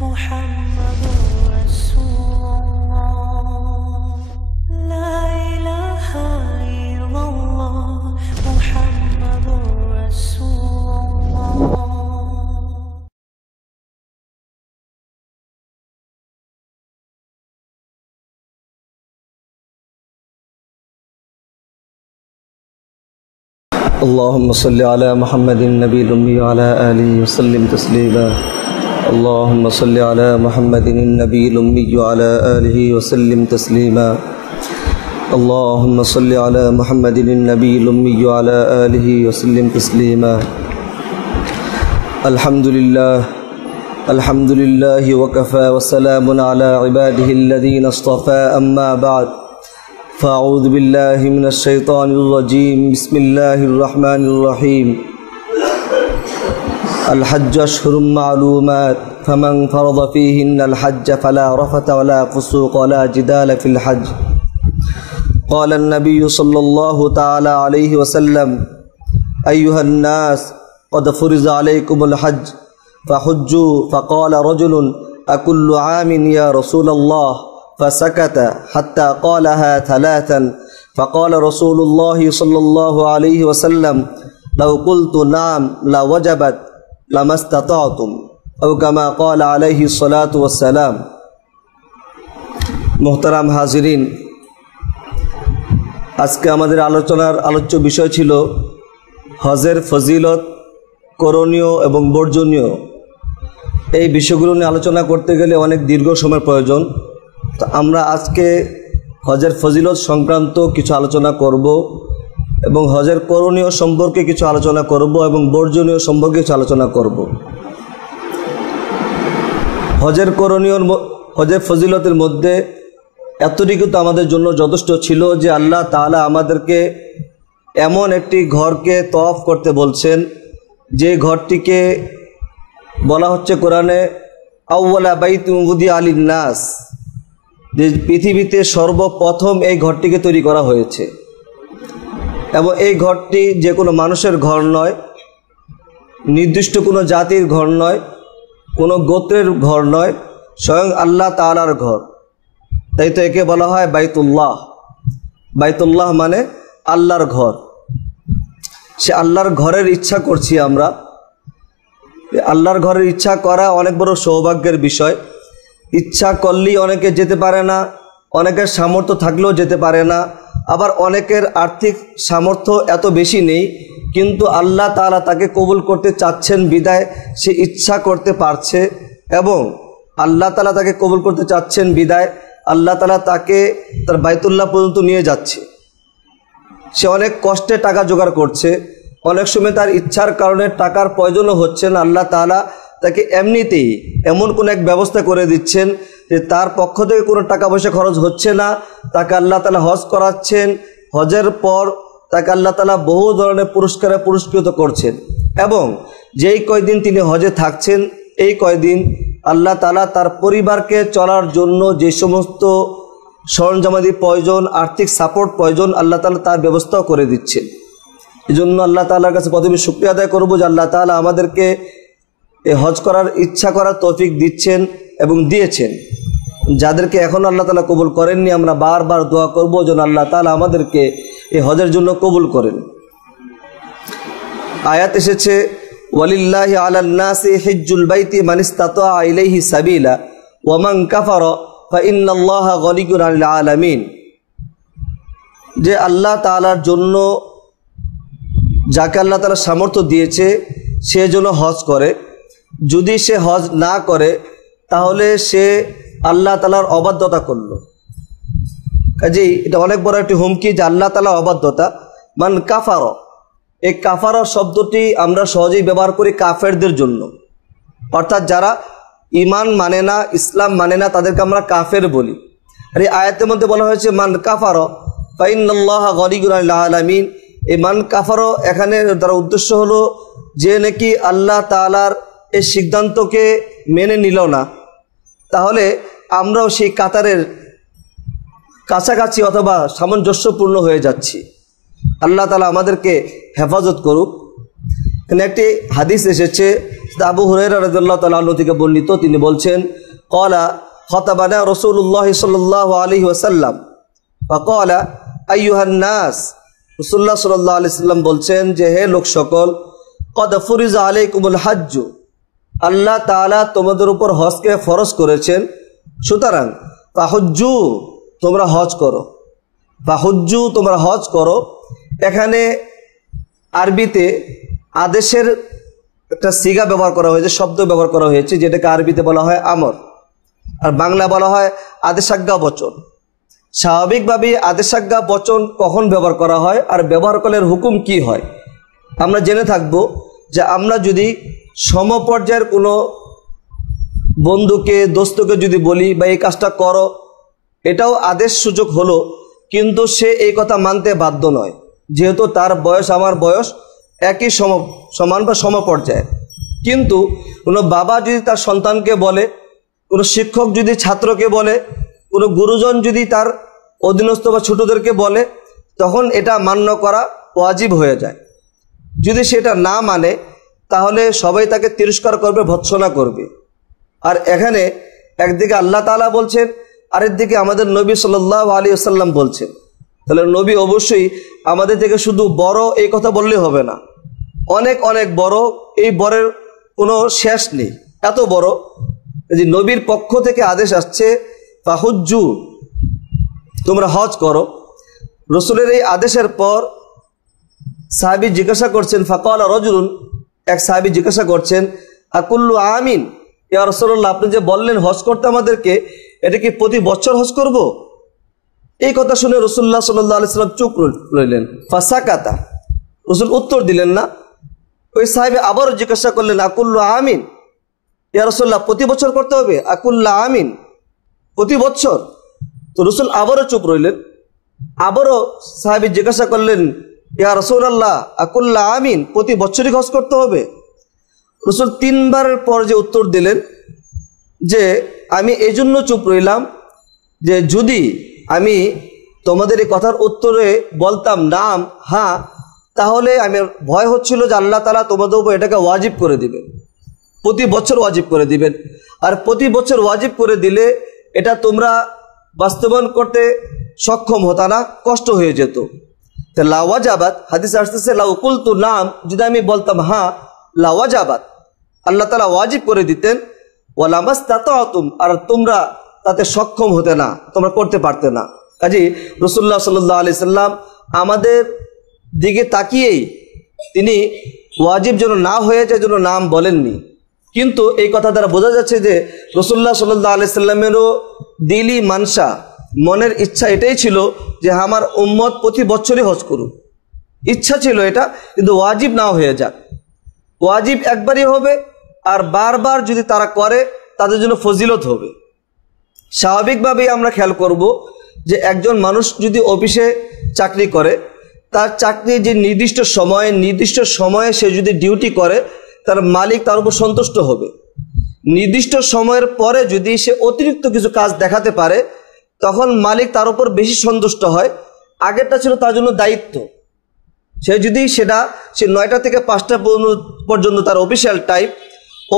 محمد رسول الله لا إله إلا الله محمد رسول الله اللهم صل على محمد النبي الأمي وعلى آله وسلم تسليما اللهم صل على محمد النبي الأمي وعلى آله وسلم تسليما اللهم صل على محمد النبي الأمي وعلى آله وسلم تسليما الحمد لله وكفى وسلام على عباده الذين اصطفى أما بعد فأعوذ بالله من الشيطان الرجيم بسم الله الرحمن الرحيم الحج أشهر معلومات فمن فرض فيهن الحج فلا رفث ولا فسوق ولا جدال في الحج قال النبي صلى الله تعالى عليه وسلم أيها الناس قد فرض عليكم الحج فحجوا فقال رجل أكل عام يا رسول الله فسكت حتى قالها ثلاثا فقال رسول الله صلى الله عليه وسلم لو قلت نعم لوجبت لما استطعتم أو كما قال عليه الصلاة والسلام محترم হাজিরিন আজকে আমাদের আলোচ্য বিষয় ছিল হজের ফজিলত করণীয় এবং বর্জনীয় এই বিষয়গুলো নিয়ে আলোচনা করতে গেলে অনেক দীর্ঘ সময় প্রয়োজন তো আমরা আজকে হজের ফজিলত সংক্রান্ত কিছু আলোচনা করব এবং হজের করণীয় সম্পর্কে কিছু আলোচনা করব এবং বর্জনীয় সম্পর্কে কিছু আলোচনা করব হজের করণীয় হজের ফজিলতের মধ্যে এতটুকু তো আমাদের জন্য যথেষ্ট ছিল যে আল্লাহ তাআলা আমাদেরকে এমন একটি ঘরকে তওয়াফ করতে বলছেন যে ঘরটিকে বলা হচ্ছে কোরআনে আউওয়ালা বাইতুন উযিআ লিন-নাস যে পৃথিবীতে সর্বপ্রথম এই ঘরটিকে তৈরি করা হয়েছে এবং এই ঘরটি যে কোনো মানুষের ঘর নয়, নির্দিষ্ট কোনো জাতির ঘর নয়, কোনো গোত্রের ঘর নয়, স্বয়ং আল্লাহ তাআলার ঘর। তাই তো একে বলা হয় বাইতুল্লাহ। বাইতুল্লাহ মানে আল্লাহর ঘর। সে আল্লাহর ঘরের ইচ্ছা করছি আমরা। আল্লাহর ঘরের ইচ্ছা করা অনেক বড় সৌভাগ্যের বিষয়। ইচ্ছা করলেই অনেকে যেতে পারে না, অনেকের সামর্থ্য থাকলেও যেতে পারে না, আবার অনেকের আর্থিক সামর্থ্য এত বেশি নেই, কিন্তু আল্লাহ তাআলা তাকে কবুল করতে চাচ্ছেন বিদায় সে ইচ্ছা করতে পারছে এবং আল্লাহ তাআলা তাকে কবুল করতে চাচ্ছেন বিদায় আল্লাহ তাআলা তাকে তার বাইতুল্লাহ পর্যন্ত নিয়ে যাচ্ছে। সে অনেক কষ্টে টাকা জোগাড় করছে, অনেক সময় তার ইচ্ছার কারণে টাকার প্রয়োজনও হচ্ছে না, আল্লাহ তাআলা তাকে এমনিতেই এমন কোন এক ব্যবস্থা করে দিচ্ছেন যে তার পক্ষ থেকে কোনো টাকা পয়সা খরচ হচ্ছে না, তাকে আল্লাহ তাআলা হজ করাচ্ছেন। হজের পর তাকে আল্লাহ তাআলা বহু ধরনের পুরস্কারে পুরস্কৃত করছেন এবং যেই কয়দিন তিনি হজে থাকছেন এই কয়দিন আল্লাহ তাআলা তার পরিবারকে চলার জন্য যে সমস্ত সরঞ্জামাদি প্রয়োজন, আর্থিক সাপোর্ট প্রয়োজন, আল্লাহ তাআলা তার ব্যবস্থাও করে দিচ্ছেন। এই জন্য আল্লাহ তাআলার কাছে প্রথমে শুকরিয়া আদায় করব যে আল্লাহ তাআলা আমাদেরকে এই হজ করার ইচ্ছা করার তৌফিক দিচ্ছেন এবং দিয়েছেন। যাদেরকে এখনও আল্লাহ তাআলা কবুল করেননি আমরা বারবার দোয়া করব যেন আল্লাহ তাআলা আমাদেরকে এই হজের জন্য কবুল করেন। আয়াত এসেছে ওয়ালিল্লাহি আলান নাসি হিজ্জুল বাইতি মান ইসতাতা ইলাইহি সাবিলা ওয়া মান কাফারা ফা ইন্নাল্লাহা গনিয়্যুন আনিল আলামিন। যে আল্লাহ তাআলার জন্য যাকে আল্লাহ তাআলা সামর্থ্য দিয়েছে সে যেন হজ করে, যদি সে হজ না করে তাহলে সে আল্লাহ তাআলার অবাধ্যতা করলো। কাজেই এটা অনেক বড় একটি হুমকি যে আল্লাহ তাআলার অবাধ্যতা। মান কাফার, এই কাফার শব্দটি আমরা সহজেই ব্যবহার করি কাফেরদের জন্য, অর্থাৎ যারা ঈমান মানে না, ইসলাম মানে না, তাদেরকে আমরা কাফের বলি। আর এই আয়াতের মধ্যে বলা হয়েছে মান কাফার ফা ইন্নাল্লাহা গনিয়্যুন আনিল আলামিন। এই মান কাফার এখানে তার উদ্দেশ্য হলো যে নাকি আল্লাহ তাআলার এই সিদ্ধান্তকে মেনে নিল না, তাহলে আমরাও সেই কাতারের কাছাকাছি অথবা সামঞ্জস্যপূর্ণ হয়ে যাচ্ছি। আল্লাহ তাআলা আমাদেরকে হেফাজত করুক। এখানে একটি হাদিস এসেছে আবু হুরায়রা রাদিয়াল্লাহু তাআলা আনহু থেকে বর্ণিত, তিনি বলছেন ক্বালা খাতাবানা রাসূলুল্লাহ সাল্লাল্লাহু আলাইহি ওয়াসাল্লাম ফাকালা আইয়ুহান নাস, রাসূলুল্লাহ সাল্লাল্লাহু আলাইহি ওয়াসাল্লাম বলছেন যে হে লোক সকল, ক্বাদ ফুরিজা আলাইকুমুল হজ্জ, আল্লাহ তাআলা তোমাদের উপর হজকে ফরজ করেছেন, সুতরাং ফাহুজ্জু, তোমরা হজ করো। ফাহুজ্জু, তোমরা হজ করো। এখানে আরবিতে আদেশের একটা সিগা ব্যবহার করা হয়েছে, শব্দ ব্যবহার করা হয়েছে, যেটাকে আরবিতে বলা হয় আমর, আর বাংলা বলা হয় আদেশাজ্ঞা বচন। স্বাভাবিকভাবেই আদেশাজ্ঞা বচন কখন ব্যবহার করা হয় আর ব্যবহার করলে হুকুম কি হয় আমরা জেনে থাকব। যে আমরা যদি সমপর্যায়ের কোনো বন্ধুকে, দোস্তকে যদি বলি বা এই কাজটা করো, এটাও আদেশ সূচক হলো, কিন্তু সে এই কথা মানতে বাধ্য নয়, যেহেতু তার বয়স আমার বয়স একই সমান বা সমপর্যায়ে। কিন্তু কোনো বাবা যদি তার সন্তানকে বলে, কোনো শিক্ষক যদি ছাত্রকে বলে, কোনো গুরুজন যদি তার অধীনস্থ বা ছোটদেরকে বলে, তখন এটা মান্য করা ওয়াজিব হয়ে যায়। যদি সেটা না মানে তাহলে সবাই তাকে তিরস্কার করবে, ভৎসনা করবে। আর এখানে একদিকে আল্লাহ তাআলা বলছেন, আরেকদিকে আমাদের নবী সাল্লাল্লাহু আলাইহি ওয়াসাল্লাম বলছেন। তাহলে নবী অবশ্যই আমাদের থেকে শুধু বড় এই কথা বললে হবে না, অনেক অনেক বড়, এই বড়ের কোনো শেষ নেই, এত বড় যে নবীর পক্ষ থেকে আদেশ আসছে ফাহুজ্জু, তোমরা হজ করো। রসুলের এই আদেশের পর সাহাবী জিজ্ঞাসা করছেন, ফাকালা রাজুলুন, এক সাহাবী জিজ্ঞাসা করছেন, আকুল্লু আমিন, ইয়া রাসূলুল্লাহ, আপনি যে বললেন হজ করতে আমাদেরকে, এটা কি প্রতি বছর হজ করব? এই কথা শুনে রাসূলুল্লাহ সাল্লাল্লাহু আলাইহি ওয়াসাল্লাম চুপ রইলেন। ফাসাকাতা, রাসূল উত্তর দিলেন না। ওই সাহাবী আবারও জিজ্ঞাসা করলেন, আকুল্লু আমিন, ইয়া রাসূলুল্লাহ, প্রতি বছর করতে হবে? আকুল্লা আমিন, প্রতি বছর? তো রাসূল আবারও চুপ রইলেন। আবারও সাহাবী জিজ্ঞাসা করলেন, ইয়া রাসূলুল্লাহ, আকুল্লা আমিন, প্রতি বছরই হজ করতে হবে? রাসূল তিনবারের পর যে উত্তর দিলেন যে আমি এই জন্য চুপ রইলাম যে যদি আমি তোমাদের এই কথার উত্তরে বলতাম নাম, হ্যাঁ, তাহলে আমি ভয় হচ্ছিল যে আল্লাহ তাআলা তোমাদের উপর এটাকে ওয়াজিব করে দিবেন, প্রতি বছর ওয়াজিব করে দিবেন। আর প্রতি বছর ওয়াজিব করে দিলে এটা তোমরা বাস্তবায়ন করতে সক্ষম হতো না, কষ্ট হয়ে যেত। তো লাওয়াজাবাত, হাদিসে আসতেছে লাউ কুলতু নাম, যদি আমি বলতাম হ্যাঁ, লাওয়াজাবাত, আল্লাহ তাআলা ওয়াজিব করে দিতেন। ওয়ালামাস্তাতাতুম, আর তোমরা তাতে সক্ষম হতে না, তোমরা করতে পারতে না। কাজী রাসূলুল্লাহ সাল্লাল্লাহু আলাইহি সাল্লাম আমাদের দিকে তাকিয়েই তিনি ওয়াজিব যেন না হয়ে যায় জন্য নাম বলেননি। কিন্তু এই কথা দ্বারা বোঝা যাচ্ছে যে রাসূলুল্লাহ সাল্লাল্লাহু আলাইহি সাল্লামেরও দিলি মানসা, মনের ইচ্ছা এটাই ছিল যে আমার উম্মত প্রতি বছরই হজ করুক। ইচ্ছা ছিল এটা, কিন্তু ওয়াজিব না হয়ে যাক। ওয়াজিব একবারই হবে, আর বারবার যদি তারা করে তাদের জন্য ফজিলত হবে। স্বাভাবিকভাবেই আমরা খেয়াল করব যে একজন মানুষ যদি অফিসে চাকরি করে, তার চাকরি যে নির্দিষ্ট সময়ে সে যদি ডিউটি করে, তার মালিক তার উপর সন্তুষ্ট হবে। নির্দিষ্ট সময়ের পরে যদি সে অতিরিক্ত কিছু কাজ দেখাতে পারে, তখন মালিক তার উপর বেশি সন্তুষ্ট হয়। আগেরটা ছিল তার জন্য দায়িত্ব, সে 9টা থেকে 5টা পর্যন্ত তার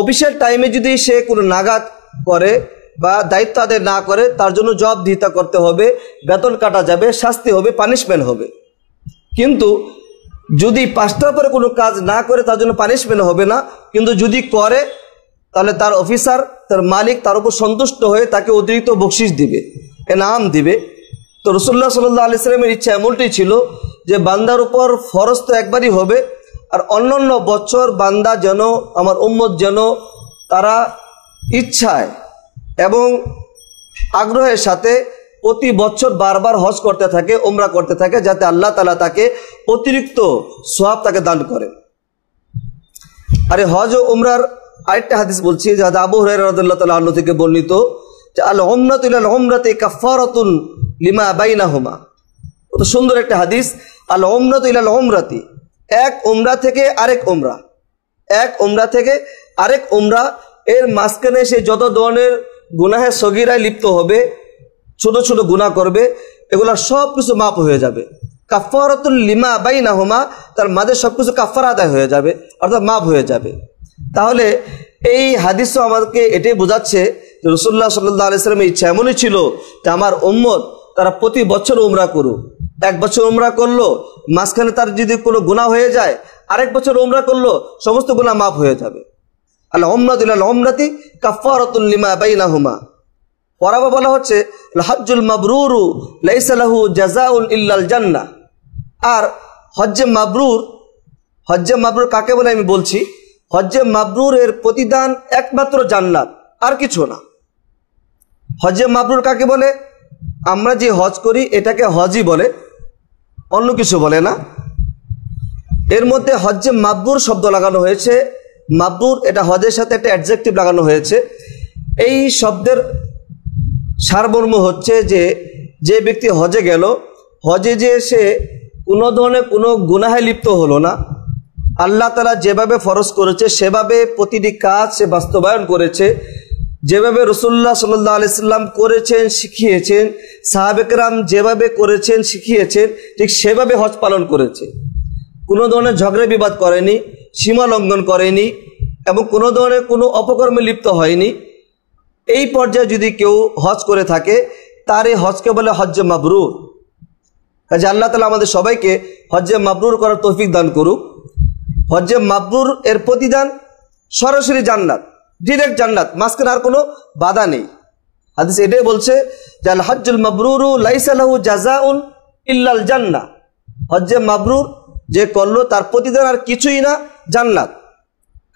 অফিসিয়াল টাইমে যদি সে কোনো নাগাদ করে বা দায়িত্ব আদায় না করে, তার জন্য জবাবদিহিতা করতে হবে, বেতন কাটা যাবে, শাস্তি হবে, পানিশমেন্ট হবে। কিন্তু যদি 5টার পরে কোনো কাজ না করে, তার জন্য পানিশমেন্ট হবে না। কিন্তু যদি করে, তাহলে তার অফিসার, তার মালিক তার উপর সন্তুষ্ট হয়ে তাকে অতিরিক্ত বকশিশ দিবে, এনাম দিবে। তো রাসূলুল্লাহ সাল্লাল্লাহু আলাইহি সাল্লামের ইচ্ছা এমনটাই ছিল যে বান্দার উপর ফরজ তো একবারই হবে, আর অন্যান্য বছর বান্দা যেন, আমার উম্মত যেন তারা ইচ্ছায় এবং আগ্রহের সাথে প্রতি বছর বারবার হজ করতে থাকে, উমরা করতে থাকে, যাতে আল্লাহ তাআলা তাকে অতিরিক্ত সওয়াব তাকে দান করেন। আরে হজ ও উমরার আরেকটা হাদিস বলছি, যা আবু হুরায়রা রাদিয়াল্লাহু তাআলা আনহু থেকে বর্ণিত, যে আল উমরাতু ইলাল উমরাতি কাফফারাতুন লিমা বাইনাহুমা। কত সুন্দর একটা হাদিস। আল উমরাতু ইলাল উমরাতি, এক উমরা থেকে আরেক উমরা, এক উমরা থেকে আরেক উমরা, এর মাঝখানে সে যত ধরনের গুনাহে সগীরায় লিপ্ত হবে, ছোট ছোট গুনাহ করবে, এগুলা সব কিছু মাফ হয়ে যাবে। কাফফারাতুল লিমা বাইনাহুমা, তার মাঝে সব কিছু কাফারা আদায় হয়ে যাবে, অর্থাৎ মাফ হয়ে যাবে। তাহলে এই হাদিসও আমাদেরকে এটাই বোঝাচ্ছে যে রাসূলুল্লাহ সাল্লাল্লাহু আলাইহি ওয়াসাল্লামের ইচ্ছা এমনই ছিল যে আমার উম্মত তারা প্রতি বছর উমরা করুক। এক বছর উমরা করলো, মাঝখানে তার যদি কোনো গুনাহ হয়ে যায়, আরেক বছর উমরা করলো, সমস্ত গুনাহ মাফ হয়ে যাবে। আল উমরাতু ইলাল উমরাতি কাফফারাতুন লিমা বাইনাহুমা। পরাবা বলা হচ্ছে হজ্জুল মাবরুরু লাইসা লাহু জাযাউন ইল্লাল জান্নাহ। আর হজ্জে মাবরুর কাকে বলে আমি বলছি, হজ্জে মাবরুরের প্রতিদান একমাত্র জান্নাত, আর কিছু না। হজ্জে মাবরুর কাকে বলে? আমরা যে হজ করি এটাকে হজই বলে, অন্য কিছু বলে না। এর মধ্যে হজ্জে মাবরুর শব্দ লাগানো হয়েছে। মাবরুর এটা হজের সাথে একটা অ্যাডজেক্টিভ লাগানো হয়েছে। এই শব্দের সারমর্ম হচ্ছে যে ব্যক্তি হজে গেল, হজে যে সে কোনো ধরনের কোনো গুনাহে লিপ্ত হলো না, আল্লাহ তাআলা যেভাবে ফরজ করেছে সেভাবে প্রতিটি কাজ সে বাস্তবায়ন করেছে, যেভাবে রাসূলুল্লাহ সাল্লাল্লাহু আলাইহি সাল্লাম করেছেন শিখিয়েছেন, সাহাবে কেরাম যেভাবে করেছেন শিখিয়েছেন ঠিক সেভাবে হজ পালন করেছে। কোনো ধরনের ঝগড়া বিবাদ করেনি, সীমা লঙ্ঘন করেনি এবং কোনো ধরনের কোনো অপকর্মে লিপ্ত হয়নি। এই পর্যায়ে যদি কেউ হজ করে থাকে তার এই হজকে বলে হজ্জে মাবরুর। কাজে আল্লাহ তাআলা আমাদের সবাইকে হজ্জে মাবরুর করার তৌফিক দান করুক। হজ্জে মাবরুর এর প্রতিদান সরাসরি জান্নাত, ডিরেক্ট জান্নাত, মাঝখানে আর কোনো বাধা নেই। হাদিস এটাই বলছে যে আল হজ্জুল মাবরুরু লাইসা লাহু জাযাউন ইল্লাল জান্নাহ। হজ্জে মাবরুর যে করলো তার প্রতিদান আর কিছুই না, জান্নাত।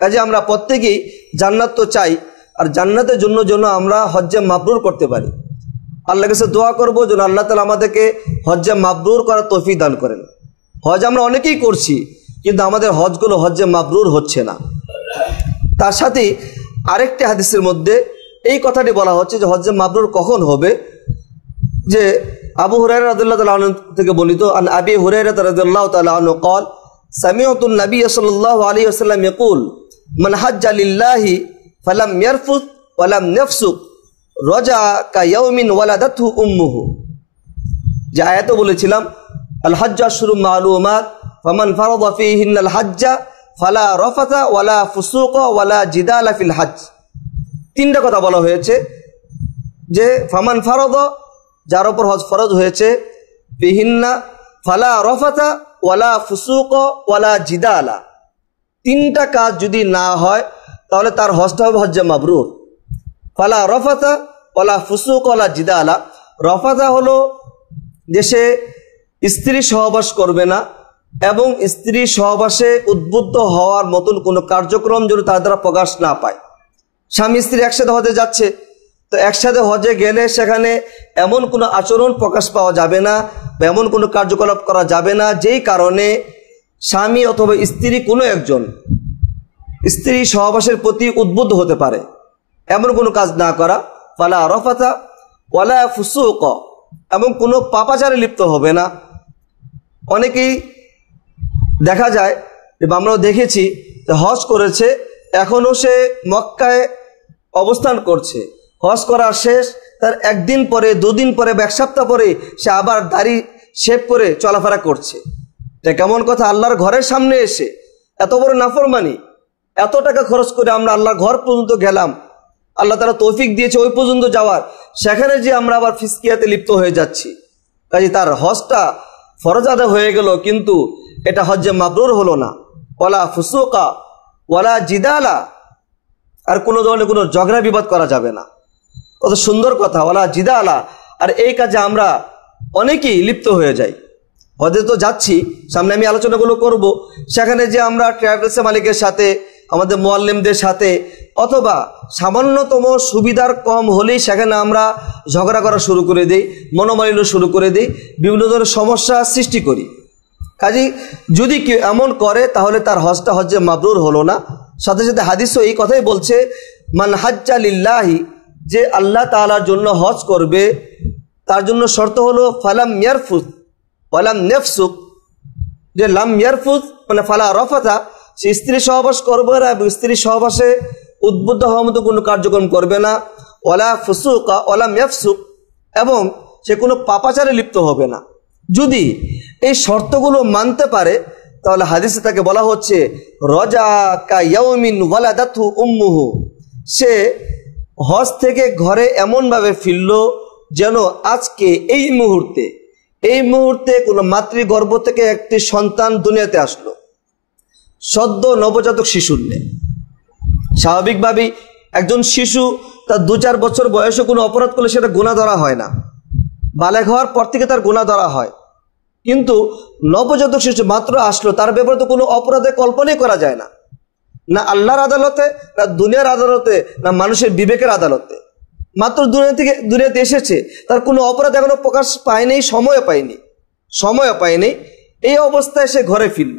কাজে আমরা প্রত্যেকেই জান্নাত তো চাই, আর জান্নাতের জন্য আমরা হজ্জে মাবরুর করতে পারি। আল্লাহর কাছে দোয়া করবো যেন আল্লাহ তাআলা আমাদেরকে হজ্জে মাবরুর করার তৌফিক দান করেন। হজ আমরা অনেকেই করছি, কিন্তু আমাদের হজগুলো হজ্জে মাবরুর হচ্ছে না। তার সাথে আরেকটি হাদিসের মধ্যে এই কথাটি বলা হচ্ছে যে হজ্জে মাবরুর কখন হবে। যে আবু হুরায়রা রাদিয়াল্লাহু তাআলা আনহু থেকে বর্ণিত, আন আবি হুরায়রা রাদিয়াল্লাহু তাআলা আনহু قال سمعت النبي صلى الله عليه وسلم يقول من حج لله فلم يرفث ولم يفسق رجع كيوم ولدته امه। যে আয়াতে বলেছিলাম আল হজ্জ আশহুরুম মালুমাত ফামান ফারাদা ফীহিন্নাল হজ্জ ফালা রাফাথা ওয়ালা ফুসুকা ওয়ালা জিদালা ফিল হজ্জ। তিনটা কথা বলা হয়েছে যে ফামান ফারাদা, যার উপর হজ ফরজ হয়েছে, ফীহিন্না ফালা রাফাথা ওয়ালা ফুসুকা ওয়ালা জিদালা। তিনটা কাজ যদি না হয় তাহলে তার হজটা হবে হজ্জে মাবরুর। ফালা রাফাথা ওয়ালা ফুসুকা ওয়ালা জিদালা। রাফাথা হলো যে সে স্ত্রী সহবাস করবে না এবং স্ত্রী সহবাসে উদ্বুদ্ধ হওয়ার মতন কোনো কার্যক্রম যেন তার দ্বারা প্রকাশ না পায়। স্বামী স্ত্রী একসাথে হজে যাচ্ছে, তো একসাথে হজে গেলে সেখানে এমন কোনো আচরণ প্রকাশ পাওয়া যাবে না বা এমন কোনো কার্যকলাপ করা যাবে না যেই কারণে স্বামী অথবা স্ত্রী কোনো একজন স্ত্রী সহবাসের প্রতি উদ্বুদ্ধ হতে পারে, এমন কোনো কাজ না করা। ফালা রাফাথা ওয়ালা ফুসুক, এবং কোনো পাপাচারে লিপ্ত হবে না। অনেকেই দেখা যায় যে আমরাও দেখেছি হজ করেছে, এখনও সে মক্কায় অবস্থান করছে, হজ করা শেষ তার একদিন পরে, দুদিন পরে বা এক সপ্তাহ পরে সে আবার দাড়ি শেভ করে চলাফেরা করছে। এটা কেমন কথা? আল্লাহর ঘরের সামনে এসে এত বড় নাফরমানি, এত টাকা খরচ করে আমরা আল্লাহর ঘর পর্যন্ত গেলাম, আল্লাহ তাআলা তৌফিক দিয়েছে ওই পর্যন্ত যাওয়ার, সেখানে যে আমরা আবার ফিসকিয়াতে লিপ্ত হয়ে যাচ্ছি। কাজে তার হজটা ফরজ আদায় হয়ে গেল, কিন্তু এটা হজ্জে মাবরুর হলো না। ওয়ালা ফুসুকা ওয়ালা জিদালা, আর কোনো ধরনের কোনো ঝগড়া বিবাদ করা যাবে না। কত সুন্দর কথা, ওয়ালা জিদালা। আর এই কাজে আমরা অনেকেই লিপ্ত হয়ে যাই। হজে তো যাচ্ছি, সামনে আমি আলোচনাগুলো করব, সেখানে যে আমরা ট্রাভেলসের মালিকের সাথে, আমাদের মুআল্লিমদের সাথে, অথবা সামান্যতম সুবিধার কম হলেই সেখানে আমরা ঝগড়া করা শুরু করে দিই, মনোমালিন্য শুরু করে দিই, বিভিন্ন ধরনের সমস্যা সৃষ্টি করি। কাজেই যদি কেউ এমন করে তাহলে তার হজটা হজ্জে মাবরুর হলো না। সাথে সাথে হাদিসও এই কথাই বলছে, মান হাজ্জা লিল্লাহি, যে আল্লাহ তাআলার জন্য হজ করবে তার জন্য শর্ত হলো ফালাম ইয়ারফুস ওয়ালাম নাফসুক। যে লাম ইয়ারফুস মানে ফালা রাফাথা, সে স্ত্রী সহবাস করবে না এবং স্ত্রী সহবাসে উদ্বুদ্ধ হওয়ার মতো কোনো কার্যক্রম করবে না। ওয়ালা ফুসুকা ওয়ালাম ইয়াফসুক, এবং সে কোনো পাপাচারে লিপ্ত হবে না। যদি এই শর্তগুলো মানতে পারে তাহলে হাদিসে তাকে বলা হচ্ছে রজা কা ইয়াউমিন ওয়ালাদাতহু উম্মুহু, সে হজ থেকে ঘরে এমনভাবে ফিরল যেন আজকে এই মুহূর্তে কোনো মাতৃগর্ভ থেকে একটি সন্তান দুনিয়াতে আসলো, সদ্য নবজাতক শিশুর নেই। স্বাভাবিকভাবেই একজন শিশু তার 2-4 বছর বয়সে কোনো অপরাধ করলে সেটা গুনাহ ধরা হয় না, বালেগ হওয়ার পর থেকে তার গুনাহ ধরা হয়। কিন্তু নবজাতক শিশু মাত্র আসলো, তার ব্যাপারে তো কোনো অপরাধে কল্পনাই করা যায় না, না আল্লাহর আদালতে, না দুনিয়ার আদালতে, না মানুষের বিবেকের আদালতে। মাত্র দুনিয়াতে এসেছে, তার কোনো অপরাধ এখনো প্রকাশ পায়নি, সময়ও পায়নি। এই অবস্থায় সে ঘরে ফিরল।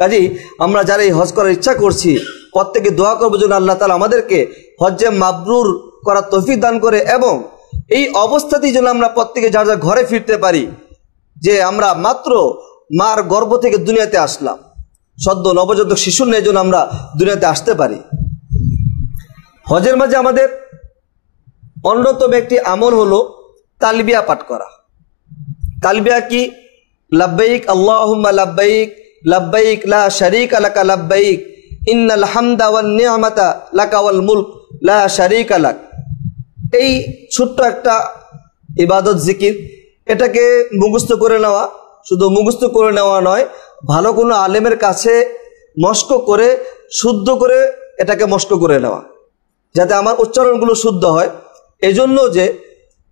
কাজেই আমরা যারা এই হজ করার ইচ্ছা করছি প্রত্যেকে দোয়া করবো যেন আল্লাহ তাআলা আমাদেরকে হজ্জে মাবরুর করার তৌফিক দান করে, এবং এই অবস্থাতেই যেন আমরা প্রত্যেকে যার যার ঘরে ফিরতে পারি, যে আমরা মাত্র মার গর্ভ থেকে দুনিয়াতে আসলাম, সদ্য নবজাতক শিশুর নিয়ে যেন আমরা দুনিয়াতে আসতে পারি। হজের মাঝে আমাদের অন্যতম একটি আমল হলো তালবিয়া পাঠ করা। তালবিয়া কি? লাব্বাইক আল্লাহুম্মা লাব্বাইক, লাব্বাইক লা শারীকা লাকা লাব্বাইক, ইন্নাল হামদা ওয়ান নি'মাতা লাকা ওয়াল মুলক লা শারীকা লাক। এই ছোট্ট একটা ইবাদত জিকির, এটাকে মুখস্থ করে নেওয়া, শুধু মুখস্থ করে নেওয়া নয়, ভালো কোনো আলেমের কাছে মস্ক করে শুদ্ধ করে এটাকে মস্ক করে নেওয়া, যাতে আমার উচ্চারণগুলো শুদ্ধ হয়। এজন্য যে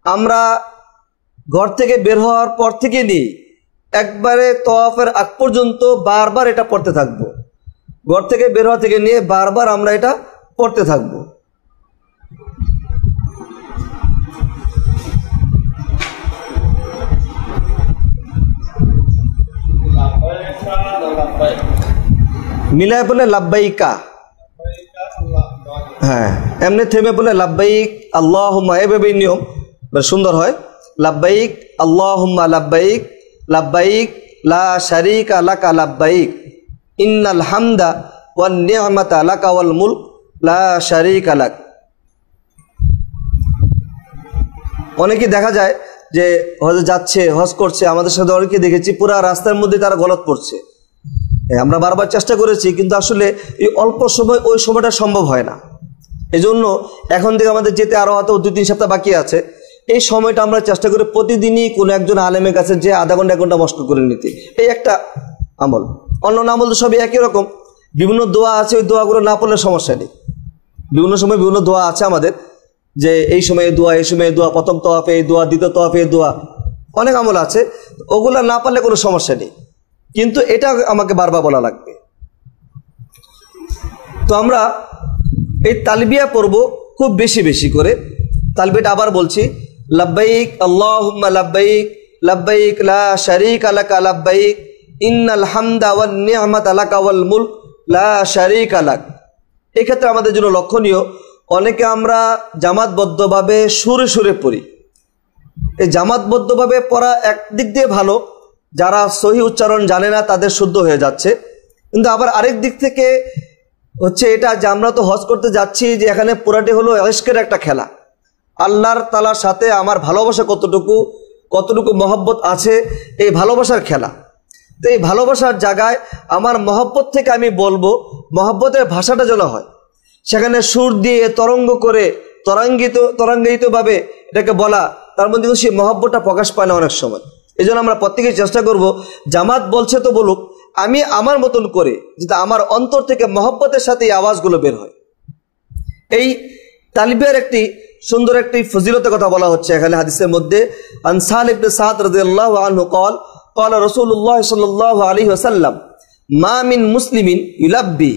আমরা ঘর থেকে বের হওয়ার পর থেকে নিয়ে একবারে তওয়াফের আগ পর্যন্ত বারবার এটা পড়তে থাকবো। ঘর থেকে বের হওয়া থেকে নিয়ে বারবার আমরা এটা পড়তে থাকবো। মিলায় বলে লাব্বাইকা, হ্যাঁ এমনি থেমে বলে লাব্বাইক আল্লাহুম্মা, এভাবেই নিয়ম সুন্দর হয়। লাব্বাইক আল্লাহুম্মা লাব্বাইক, লাব্বাইক লা শারীকা লাকা লাব্বাইক, ইন্নাল হামদা ওয়ান নি'মাতা লাকা ওয়াল মুলক লা শারীকা লাক। অনেকেই দেখা যায় যে হজে যাচ্ছে, হজ করছে, আমাদের সাথে অনেকে দেখেছি পুরা রাস্তার মধ্যে তারা গলত পড়ছে। আমরা বারবার চেষ্টা করেছি, কিন্তু আসলে এই অল্প সময় ওই সময়টা সম্ভব হয় না। এজন্য এখন থেকে আমাদের যেতে আরও হয়তো 2-3 সপ্তাহ বাকি আছে। এই সময়টা আমরা চেষ্টা করি প্রতিদিনই কোনো একজন আলেমের কাছে যে আধা ঘন্টা 1 ঘন্টা মস্ক করে নিতে। এই একটা আমল। অন্য আমল তো সবই একই রকম, বিভিন্ন দোয়া আছে, ওই দোয়াগুলো না পড়লে সমস্যা নেই। বিভিন্ন সময় বিভিন্ন দোয়া আছে আমাদের, যে এই সময়ে দোয়া, এই সময়ে দোয়া, প্রথম তওয়াফে এই দোয়া, দ্বিতীয় তওয়াফে এই দোয়া, অনেক আমল আছে, ওগুলো না পারলে কোনো সমস্যা নেই, কিন্তু এটা আমাকে বারবার বলা লাগবে। তো আমরা এই তালবিয়া পড়ব খুব বেশি বেশি করে। তালবিয়াটা আবার বলছি, লাব্বাইক আল্লাহুম্মা লাব্বাইক, লাব্বাইক লা শারীকা লাকা লাব্বাইক, ইন্নাল হামদা ওয়ান নি'মাতা লাকা ওয়াল মুলক লা শারীকা লাক। এক্ষেত্রে আমাদের জন্য লক্ষণীয়, অনেকে আমরা জামাতবদ্ধভাবে সুরে সুরে পড়ি। এই জামাতবদ্ধভাবে পড়া একদিক দিয়ে ভালো, যারা সহি উচ্চারণ জানে না তাদের শুদ্ধ হয়ে যাচ্ছে, কিন্তু আবার আরেক দিক থেকে হচ্ছে এটা যে আমরা তো হজ করতে যাচ্ছি, যে এখানে পুরাটি হলো ইশকের একটা খেলা। আল্লাহর তাআলার সাথে আমার ভালোবাসা কতটুকু মহব্বত আছে, এই ভালোবাসার খেলা। তো এই ভালোবাসার জায়গায় আমার মহব্বত থেকে আমি বলবো, মহব্বতের ভাষাটা যেন হয়, সেখানে সুর দিয়ে তরঙ্গ করে তরঙ্গায়িতভাবে এটাকে বলা, তার মধ্যে কিন্তু সেই মহব্বতটা প্রকাশ পায় না অনেক সময়। এই জন্য আমরা প্রত্যেকেই চেষ্টা করব, জামাত বলছে তো বলুক, আমি আমার মতন করে যাতে আমার অন্তর থেকে মহব্বতের সাথে এই আওয়াজগুলো বের হয়। এই তালবিয়ার একটি সুন্দর একটি ফজিলতের কথা বলা হচ্ছে এখানে হাদিসের মধ্যে। আন সাহল ইবনে সাদ রাদিয়াল্লাহু আনহু قال قال رسول الله صلى الله عليه وسلم ما من مسلم يلبي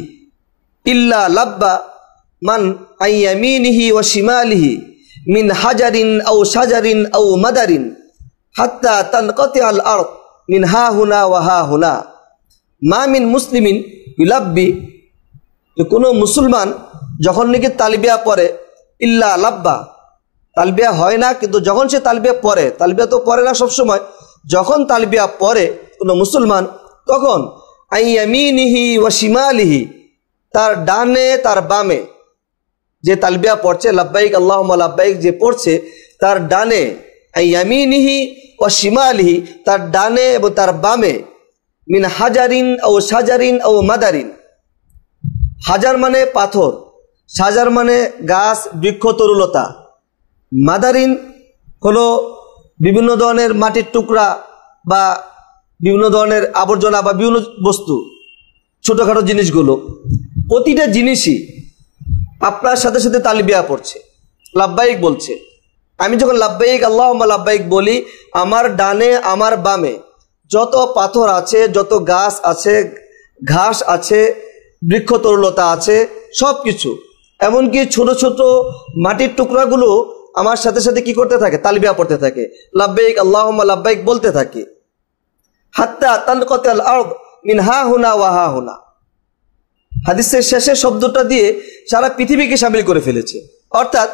إلا لبى من عن يمينه وشماله من حجر أو شجر أو مدر حتى تنقطع الأرض من ها هنا وها هنا ما من مسلم يلبي। কোনো মুসলমান যখন নাকি তালবিয়া পড়ে, ইল্লা লাব্বা, তালবিয়া হয় না, কিন্তু যখন সে তালবিয়া পড়ে, তালবিয়া তো পড়ে না সবসময়, যখন তালবিয়া পড়ে কোনো মুসলমান, তখন আইয়ামিনিহি ওয়া শিমালিহি, তার ডানে তার বামে যে তালবিয়া পড়ছে, লাব্বাইক আল্লাহুম্মা লাব্বাইক যে পড়ছে, তার ডানে আইয়ামিনিহি ওয়া শিমালিহি, তার ডানে এবং তার বামে, মিন হাজারিন ও সাজারিন ও মাদারিন। হাজার মানে পাথর, সাজার মানে গাছ বৃক্ষ তরুলতা, মাদারিন হলো বিভিন্ন ধরনের মাটির টুকরা বা বিভিন্ন ধরনের আবর্জনা বা বিভিন্ন বস্তু, ছোটোখাটো জিনিসগুলো। প্রতিটা জিনিসই আপনার সাথে সাথে তালবিয়া পড়ছে, লাব্বাইক বলছে। আমি যখন লাব্বাইক আল্লাহুম্মা লাব্বাইক বলি, আমার ডানে আমার বামে যত পাথর আছে, যত গাছ আছে, ঘাস আছে, বৃক্ষ তরুলতা আছে, সব কিছু, এমনকি ছোট ছোট মাটির টুকরাগুলো আমার সাথে সাথে কি করতে থাকে? তালবিয়া পড়তে থাকে, লাব্বাইক আল্লাহুম্মা লাব্বাইক বলতে থাকে। হাত্তা তালকাতাল আরদ মিন হা হুনা ওয়া হা হুনা। হাদিসের শেষের শব্দটা দিয়ে সারা পৃথিবীকে শামিল করে ফেলেছে। অর্থাৎ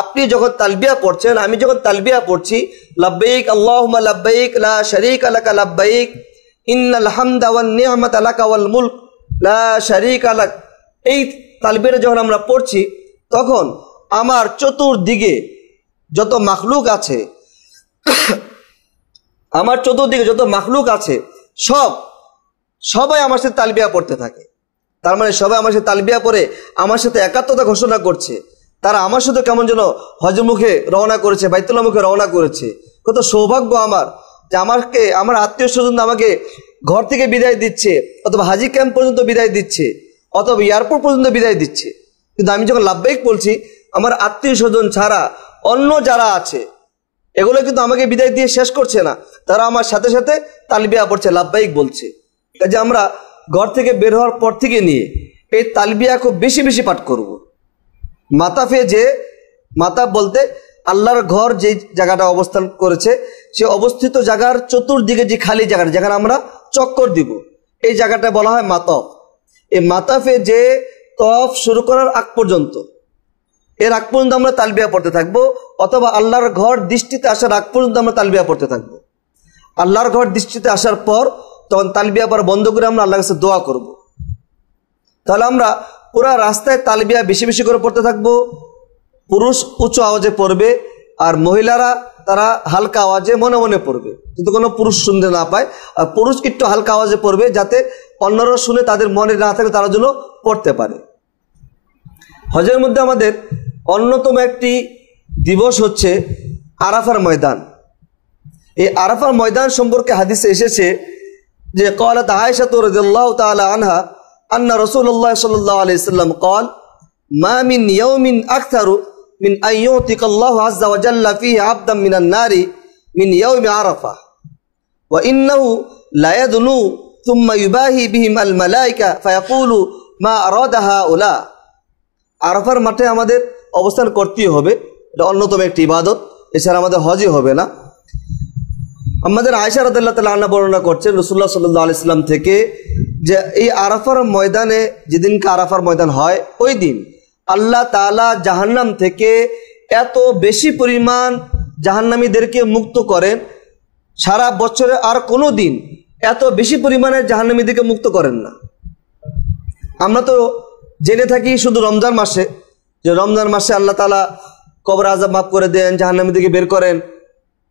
আপনি যখন তালবিয়া পড়ছেন, আমি যখন তালবিয়া পড়ছি, লাব্বাইক আল্লাহুম্মা লাব্বাইক লা শারীকা লাকা লাব্বাইক ইন্নাল হামদা ওয়ান নি'মাতা লাকা ওয়াল মুলক লা শারীকা লাক, এই তালবিয়াটা যখন আমরা পড়ছি, তখন আমার চতুর্দিকে যত মাখলুক আছে, আমার চতুর্দিকে যত মাখলুক আছে, সবাই আমার সাথে তালবিয়া পড়তে থাকে। তার মানে সবাই আমার সাথে তালবিয়া পড়ে আমার সাথে একাত্মতা ঘোষণা করছে। তারা আমার সাথে কেমন যেন হজের মুখে রওনা করেছে, বাইতুল্লাহ মুখে রওনা করেছে। কত সৌভাগ্য আমার যে আমাকে আমার আত্মীয় স্বজন আমাকে ঘর থেকে বিদায় দিচ্ছে, অথবা হাজি ক্যাম্প পর্যন্ত বিদায় দিচ্ছে, অথবা এয়ারপোর্ট পর্যন্ত বিদায় দিচ্ছে। কিন্তু আমি যখন লাব্বাইক বলছি, আমার আত্মীয় স্বজন ছাড়া অন্য যারা আছে এগুলো কিন্তু আমাকে বিদায় দিয়ে শেষ করছে না, তারা আমার সাথে সাথে তালবিয়া পড়ছে, লাব্বাইক বলছে। কাজে আমরা ঘর থেকে বের হওয়ার পর থেকে নিয়ে এই তালবিয়া খুব বেশি বেশি পাঠ করব। মাতাফে যে, মাতাফ বলতে আল্লাহর ঘর যে জায়গাটা অবস্থান করেছে, সে অবস্থিত জায়গার চতুর্দিকে যে খালি জায়গাটা, যেখানে আমরা চক্কর দিব, এই জায়গাটা বলা হয় মাতাফ। এই মাতাফে যে তফ শুরু করার আগ পর্যন্ত, এর আগ পর্যন্ত আমরা তালবিয়া পড়তে থাকবো, অথবা আল্লাহর ঘর দৃষ্টিতে আসার আগ পর্যন্ত আমরা তালবিয়া পড়তে থাকবো। আল্লাহর ঘর দৃষ্টিতে আসার পর তখন তালবিয়া পড়া বন্ধ করে আমরা আল্লাহর কাছে দোয়া করব। তাহলে আমরা পুরা রাস্তায় তালবিয়া বেশি বেশি করে পড়তে থাকবো। পুরুষ উঁচু আওয়াজে পড়বে, আর মহিলারা তারা হালকা আওয়াজে মনে মনে পড়বে, কিন্তু কোনো পুরুষ শুনতে না পায়। আর পুরুষ একটু হালকা আওয়াজে পড়বে, যাতে অন্যরা শুনে তাদের মনে না থাকে, তারা যেন পড়তে পারে। হজের মধ্যে আমাদের অন্যতম একটি দিবস হচ্ছে আরাফার ময়দান। এই আরাফার ময়দান সম্পর্কে হাদিসে এসেছে যে ক্বালাত আয়েশা রাদিয়াল্লাহু তাআলা আনহা আন্না রাসূলুল্লাহ সাল্লাল্লাহু আলাইহি ওয়াসাল্লাম ক্বাল মা মিন ইয়াউমিন আকতারু মিন আন ইউতিকাল্লাহু আযজা ওয়া জাল্লা ফীহি আবদান মিনান নারি মিন ইয়াউমি আরাফা ওয়া ইন্নাহু লা ইয়াদনু থুম্মা ইউবাহি বিহিম আল মালায়েকা ফায়াকুলু মা আরাদা হাউলা। আরাফার মাঠে আমাদের অবস্থান করতেই হবে, এটা অন্যতম একটি ইবাদত, এছাড়া আমাদের হজই হবে না। আমাদের আয়েশা রাদিয়াল্লাহু তাআলা আনহা বর্ণনা করছেন রাসূলুল্লাহ সাল্লাল্লাহু আলাইহি ওয়াসাল্লাম থেকে যে এই আরাফার ময়দানে, যেদিনকে আরাফার ময়দান হয়, ওই দিন আল্লাহ তাআলা জাহান্নাম থেকে এত বেশি পরিমাণ জাহান্নামীদেরকে মুক্ত করেন, সারা বছরে আর কোনো দিন এত বেশি পরিমাণে জাহান্নামীদেরকে মুক্ত করেন না। আমরা তো জেনে থাকি শুধু রমজান মাসে, যে রমজান মাসে আল্লাহ তাআলা কবর আযাব মাফ করে দেন, জাহান্নামীদেরকে বের করেন।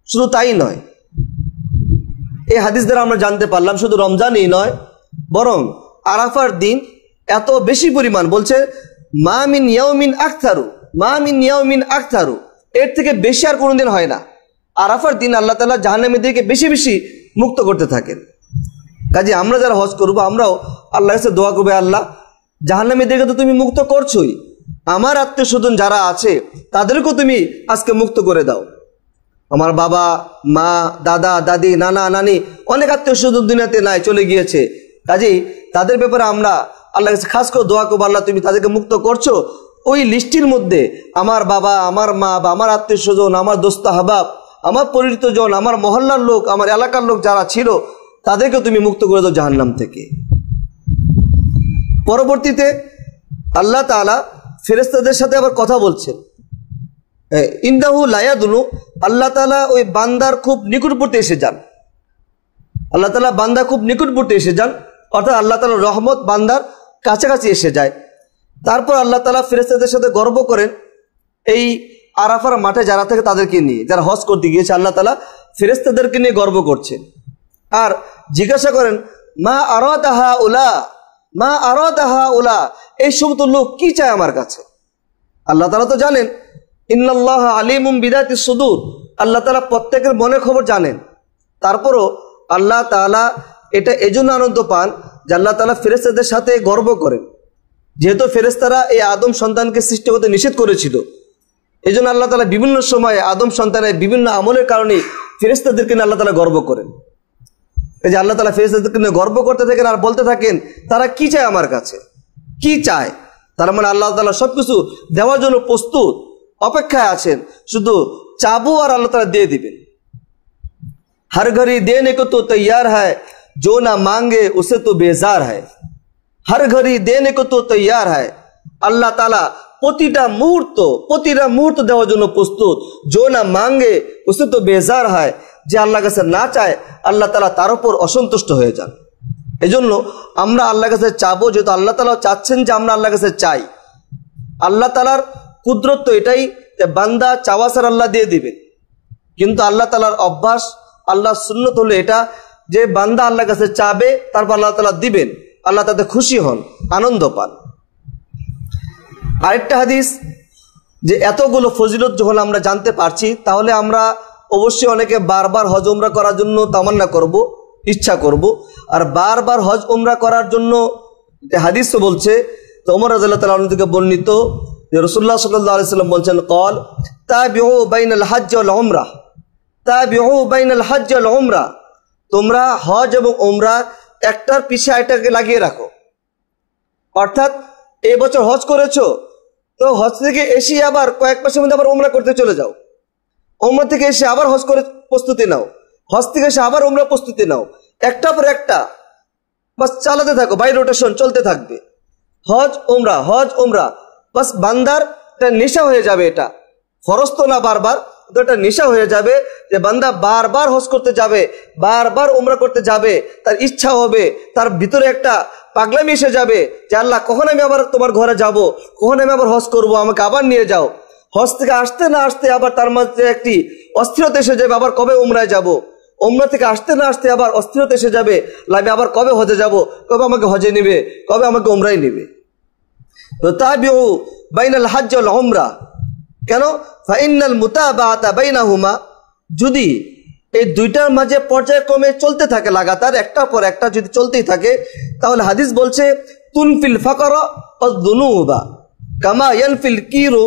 শুধু তাই নয়, এই হাদিস দ্বারা আমরা জানতে পারলাম শুধু রমজানই নয়, বরং আরাফার দিন এত বেশি পরিমাণ, বলছে মা মিন ইয়াউমিন আকতারু, মা মিন ইয়াউমিন আকতারু, এর থেকে বেশি আর কোনোদিন হয় না। আরাফার দিন আল্লাহ তাআলা জাহান্নামীদেরকে বেশি বেশি মুক্ত করতে থাকেন। কাজে আমরা যারা হজ করবো, আমরাও আল্লাহর কাছে দোয়া করবে, আল্লাহ জাহান্নামীদেরকে তো তুমি মুক্ত করছোই, আমার আত্মীয় স্বজন যারা আছে তাদেরকেও তুমি আজকে মুক্ত করে দাও। আমার বাবা মা, দাদা দাদি, নানা নানি, অনেক আত্মীয় স্বজন দুনিয়াতে নাই, চলে গিয়েছে। কাজেই তাদের ব্যাপারে আমরা আল্লাহর কাছে খাস করে দোয়া করবো, আল্লাহ তুমি তাদেরকে মুক্ত করছো, ওই লিস্টির মধ্যে আমার বাবা, আমার মা বা আমার আত্মীয় স্বজন, আমার দোস্ত আহবাব, আমার পরিচিত জন, আমার মহল্লার লোক, আমার এলাকার লোক যারা ছিল, তাদেরকে তুমি মুক্ত করে দাও জাহান্নাম থেকে। পরবর্তীতে আল্লাহ তাআলা ফেরেশতাদের সাথে আবার কথা বলছেন, ইন্দাহু লা ইয়াদুনু, আল্লাহ তাআলা ওই বান্দার খুব নিকটবর্তী এসে যান। আল্লাহ তাআলা বান্দা খুব নিকটবর্তী এসে যান, অর্থাৎ আল্লাহ তাআলার রহমত বান্দার কাছাকাছি এসে যায়। তারপর আল্লাহ তাআলা ফেরেশতাদের সাথে গর্ব করেন এই আরাফার মাঠে যারা থাকে তাদেরকে নিয়ে, যারা হজ করতে গিয়েছে, আল্লাহ তাআলা ফেরেশতাদেরকে নিয়ে গর্ব করছেন। আর জিজ্ঞাসা করেন মা আরাদাহা উলা, মা আরাদাহা উলা, এই সমস্ত লোক কি চায় আমার কাছে? আল্লাহ তাআলা তো জানেন, ইন্নাল্লাহা আলিমুম বিদাতিস সুদূর, আল্লাহ তাআলা প্রত্যেকের মনের খবর জানেন। তারপরও আল্লাহ তাআলা এটা এজন্য আনন্দ পান যে আল্লাহ তাআলা ফেরেশতাদের সাথে গর্ব করেন। যেহেতু ফেরেশতারা এই আদম সন্তানকে সৃষ্টি করতে নিষেধ করেছিল, এই জন্য আল্লাহ তাআলা বিভিন্ন সময়ে আদম সন্তানের বিভিন্ন আমলের কারণে ফেরেশতাদেরকে নিয়ে আল্লাহ তাআলা গর্ব করেন। এই যে আল্লাহ তাআলা ফেরেশতাদেরকে নিয়ে গর্ব করতে থাকেন আর বলতে থাকেন তারা কি চায় আমার কাছে, কি চায়। তার মানে আল্লাহ তাআলা সবকিছু দেওয়ার জন্য প্রস্তুত, অপেক্ষায় আছেন, শুধু চাবো আর আল্লাহ তাআলা দিয়ে দিবেন। हर घड़ी देने को तो तैयार है, जो ना मांगे उसे तो बेजार है। हर घड़ी देने को तो तैयार है, আল্লাহ তাআলা প্রতিটা মুহূর্ত দেওয়ার জন্য প্রস্তুত। जो ना मांगे उसे तो बेजार है, যে আল্লাহর কাছে না চায় আল্লাহ তাআলা তার উপর অসন্তুষ্ট হয়ে যান। এজন্য আমরা আল্লাহর কাছে চাবো, যেহেতু আল্লাহ তাআলা চাচ্ছেন যে আমরা আল্লাহর কাছে চাই। আল্লাহ তাআলার কুদরত তো এটাই যে বান্দা চাওয়া ছাড়া আল্লাহ দিয়ে দিবেন, কিন্তু আল্লাহ তাআলার অভ্যাস, আল্লাহর সুন্নত হলো এটা যে বান্দা আল্লাহর কাছে চাবে, তারপর আল্লাহ তাআলা দিবেন, আল্লাহ তাতে খুশি হন, আনন্দ পান। আরেকটা হাদিস, যে এতগুলো ফজিলত যখন আমরা জানতে পারছি, তাহলে আমরা অবশ্যই অনেকে বারবার হজ উমরা করার জন্য তামান্না করব, ইচ্ছা করব। আর বারবার হজ উমরা করার জন্য হাদিস তো বলছে, তো ওমর রাদিয়াল্লাহু তাআলা আনহু থেকে বর্ণিত যে রাসূলুল্লাহ সাল্লাল্লাহু আলাইহি ওয়াসাল্লাম বলেছেন, قال তাবিউ বাইনাল হজ ওয়াল উমরা, তাবিউ বাইনাল হজ ওয়াল উমরা, তোমরা হজ এবং উমরা একটার পিছে আরেকটাকে লাগিয়ে রাখো। অর্থাৎ এই বছর হজ করেছো, তো হজ থেকে এসে আবার কয়েক মাসের মধ্যে আবার উমরা করতে চলে যাও, উমরা থেকে এসে আবার হজ করে প্রস্তুতি নাও, হজ থেকে এসে আবার উমরা প্রস্তুতি নাও, একটা পর একটা বাস চালাতে থাকো, বাই রোটেশন চলতে থাকবে। হজ উমরা বাস বান্দার একটা নেশা হয়ে যাবে। এটা ফরজ তো না বারবার, তো একটা নেশা হয়ে যাবে যে বান্দা বারবার হজ করতে যাবে, বারবার উমরা করতে যাবে, তার ইচ্ছা হবে, তার ভিতরে একটা পাগলামি এসে যাবে যে আল্লাহ কখন আমি আবার তোমার ঘরে যাব, কখন আমি আবার হজ করব, আমাকে আবার নিয়ে যাও। হজ থেকে আসতে না আসতে আবার তার মাঝে একটি অস্থিরতা এসে যাবে, আবার কবে উমরায় যাব। উমরা থেকে আসতে না আসতে আবার অস্থিরতা এসে যাবে, আমি আবার কবে হজে যাব, কবে আমাকে হজে নিবে, কবে আমাকে উমরায় নিবে। তো তাবিউ বাইনাল হজ ওয়াল উমরা, কেন? ফাইনাল মুতাবাআতা বাইনাহুমা, যদি এই দুইটার মাঝে পর্যায়ক্রমে চলতে থাকে, লাগাতার একটার পর একটা যদি চলতেই থাকে, তাহলে হাদিস বলছে তুনফিল ফাকরা ওয়াজ যুনুবা কামা ইয়ানফিল কিরু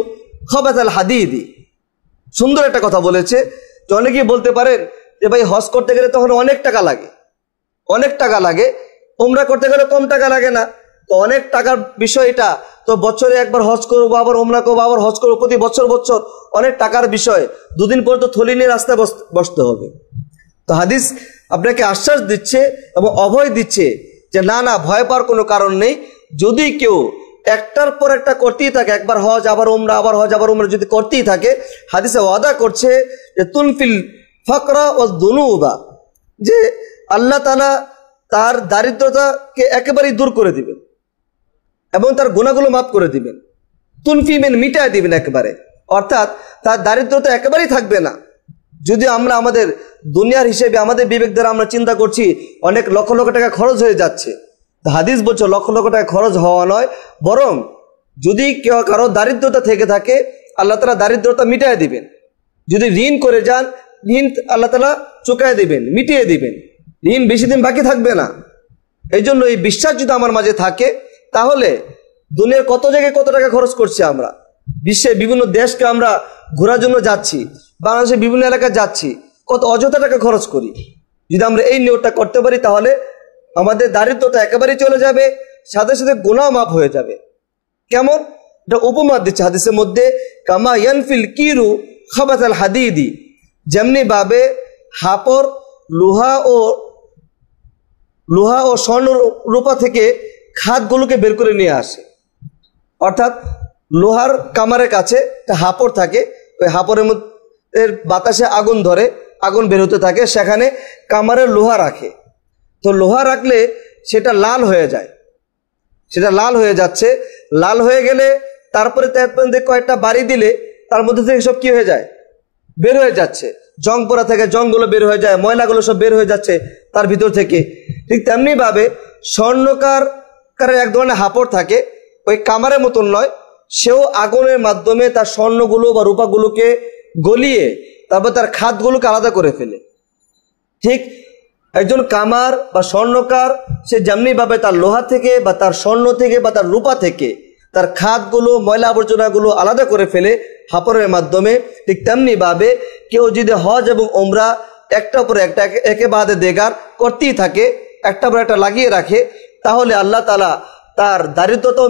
খাবাতাল হাদিদি। সুন্দর একটা কথা বলেছে, যে অনেকেই বলতে পারেন যে ভাই হজ করতে গেলে তখন অনেক টাকা লাগে, উমরা করতে গেলে কম টাকা লাগে না। তো অনেক টাকার বিষয় এটা, তো বছরে একবার হজ করবো, আবার উমরা করবো, আবার হজ করবো, প্রতি বছর অনেক টাকার বিষয়, দুদিন পর তো থলি নিয়ে রাস্তায় বসতে হবে। তো হাদিস আপনাকে আশ্বাস দিচ্ছে এবং অভয় দিচ্ছে যে না, ভয় পাওয়ার কোনো কারণ নেই। যদি কেউ একটার পর একটা করতেই থাকে, একবার হজ আবার উমরা, আবার হজ আবার উমরা যদি করতেই থাকে, হাদিসে ওয়াদা করছে যে তুনফিল ফাকরা ওয়াজ যুনুবা, যে আল্লাহ তাআলা তার দারিদ্রতাকে একেবারেই দূর করে দিবেন এবং তার গুনাহগুলো মাফ করে দিবেন। তুনফিমেন মিটায় দিবেন একেবারে, অর্থাৎ তার দারিদ্রতা একেবারেই থাকবে না। যদি আমরা আমাদের দুনিয়ার হিসেবে আমাদের বিবেক দ্বারা আমরা চিন্তা করছি অনেক লক্ষ লক্ষ টাকা খরচ হয়ে যাচ্ছে, তো হাদিস বলছে লক্ষ লক্ষ টাকা খরচ হওয়া নয়, বরং যদি কেউ কারো দারিদ্রতা থেকে থাকে আল্লাহ তাআলা দারিদ্রতা মিটায় দিবেন। যদি ঋণ করে যান, ঋণ আল্লাহ তাআলা চুকায় দিবেন, মিটিয়ে দিবেন, ঋণ বেশি দিন বাকি থাকবে না। এই জন্য এই বিশ্বাস যদি আমার মাঝে থাকে, তাহলে দুনিয়ার কত জায়গায় কত টাকা খরচ করছি আমরা, বিশ্বের বিভিন্ন দেশকে আমরা ঘোরার জন্য যাচ্ছি, বাংলাদেশের বিভিন্ন এলাকায় যাচ্ছি, কত অযথা টাকা খরচ করি। যদি আমরা এই নিয়মটা করতে পারি, তাহলে আমাদের দারিদ্রতা একেবারেই চলে যাবে, সাথে সাথে গুনাহ মাফ হয়ে যাবে। কেমন? এটা উপমা দিচ্ছে হাদিসের মধ্যে, কামা ইয়ানফিল কিরু খাবাতাল হাদিদি, যেমনি ভাবে হাপর লোহা ও স্বর্ণ রূপা থেকে খাদগুলোকে বের করে নিয়ে আসে। অর্থাৎ লোহার কামারের কাছে একটা হাপড় থাকে, ওই হাপড়ের মধ্যে বাতাসে আগুন ধরে, আগুন বের হতে থাকে, সেখানে কামারের লোহা রাখে। তো লোহা রাখলে সেটা লাল হয়ে যায়, সেটা লাল হয়ে যাচ্ছে, লাল হয়ে গেলে তারপরে কয়েকটা বাড়ি দিলে তার মধ্যে থেকে সব কি হয়ে যায়, বের হয়ে যাচ্ছে। জং পড়া থেকে জংগুলো বের হয়ে যায়, ময়লাগুলো সব বের হয়ে যাচ্ছে তার ভিতর থেকে। ঠিক তেমনিভাবে স্বর্ণকার এক ধরনের হাপড় থাকে, ওই কামারের মতন নয়, সেও আগুনের মাধ্যমে তার স্বর্ণগুলো বা রূপাগুলোকে গলিয়ে তারপর তার খাতগুলোকে আলাদা করে ফেলে। ঠিক একজন কামার বা স্বর্ণকার সে যেমনিভাবে তার লোহা থেকে বা তার স্বর্ণ থেকে বা তার রূপা থেকে তার খাতগুলো ময়লা আবর্জনাগুলো আলাদা করে ফেলে হাপড়ের মাধ্যমে, ঠিক তেমনিভাবে কেউ যদি হজ এবং ওমরা একটা পর একটা একে বাদে দেগার করতেই থাকে, একটা পর একটা লাগিয়ে রাখে, তাহলে আল্লাহ তাআলা তার দারিদ্রতা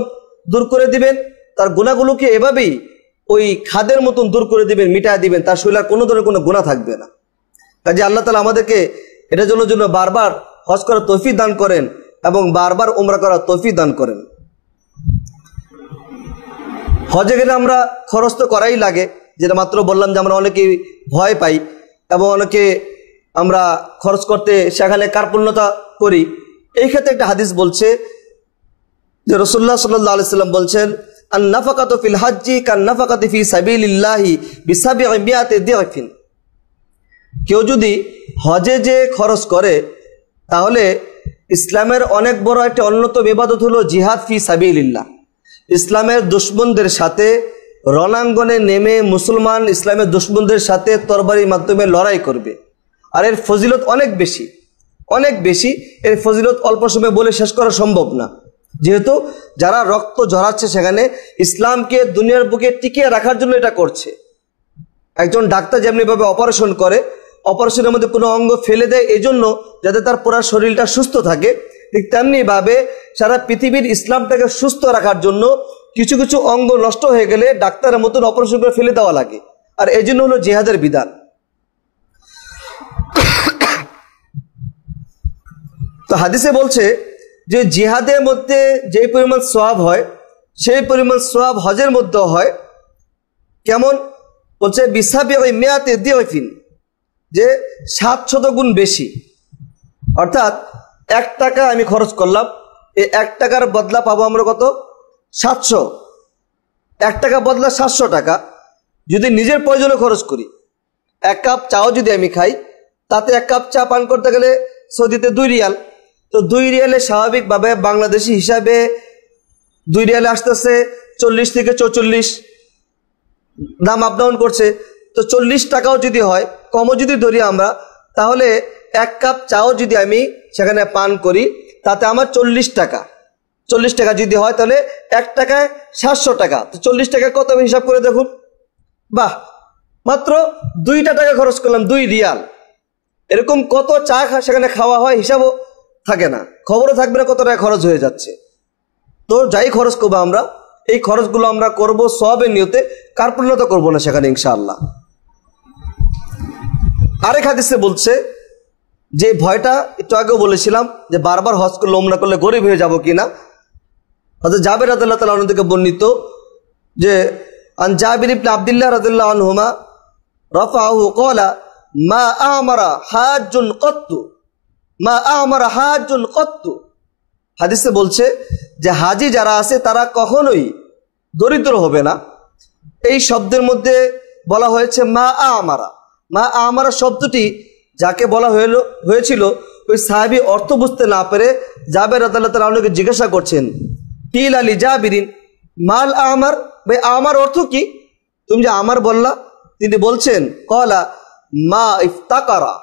দূর করে দিবেন, তার গুনাহগুলোকে এভাবেই ওই খাদের মতন দূর করে দিবেন, মিটায় দিবেন, তার শরীরে কোনো ধরনের কোনো গুনাহ থাকবে না। কাজে আল্লাহ তাআলা আমাদেরকে এটার জন্য বারবার হজ করার তৌফিক দান করেন এবং বারবার উমরা করার তৌফিক দান করেন। হজে গেলে আমরা খরচ তো করাই লাগে, যেটা মাত্র বললাম যে আমরা অনেকেই ভয় পাই এবং অনেকে আমরা খরচ করতে সেখানে কার্পণ্যতা করি। এই ক্ষেত্রে একটা হাদিস বলছে যে রাসূলুল্লাহ সাল্লাল্লাহু আলাইহি সাল্লাম বলছেন, আন নাফাকাতু ফিল হজ্জি কান নাফাকাতি ফি সাবিলিল্লাহি বিসাবি'মিয়াতি দি'ফিন। কেউ যদি হজে যে খরচ করে তাহলে ইসলামের অনেক বড় একটা অন্যতম ইবাদত হলো জিহাদ ফি সাবিলিল্লাহ। ইসলামের দুশমনদের সাথে রণাঙ্গনে নেমে মুসলমান ইসলামের দুশমনদের সাথে তরবারির মাধ্যমে লড়াই করবে। আর এর ফজিলত অনেক বেশি, অনেক বেশি। এর ফজিলত অল্প সময় বলে শেষ করা সম্ভব না, যেহেতু যারা রক্ত ঝরাচ্ছে সেখানে ইসলামকে দুনিয়ার বুকে টিকিয়ে রাখার জন্য এটা করছে। একজন ডাক্তার যেমনিভাবে অপারেশন করে, অপারেশনের মধ্যে কোনো অঙ্গ ফেলে দেয় এই জন্য যাতে তার পুরো শরীরটা সুস্থ থাকে, ঠিক তেমনিভাবে সারা পৃথিবীর ইসলামটাকে সুস্থ রাখার জন্য কিছু কিছু অঙ্গ নষ্ট হয়ে গেলে ডাক্তারের মতন অপারেশন করে ফেলে দেওয়া লাগে। আর এই জন্য হলো জিহাদের বিধান। তো হাদিসে বলছে যে জিহাদের মধ্যে যে পরিমাণ সওয়াব হয় সেই পরিমাণ সওয়াব হজের মধ্যে হয়। কেমন বলছে? বিসাবি'মিয়াতি দি'ফিন, যে 700 গুণ বেশি। অর্থাৎ 1 টাকা আমি খরচ করলাম, এই 1 টাকার বদলা পাবো আমরা কত? 700। 1 টাকা বদলা 700 টাকা। যদি নিজের প্রয়োজনে খরচ করি, 1 কাপ চাও যদি আমি খাই, তাতে 1 কাপ চা পান করতে গেলে সৌদিতে 2 রিয়াল। তো 2 রিয়ালে স্বাভাবিকভাবে বাংলাদেশি হিসাবে 2 রিয়ালে আসতেছে 40 থেকে 44, দাম আপ ডাউন করছে। তো 40 টাকাও যদি হয়, কমও যদি ধরি আমরা, তাহলে 1 কাপ চাও যদি আমি সেখানে পান করি তাতে আমার 40 টাকা। 40 টাকা যদি হয় তাহলে 1 টাকায় 700 টাকা। তো 40 টাকা কত হিসাব করে দেখুন। বাহ, মাত্র 2টা টাকা খরচ করলাম, 2 রিয়াল। এরকম কত চা সেখানে খাওয়া হয় হিসাবও থাকে না, খবরও থাকবে না কত টাকা খরচ হয়ে যাচ্ছে। তো যাই খরচ করবো আমরা, এই খরচগুলো আমরা করবো সওয়াবের নিয়তে, কার্পণ্যতা করবো না সেখানে ইনশাআল্লাহ। আরেক হাদিসে বলছে যে ভয়টা একটু আগেও বলেছিলাম যে বারবার হজ করলে ওমরা করলে গরিব হয়ে যাব কিনা। হযরত জাবের রাদিয়াল্লাহু তাআলা আনহু থেকে বর্ণিত যে আন জাবির ইবনে আব্দুল্লাহ রাদিয়াল্লাহু আনহুমা রাফাহু ক্বালা মা আমারা হাজ্জুন কত্তু, মা আমারা হাজ্জুন কত্তু। হাদিসে বলছে যে হাজি যারা আছে তারা কখনোই দরিদ্র হবে না। এই শব্দের মধ্যে বলা হয়েছে মা আমারা। মা আমারা শব্দটি যাকে বলা হয়েছিল ওই সাহাবী অর্থ বুঝতে না পেরে জাবের রাদিয়াল্লাহু তাআলা আনহুকে জিজ্ঞাসা করছেন, কিল আলি জাবিরিন মাল আমার, ভাই আমার অর্থ কি? তুমি যে আমার বললা। তিনি বলছেন ক্বালা মা ইফতাকারা,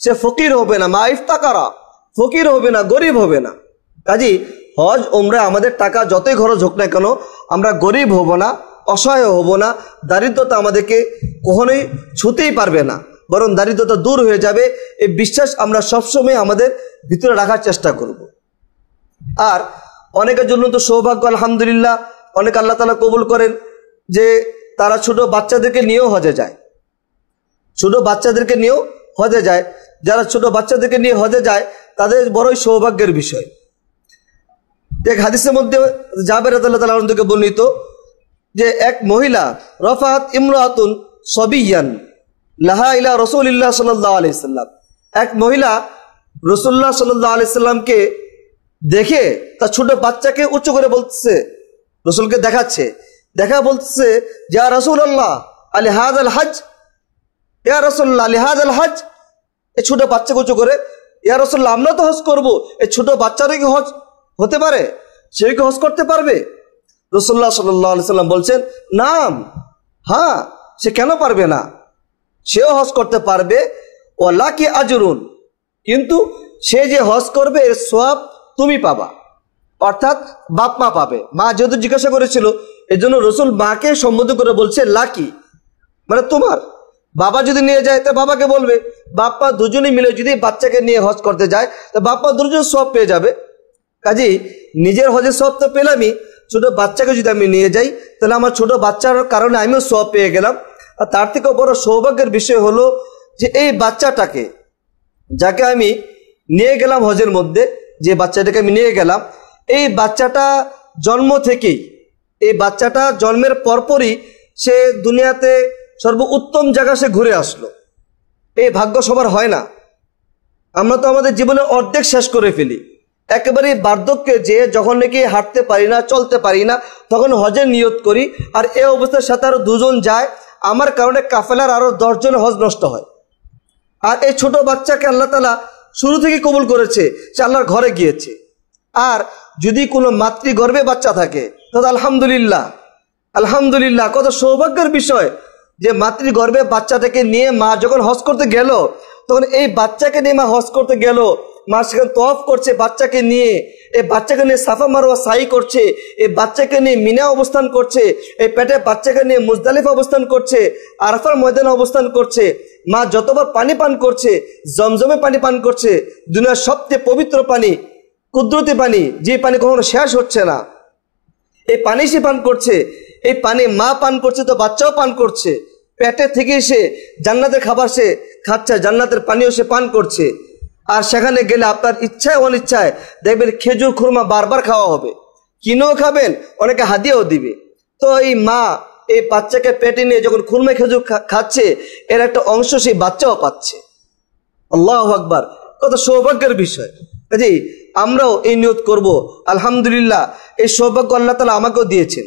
সে ফকির হবে না। মা ইফতাকারা, ফকির হবে না, গরিব হবে না। কাজী হজ ওমরা আমাদের টাকা যতই খরচ হোক না কেন আমরা গরিব হব না, অসহায় হব না, দারিদ্রতা আমাদেরকে কখনোই ছুতেই পারবে না, বরং দারিদ্রতা দূর হয়ে যাবে। এই বিশ্বাস আমরা সবসময় আমাদের ভিতরে রাখার চেষ্টা করব। আর অনেকের জন্য তো সৌভাগ্য, আলহামদুলিল্লাহ, অনেক আল্লাহ তাআলা কবুল করেন যে তারা ছোট বাচ্চাদেরকে নিয়েও হজে যায়, ছোট বাচ্চাদেরকে নিয়েও হজে যায়। যারা ছোট বাচ্চাদেরকে নিয়ে হজে যায় তাদের বড়ই সৌভাগ্যের বিষয়। এক হাদিসের মধ্যে জাবের রাদিয়াল্লাহু তাআলা আনহু থেকে বর্ণিত যে এক মহিলা রফাত ইমরাতুন সবিয়ান লাহা ইলা রাসূলিল্লাহ সাল্লাল্লাহু আলাইহি সাল্লাম, এক মহিলা রাসূলুল্লাহ সাল্লাল্লাহু আলাইহি সাল্লামকে দেখে তার ছোট বাচ্চাকে উঁচু করে বলতেছে, রাসূলকে দেখাচ্ছে, দেখা বলতেছে ইয়া রাসূলুল্লাহ আলি হাযাল হজ, ইয়া রাসূলুল্লাহ লিহাযাল হজ, এই ছোট বাচ্চা উঁচু করে, ইয়া রাসূলুল্লাহ আমরা তো হজ করব, এই ছোট বাচ্চারও কি হজ হতে পারে? সে কি হজ করতে পারবে? রাসূলুল্লাহ সাল্লাল্লাহু আলাইহি সাল্লাম বলছেন, নাম, হ্যাঁ, সে কেন পারবে না, সেও হজ করতে পারবে। ওয়ালাকি আজরুন, কিন্তু সে যে হজ করবে এর সওয়াব তুমি পাবা, অর্থাৎ বাপ মা পাবে। মা যেহেতু জিজ্ঞাসা করেছিল, এজন্য রাসূল মাকে সম্বোধন করে বলছে লাকি, মানে তোমার। বাবা যদি নিয়ে যায় তা বাবাকে বলবে, বাপ মা দুজনেই মিলে যদি বাচ্চাকে নিয়ে হজ করতে যায় তা বাপ মা দুজন সওয়াব পেয়ে যাবে। কাজেই নিজের হজের সওয়াব তো পেলামই, ছোট বাচ্চাকে যদি আমি নিয়ে যাই তাহলে আমার ছোট বাচ্চার কারণে আমিও সওয়াব পেয়ে গেলাম। আর তার থেকেও বড় সৌভাগ্যের বিষয় হলো যে এই বাচ্চাটাকে, যাকে আমি নিয়ে গেলাম হজের মধ্যে, যে বাচ্চাটাকে আমি নিয়ে গেলাম, এই বাচ্চাটা জন্ম থেকেই, এই বাচ্চাটা জন্মের পরপরই সে দুনিয়াতে সর্বোত্তম জায়গা সে ঘুরে আসলো। এই ভাগ্য সবার হয় না। আমরা তো আমাদের জীবনের অর্ধেক শেষ করে ফেলি একেবারে বার্ধক্যে, যে যখন নাকি হাঁটতে পারি না, চলতে পারি না, তখন হজের নিয়ত করি। আর এই অবস্থার সাথে আরো দুজন যায়, আমার কারণে কাফেলার আরো 10 জনের হজ নষ্ট হয়। আর এই ছোট বাচ্চাকে আল্লাহ তাআলা শুরু থেকে কবুল করেছে, সে আল্লাহর ঘরে গিয়েছে। আর যদি কোনো মাতৃগর্ভে বাচ্চা থাকে তাহলে আলহামদুলিল্লাহ, আলহামদুলিল্লাহ, কত সৌভাগ্যের বিষয় যে মাতৃগর্ভে বাচ্চাটাকে নিয়ে মা যখন হজ করতে গেল, তখন এই বাচ্চাকে নিয়ে মা হজ করতে গেল, মা সেখানে তওয়াফ করছে বাচ্চাকে নিয়ে, এই বাচ্চাকে নিয়ে সাফা মারওয়া সাই করছে, এই বাচ্চাকে নিয়ে মিনা অবস্থান করছে, এই পেটে বাচ্চাকে নিয়ে মুজদালিফা অবস্থান করছে, আরাফার ময়দানে অবস্থান করছে। মা যতবার পানি পান করছে, জমজমে পানি পান করছে, দুনিয়ার সবচেয়ে পবিত্র পানি, কুদরতি পানি, যে পানি কখনো শেষ হচ্ছে না, এই পানি সে পান করছে। এই পানি মা পান করছে তো বাচ্চাও পান করছে, পেটে থেকে সে জান্নাতের খাবার সে খাচ্ছে, জান্নাতের পানিও সে পান করছে। আর সেখানে গেলে আপনার ইচ্ছায় অনিচ্ছায় দেখবেন খেজুর খুরমা বারবার খাওয়া হবে, কিনেও খাবেন, অনেকে হাদিয়াও দিবে। তো এই মা এই বাচ্চাকে পেটে নিয়ে যখন খুরমা খেজুর খাচ্ছে, এর একটা অংশ সেই বাচ্চাও পাচ্ছে। আল্লাহু আকবার, কত সৌভাগ্যের বিষয়। কাজেই আমরাও এই নিয়ত করব, আলহামদুলিল্লাহ, এই সৌভাগ্য আল্লাহ তাআলা আমাকেও দিয়েছেন।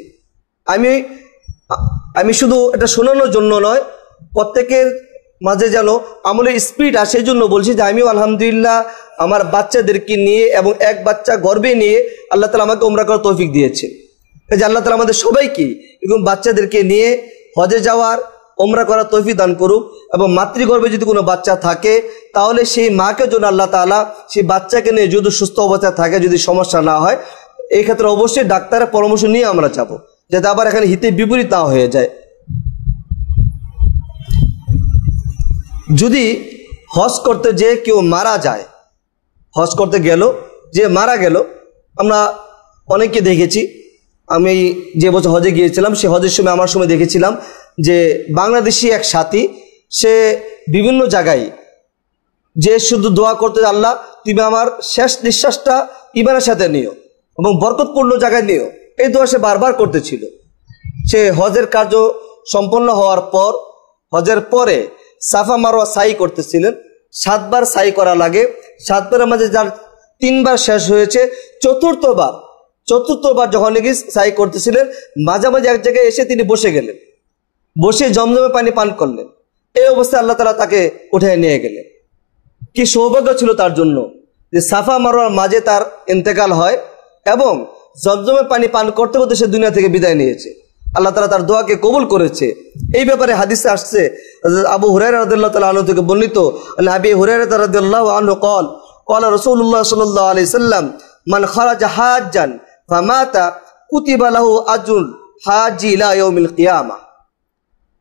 আমি শুধু এটা শোনানোর জন্য নয়, প্রত্যেকের মাঝে যেন আমলের স্পিড আসে, এই জন্য বলছি যে আমিও আলহামদুলিল্লাহ আমার বাচ্চাদেরকে নিয়ে এবং এক বাচ্চা গর্বে নিয়ে আল্লাহ তাআলা আমাকে উমরা করার তৌফিক দিয়েছে। কাজে আল্লাহ তাআলা আমাদের সবাইকে এবং বাচ্চাদেরকে নিয়ে হজে যাওয়ার, উমরা করার তৌফিক দান করুক। এবং মাতৃগর্ভে যদি কোনো বাচ্চা থাকে তাহলে সেই মাকে যেন আল্লাহ তাআলা সেই বাচ্চাকে নিয়ে যদি সুস্থ অবস্থায় থাকে, যদি সমস্যা না হয়, এই ক্ষেত্রে অবশ্যই ডাক্তারের পরামর্শ নিয়ে আমরা যাব, যাতে আবার এখানে হিতে বিপরীত না হয়ে যায়। যদি হজ করতে যে কেউ মারা যায়, হজ করতে গেল যে মারা গেল, আমরা অনেককে দেখেছি। আমি যে বছর হজে গিয়েছিলাম, সে হজের সময় আমার সময় দেখেছিলাম যে বাংলাদেশি এক সাথী, সে বিভিন্ন জায়গায় যে শুধু দোয়া করতে, আল্লাহ তুমি আমার শেষ নিঃশ্বাসটা ইমানের সাথে নিও এবং বরকতপূর্ণ জায়গায় নিও, এই দোয়া সে বারবার করতেছিল। সে হজের কার্য সম্পন্ন হওয়ার পর, হজের পরে সাফা মারওয়া সাই করতেছিলেন। 7 বার সাই করা লাগে, 7 বারের মাঝে যার 3 বার শেষ হয়েছে, চতুর্থবার যখন নাকি সাই করতেছিলেন, মাঝামাঝি এক জায়গায় এসে তিনি বসে গেলেন, বসে জমজমে পানি পান করলেন। এই অবস্থায় আল্লাহ তাআলা তাকে উঠিয়ে নিয়ে গেলেন। কি সৌভাগ্য ছিল তার জন্য যে সাফা মারওয়ার মাঝে তার ইন্তেকাল হয় এবং জমজমে পানি পান করতে করতে সে দুনিয়া থেকে বিদায় নিয়েছে। আল্লাহ তাআলা তার দোয়াকে কবুল করেছে। এই ব্যাপারে হাদিসে আসছে, আবু হুরায়রা রাদিয়াল্লাহু তাআলা আনহু থেকে বর্ণিত, আবু হুরায়রা রাদিয়াল্লাহু আনহু قال قال رسول الله صلى الله عليه وسلم من خرج حاجا فمات كتب له اجر حاج الى يوم القيامه।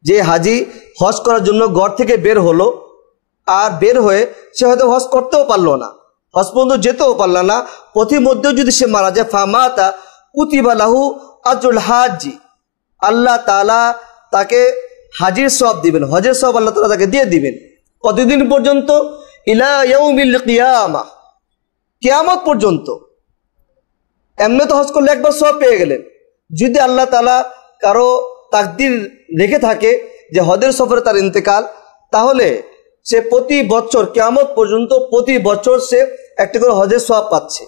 যে হাজি হজ করার জন্য ঘর থেকে বের হলো, আর বের হয়ে সে হয়তো হজ করতেও পারলো না, হজ পর্যন্ত যেতেও পারল না, পথিমধ্যেও যদি সে মারা যায়, ফামাতা কুতিবা লাহু আজরুল হাজি, আল্লাহ তাআলা তাকে হাজির সওয়াব দিবেন, হজের সওয়াব আল্লাহ তাআলা তাকে দিয়ে দিবেন। কতদিন পর্যন্ত? ইলা ইয়াউমিল কিয়ামা, কিয়ামত পর্যন্ত। এমনি তো হজ করলে একবার সওয়াব পেয়ে গেলেন। যদি আল্লাহ তাআলা কারো তাকদির রেখে থাকে যে হজের সফরে তার ইন্তেকাল, তাহলে সে প্রতি বছর কিয়ামত পর্যন্ত প্রতি বছর সে একটা করে হজের সওয়াব পাচ্ছে।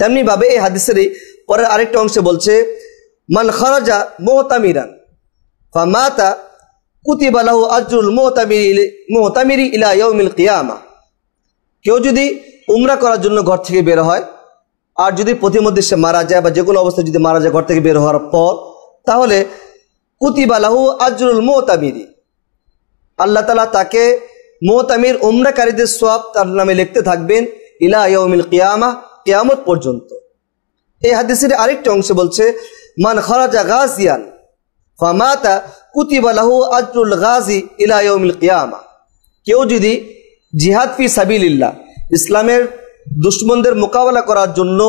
তেমনি ভাবে এই হাদিসেরই পরের আরেকটা অংশে বলছে, মান খারাজা মুতামিরান ফামাতা কুতিবা লাহু আজরুল মুতামিরি ইলা ইয়াউমিল কিয়ামা। কেউ যদি উমরা করার জন্য ঘর থেকে বের হয় আর যদি প্রতিমধ্যে সে মারা যায় বা যে কোনো অবস্থায় যদি মারা যায় ঘর থেকে বের হওয়ার পর, তাহলে কুতিবা লাহু আজরুল মুতামিরি, আল্লাহ তাআলা তাকে মুতামির উমরাকারীদের সওয়াব তার নামে লিখতে থাকবেন ইলা ইয়াউমিল কিয়ামা, কিয়ামত পর্যন্ত। এই হাদিসের আরেকটা অংশে বলছে মান খারাজা গাজিয়ান ফামাতা কুতিবা লাহু আজরুল গাজি ইলা ইয়াউমিল কিয়ামা। কেউ যদি জিহাদ ফি সাবিলিল্লাহ, ইসলামের দুশমনদের মোকাবেলা করার জন্য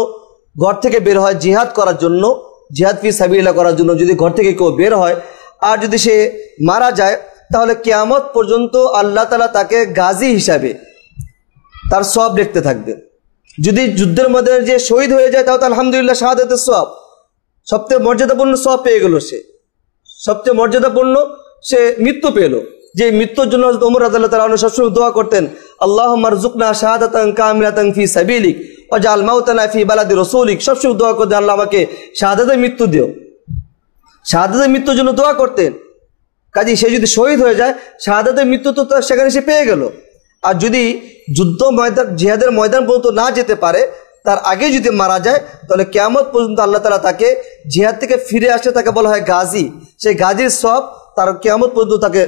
ঘর থেকে বের হয়, জিহাদ করার জন্য, জিহাদ ফি সাবিলিল্লাহ করার জন্য যদি ঘর থেকে কেউ বের হয় আর যদি সে মারা যায়, তাহলে কিয়ামত পর্যন্ত আল্লাহ তাআলা তাকে গাজী হিসাবে তার সওয়াব দেখতে থাকবে। যদি যুদ্ধের মধ্যে যে শহীদ হয়ে যায় তাহলে আলহামদুলিল্লাহ, শাহাদাতের সওয়াব, সবচেয়ে মর্যাদাপূর্ণ সওয়াব পেয়ে গেল, সবচেয়ে মর্যাদাপূর্ণ সে মৃত্যু পেল। যে মৃত্যুর জন্য হযরত ওমর রাদিয়াল্লাহু তাআলা আনহু সবসময় দোয়া করতেন, আল্লাহুম্মা রযুকনা শাহাদাতান কামিলাতান ফি সাবিলিক ওয়াজআল মাউতানা ফি বালাদি রাসূলিক। সবসময় দোয়া করতেন, আল্লাহ আমাকে শাহাদাতের মৃত্যু দিও, শাহাদাতের মৃত্যুর জন্য দোয়া করতেন। কাজে সে যদি শহীদ হয়ে যায়, শাহাদাতের মৃত্যু তো সেখানে সে পেয়ে গেল। আর যদি যুদ্ধ ময়দান, জিহাদের ময়দান পর্যন্ত না যেতে পারে, তার আগে যদি মারা যায়, তাহলে কিয়ামত পর্যন্ত আল্লাহ তাআলা তাকে জিহাদ থেকে ফিরে আসে, তাকে বলা হয় গাজী। সেই গাজীর সওয়াব তার কিয়ামত পর্যন্ত তাকে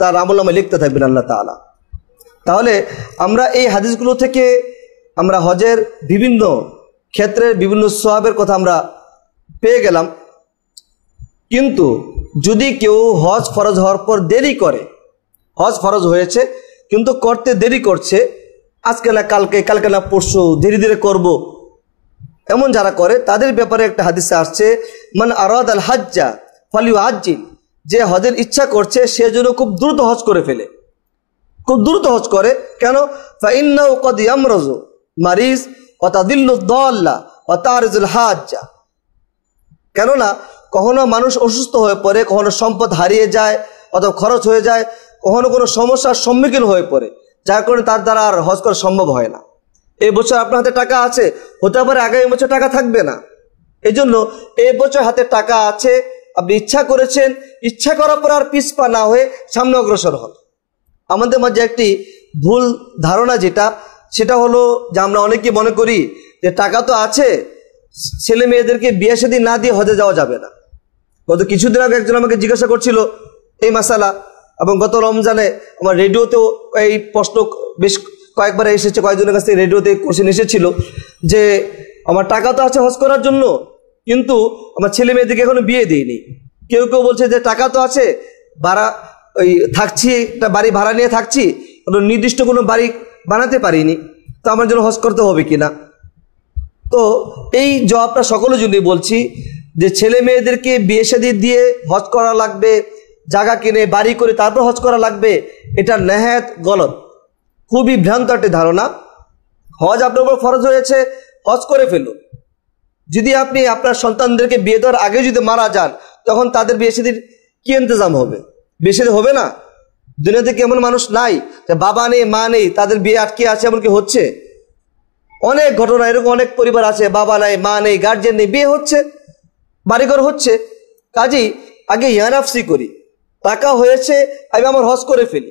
তার আমলনামায় লিখতে থাকবেন আল্লাহ তাআলা। তাহলে আমরা এই হাদিসগুলো থেকে আমরা হজের বিভিন্ন ক্ষেত্রে বিভিন্ন সওয়াবের কথা আমরা পেয়ে গেলাম। কিন্তু যদি কেউ হজ ফরজ হওয়ার পর দেরি করে, হজ ফরজ হয়েছে কিন্তু করতে দেরি করছে, আজকে না কালকে, কালকে না পরশু, ধীরে ধীরে করব, এমন যারা করে তাদের ব্যাপারে একটা হাদিসে আসছে মান আরাদ আল হাজ্জা ফালিউআজ্জিল, যে হজের ইচ্ছা করছে সে যেন খুব দ্রুত হজ করে ফেলে, খুব দ্রুত হজ করে। কেন? ফাইন্নাহু ক্বাদ ইয়ামরাজু মারিজ ওয়া তাদিল্লু দাল্লা ওয়া তারিজুল হাজ্জা। কেননা কখনো মানুষ অসুস্থ হয়ে পড়ে, কখনো সম্পদ হারিয়ে যায় অথবা খরচ হয়ে যায়, কখনো কোনো সমস্যার সম্মুখীন হয়ে পড়ে, যার কারণে তার দ্বারা আর হজ করা সম্ভব হয় না। এই বছর আপনার হাতে টাকা আছে, হতে পারে আগামী বছর টাকা থাকবে না। এই জন্য এই বছর হাতে টাকা আছে, আপনি ইচ্ছা করেছেন, ইচ্ছা করার পর আর পিছপা না হয়ে সামনে অগ্রসর হন। আমাদের মাঝে একটি ভুল ধারণা সেটা হলো যে আমরা অনেকেই মনে করি যে টাকা তো আছে, ছেলে মেয়েদেরকে বিয়ে শাদী না দিয়ে হজে যাওয়া যাবে না। গত কিছুদিন আগে একজন আমাকে জিজ্ঞাসা করছিল এই মাসালা, এবং গত রমজানে আমার রেডিওতেও এই প্রশ্ন বেশ কয়েকবার এসেছে, কয়েকজনের কাছ থেকে রেডিওতে কোশ্চেন এসেছিল যে আমার টাকা তো আছে হজ করার জন্য, কিন্তু আমার ছেলে মেয়েদেরকে এখনো বিয়ে দিইনি। কেউ কেউ বলছে যে টাকা তো আছে, থাকছি, একটা বাড়ি ভাড়া নিয়ে থাকছি, কোনো নির্দিষ্ট কোনো বাড়ি বানাতে পারিনি, তো আমার জন্য হজ করতে হবে কিনা। তো এই জবাবটা সকলের জন্যই বলছি যে ছেলে মেয়েদেরকে বিয়ে শাদী দিয়ে হজ করা লাগবে, জায়গা কিনে বাড়ি করে তারপর হজ করা লাগবে, এটা নেহায়েত গলত, খুবই ভ্রান্ত একটি ধারণা। হজ আপনার উপর ফরজ হয়েছে, হজ করে ফেলুন। যদি আপনি আপনার সন্তানদেরকে বিয়ে দেওয়ার আগে যদি মারা যান, তখন তাদের বিয়ে শাদীর কি ইন্তজাম হবে? বিয়ে শাদী হবে না। দুনিয়াতে কেমন মানুষ নাই যে বাবা নেই, মা নেই, তাদের বিয়ে আটকে আছে, এমনকি হচ্ছে অনেক ঘটনা, এরকম অনেক পরিবার আছে, বাবা নাই, মা নেই, গার্জেন নেই, বিয়ে হচ্ছে, বাড়িঘর হচ্ছে। কাজেই আগে ইয়ানাফসি করি, টাকা হয়েছে আমি আমার হজ করে ফেলি।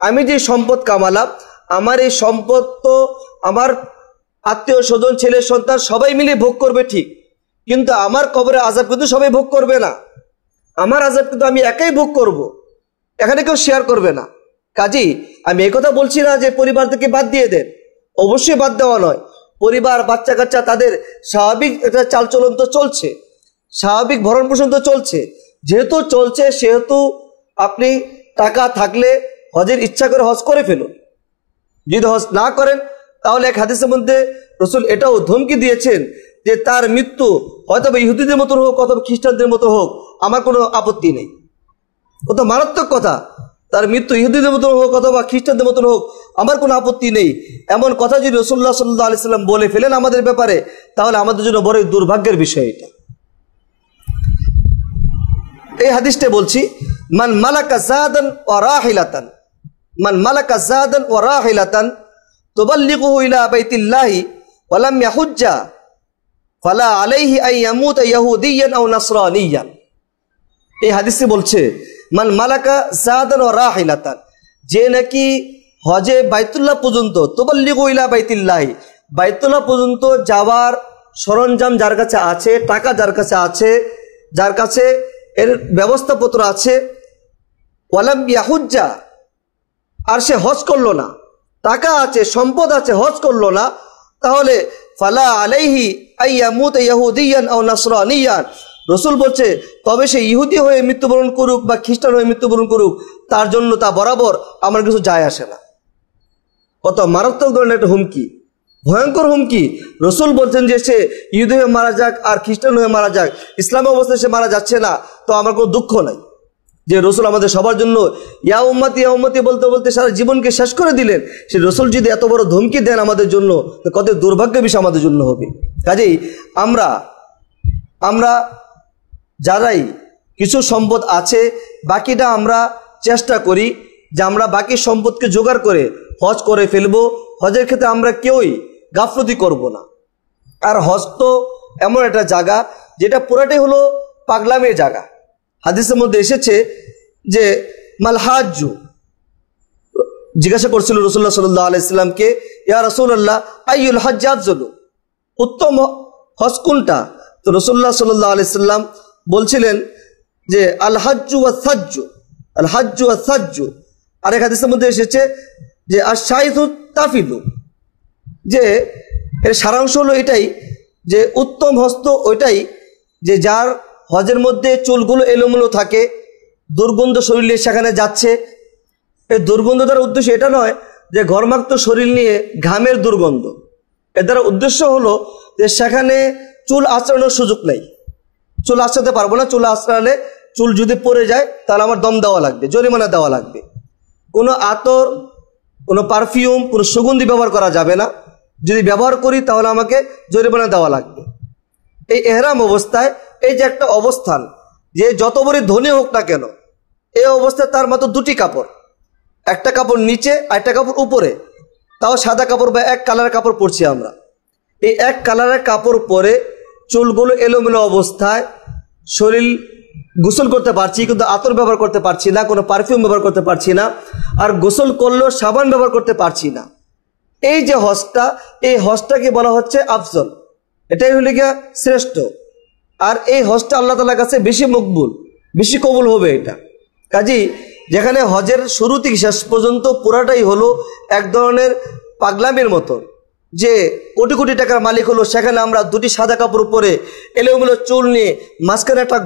আমি যে সম্পদ কামালাম, আমার এই সম্পদ তো আমার আত্মীয় স্বজন, ছেলে সন্তান সবাই মিলে ভোগ করবে ঠিক, কিন্তু আমার কবরে আযাব কিন্তু সবাই ভোগ করবে না। আমার আযাব কিন্তু আমি একাই ভোগ করব, এখানে কেউ শেয়ার করবে না। কাজেই আমি এই কথা বলছি না যে পরিবার থেকে বাদ দিয়ে দেন, অবশ্যই বাদ দেওয়া নয়। পরিবার, বাচ্চা কাচ্চা, তাদের স্বাভাবিক একটা চালচলন তো চলছে, স্বাভাবিক ভরণ পোষণ তো চলছে। যেহেতু চলছে সেহেতু আপনি টাকা থাকলে হজের ইচ্ছা করে হজ করে ফেলুন। যদি হজ না করেন তাহলে এক হাদিসের মধ্যে রাসূল এটাও ধমকি দিয়েছেন যে তার মৃত্যু হয়তো ইহুদিদের মতো হোক অথবা খ্রিস্টানদের মতো হোক, আমার কোনো আপত্তি নেই। ও তো মারাত্মক কথা, তার মৃত্যু ইহুদিদের মতো হোক অথবা খ্রিস্টানদের মতো হোক, আমার কোনো আপত্তি নেই। এমন কথা যদি রাসূলুল্লাহ সাল্লাল্লাহু আলাইহি সাল্লাম বলে ফেলেন আমাদের ব্যাপারে, তাহলে আমাদের জন্য বড়ই দুর্ভাগ্যের বিষয় এটা। এই হাদিসটা বলছি, মান মালাকা যাদান ওয়া রাহিলাতান, মান মালাকা যাদান ওয়া রাহিলাতান তুবাল্লিগুহু ইলা বাইতিল্লাহি ওয়া লাম ইয়াহুজ্জা ফালা আলাইহি আন ইয়ামুতা ইয়াহুদিয়ান আও নাসরানিয়ান। এই হাদিসে বলছে মান মালাকা জাদান ওয়া রাহিলাতান, যে নাকি হজে বাইতুল্লাহ পর্যন্ত, তুবাল্লিগু ইলা বাইতিল্লাহি, বাইতুল্লাহ পর্যন্ত যাওয়ার সরঞ্জাম যার কাছে আছে, টাকা যার কাছে আছে, যার কাছে এর ব্যবস্থাপত্র আছে, ওয়ালাম ইয়াহুজ্জা, আর সে হজ করলো না, টাকা আছে, সম্পদ আছে, হজ করলো না, তাহলে ফালা আলাইহি আইয়ামুত ইয়াহুদিয়ান আও নাসরানিয়ান, রসুল বলছে তবে সে ইহুদি হয়ে মৃত্যুবরণ করুক বা খ্রিস্টান হয়ে মৃত্যুবরণ করুক, তার জন্য তা বরাবর আমার কিছু যায় আসে না। কত মারাত্মক ধরনের একটা হুমকি, ভয়ঙ্কর হুমকি। রসুল বলছেন যে সে ইহুদি হয়ে মারা যাক আর খ্রিস্টান হয়ে মারা যাক, ইসলামী অবস্থায় সে মারা যাচ্ছে না, তো আমার কোনো দুঃখ নাই যে রসুল আমাদের সবার জন্য ইয়া উম্মতি বলতে বলতে সারা জীবনকে শেষ করে দিলেন। সে রসুল যদি এত বড় ধমকি দেন আমাদের জন্য, তো কত দুর্ভাগ্যের বিষয় আমাদের জন্য হবে। কাজেই আমরা যারাই কিছু সম্পদ আছে, বাকিটা আমরা চেষ্টা করি যে আমরা বাকি সম্পদকে জোগাড় করে হজ করে ফেলবো। হজের ক্ষেত্রে আমরা কেউই গাফলতি করব না। আর হজ তো এমন একটা জায়গা যেটা পুরাটাই হলো পাগলামের জায়গা। হাদিসের মধ্যে এসেছে যে মাল হাজ্জু, জিজ্ঞাসা করছিল রাসূলুল্লাহ সাল্লাল্লাহু আলাইহি সাল্লামকে, ইয়া রাসূলুল্লাহ আইয়ুল হজ্জ আফযলু, উত্তম হজ কোনটা? তো রাসূলুল্লাহ সাল্লাল্লাহু আলাইহি সাল্লাম বলছিলেন যে আল হাজ্জু ওয়াস সাজ্জু, আল হাজ্জু ওয়াস সাজ্জু। আরেক হাদিসের মধ্যে এসেছে যে আশ-শাইথু তাফিদু, যে এর সারাংশ হলো এটাই যে উত্তম হস্ত ওইটাই যে যার হজের মধ্যে চুলগুলো এলোমেলো থাকে, দুর্গন্ধ শরীরে সেখানে যাচ্ছে। এই দুর্গন্ধ দ্বারা উদ্দেশ্য এটা নয় যে ঘর্মাক্ত শরীর নিয়ে ঘামের দুর্গন্ধ, এর দ্বারা উদ্দেশ্য হলো যে সেখানে চুল আঁচড়ানোর সুযোগ নেই, চুল আঁচড়াতে পারবো না, চুল আঁচড়ালে চুল যদি পড়ে যায় তাহলে আমার দম দেওয়া লাগবে, জরিমানা দেওয়া লাগবে। কোনো আতর, কোনো পারফিউম, কোনো সুগন্ধি ব্যবহার করা যাবে না, যদি ব্যবহার করি তাহলে আমাকে জরিমানা দেওয়া লাগবে। এই এহরাম অবস্থায় এই যে একটা অবস্থান, যে যত বড় ধনী হোক না কেন, এই অবস্থায় তার মাত্র দুটি কাপড়, একটা কাপড় নিচে আর একটা কাপড় উপরে, তাও সাদা কাপড় বা এক কালারের কাপড় পরছি আমরা। এই এক কালারের কাপড় পরে চুলগুলো এলোমেলো অবস্থায় শরীর গোসল করতে পারছি, কিন্তু আতর ব্যবহার করতে পারছি না, কোনো পারফিউম ব্যবহার করতে পারছি না, আর গোসল করলেও সাবান ব্যবহার করতে পারছি না। এই যে হজটা, এই হজটাকে বলা হচ্ছে আফজল, এটাই হলে গিয়া শ্রেষ্ঠ। আর এই হজটা আল্লাহ তাআলার কাছে বেশি মকবুল, বেশি কবুল হবে এটা। কাজেই যেখানে হজের শুরু থেকে শেষ পর্যন্ত পুরাটাই হলো এক ধরনের পাগলামের মতো, যে কোটি কোটি টাকার মালিক হলো, সেখানে আমরা দুটি সাদা কাপড় পরে এলোমেলো চুল নিয়ে মাঝখানে একটা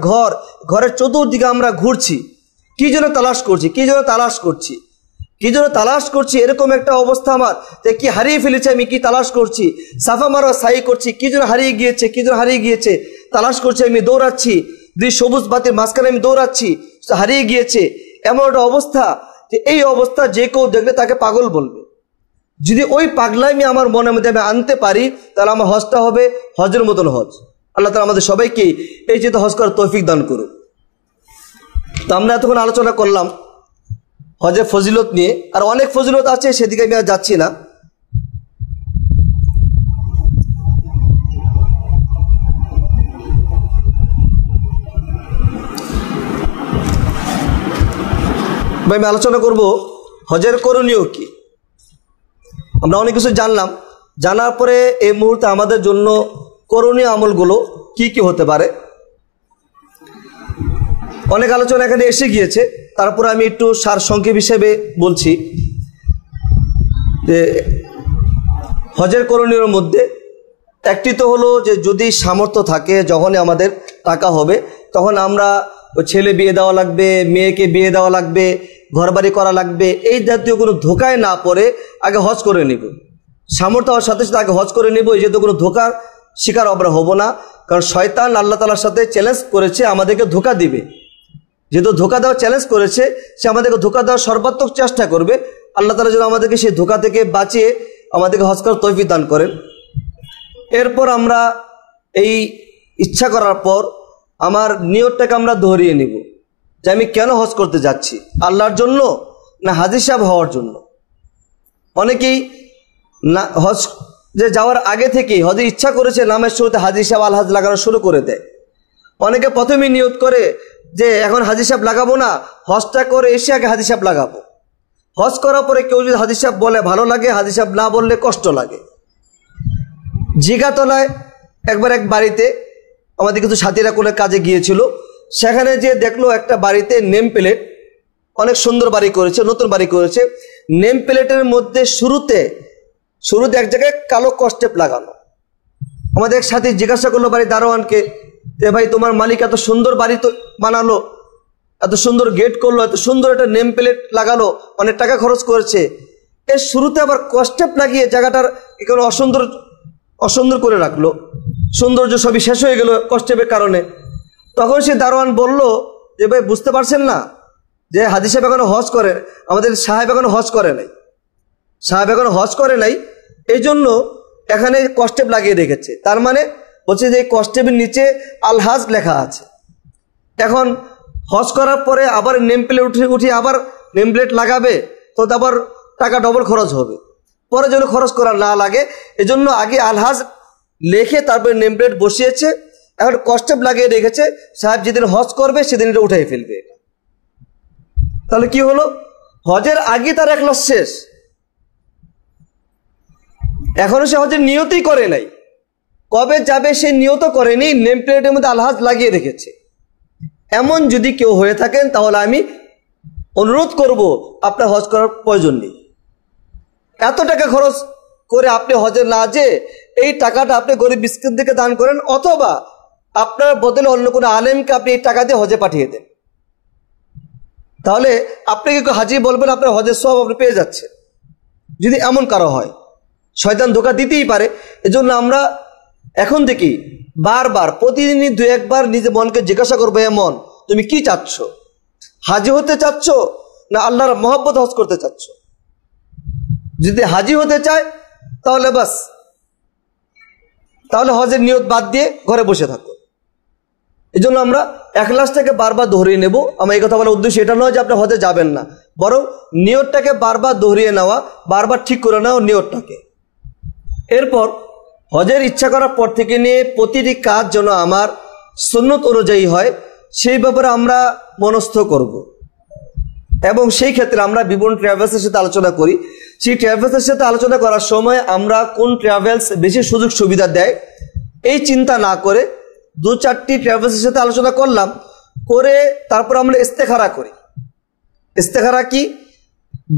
ঘরের চতুর্দিকে আমরা ঘুরছি, কি যেন তালাশ করছি, এরকম একটা অবস্থা আমার, যে কি হারিয়ে ফেলেছি আমি, কি তালাশ করছি, সাফা মারোয়া সাই করছি, কি যেন হারিয়ে গিয়েছে তালাশ করছি, আমি দৌড়াচ্ছি, দুই সবুজ বাতির মাঝখানে আমি দৌড়াচ্ছি, হারিয়ে গিয়েছে, এমন একটা অবস্থা যে এই অবস্থা যে কেউ দেখলে তাকে পাগল বলবে। যদি ওই পাগলামি আমার মনের মধ্যে আমি আনতে পারি, তাহলে আমার হজটা হবে হজের মতন হজ। আল্লাহ তাআলা আমাদের সবাইকে এই চিন্তা হজ করার তৌফিক দান করুন। তো আমরা এতক্ষণ আলোচনা করলাম হজের ফজিলত নিয়ে, আর অনেক ফজিলত আছে, সেদিকে আমি আর যাচ্ছি না। আমি আলোচনা করব হজের করণীয় কি। আমরা অনেক কিছু জানলাম, জানার পরে এই মুহূর্তে আমাদের জন্য করণীয় আমলগুলো কি কি হতে পারে। অনেক আলোচনা এখানে এসে গিয়েছে, তারপরে আমি একটু সারসংক্ষেপ হিসেবে বলছি যে হজের করণীয়র মধ্যে একটি তো হলো যে যদি সামর্থ্য থাকে, যখনই আমাদের টাকা হবে তখন আমরা ছেলে বিয়ে দেওয়া লাগবে, মেয়েকে বিয়ে দেওয়া লাগবে, ঘরবাড়ি করা লাগবে, এই জাতীয় কোনো ধোকায় না পড়ে আগে হজ করে নিব। সামর্থ্য হওয়ার সাথে সাথে আগে হজ করে নিব, এই যেহেতু কোনো ধোকার শিকার আমরা হব না। কারণ শয়তান আল্লাহ তাআলার সাথে চ্যালেঞ্জ করেছে আমাদেরকে ধোকা দিবে, যেহেতু ধোকা দেওয়ার চ্যালেঞ্জ করেছে, সে আমাদেরকে ধোকা দেওয়ার সর্বাত্মক চেষ্টা করবে। আল্লাহ তাআলা যেন আমাদেরকে সেই ধোকা থেকে বাঁচিয়ে আমাদেরকে হজ করার তৌফিক দান করেন। এরপর আমরা এই ইচ্ছা করার পর আমার নিয়তটাকে আমরা ধরিয়ে নিব যে আমি কেন হজ করতে যাচ্ছি, আল্লাহর জন্য না হাজী সাহেব হওয়ার জন্য। অনেকেই না হজ যে যাওয়ার আগে থেকেই হজে ইচ্ছা করেছে, নামের শুরুতে হাজী সাহেব আল হাজ লাগানো শুরু করে দেয়। অনেকে প্রথমেই নিয়ত করে যে এখন হাজি সাহেব লাগাবো না, হজটা করে এসে আগে হাজি সাহেব লাগাবো। হজ করার পরে কেউ যদি হাজি সাহেব বলে ভালো লাগে, হাজি সাহেব না বললে কষ্ট লাগে। জিগাতলায় একবার এক বাড়িতে আমাদের কিছু সাথীরা কোনো কাজে গিয়েছিল, সেখানে যে দেখলো একটা বাড়িতে নেম প্লেট, অনেক সুন্দর বাড়ি করেছে, নতুন বাড়ি করেছে, নেম প্লেটের মধ্যে শুরুতে এক জায়গায় কালো কস্টেপ লাগানো। আমাদের এক সাথী জিজ্ঞাসা করলো বাড়ির দারোয়ানকে, যে ভাই তোমার মালিক এত সুন্দর বাড়ি তো বানালো, এত সুন্দর গেট করলো, এত সুন্দর একটা নেম প্লেট লাগালো, অনেক টাকা খরচ করেছে, এর শুরুতে আবার কস্টেপ লাগিয়ে জায়গাটার এখানে অসুন্দর করে রাখলো, সৌন্দর্য সবই শেষ হয়ে গেল কস্টেপের কারণে। তখন সে দারোয়ান বলল যে ভাই বুঝতে পারছেন না যে হাজি সাহেব এখনো হজ করে, আমাদের সাহেব এখনো হজ করে নাই, সাহেব এখনো হজ করে নাই, এই জন্য এখানে কস্টেপ লাগিয়ে রেখেছে। তার মানে বলছে যে এই কস্টেপের নিচে আলহাজ লেখা আছে। এখন হজ করার পরে আবার নেম প্লেট উঠিয়ে আবার নেম প্লেট লাগাবে, তো আবার টাকা ডবল খরচ হবে, পরে যেন খরচ করা না লাগে এজন্য আগে আলহাজ লেখে তারপরে নেম প্লেট বসিয়েছে। এখন কস্টেপ লাগিয়ে রেখেছে, সাহেব যেদিন হজ করবে সেদিন এটা উঠাই ফেলবে। তাহলে কি হলো, হজের আগে তার ইখলাস শেষ, এখনো সে হজের নিয়তই করে নাই, কবে যাবে সে নিয়ত করেনি, নেম প্লেটের মধ্যে আলহাজ লাগিয়ে রেখেছে। এমন যদি কেউ হয়ে থাকেন তাহলে আমি অনুরোধ করব আপনার হজ করার প্রয়োজন নেই। এত টাকা খরচ করে আপনি হজে না যেয়ে এই টাকাটা আপনি গরিব মিসকিনদেরকে দান করেন, অথবা আপনার বদলে অন্য কোনো আলেমকে আপনি এই টাকা দিয়ে হজে পাঠিয়ে দেন। তাহলে আপনি কি হাজি বলবেন আপনার হজের সওয়াব আপনি পেয়ে যাচ্ছে। যদি এমন কারো হয়, শয়তান ধোঁকা দিতেই পারে। এজন্য আমরা এখন থেকেই বারবার প্রতিদিনই দু একবার নিজে মনকে জিজ্ঞাসা করবো, মন তুমি কি চাচ্ছ, হাজি হতে চাচ্ছ না আল্লাহর মহব্বত হজ করতে চাচ্ছ? যদি হাজি হতে চায় তাহলে বাস, তাহলে হজের নিয়ত বাদ দিয়ে ঘরে বসে থাকো। এই জন্য আমরা ইখলাসটাকে বারবার দোহরিয়ে নেব। আমার এই কথা বলার উদ্দেশ্য এটা নয় যে আপনি হজে যাবেন না, বরং নিয়তটাকে বারবার দোহরিয়ে নেওয়া, বারবার ঠিক করে নেওয়া নিয়তটাকে। এরপর হজের ইচ্ছা করার পর থেকে নিয়ে প্রতিটি কাজ যেন আমার সুন্নত অনুযায়ী হয় সেই ব্যাপারে আমরা মনস্থ করব। এবং সেই ক্ষেত্রে আমরা বিভিন্ন ট্রাভেলসের সাথে আলোচনা করি। সেই ট্রাভেলসের সাথে আলোচনা করার সময় আমরা কোন ট্রাভেলস বেশি সুযোগ সুবিধা দেয় এই চিন্তা না করে 2-4টি ট্রাভেলসের সাথে আলোচনা করলাম, করে তারপর আমরা ইস্তেখারা করি। ইস্তেখারা কি?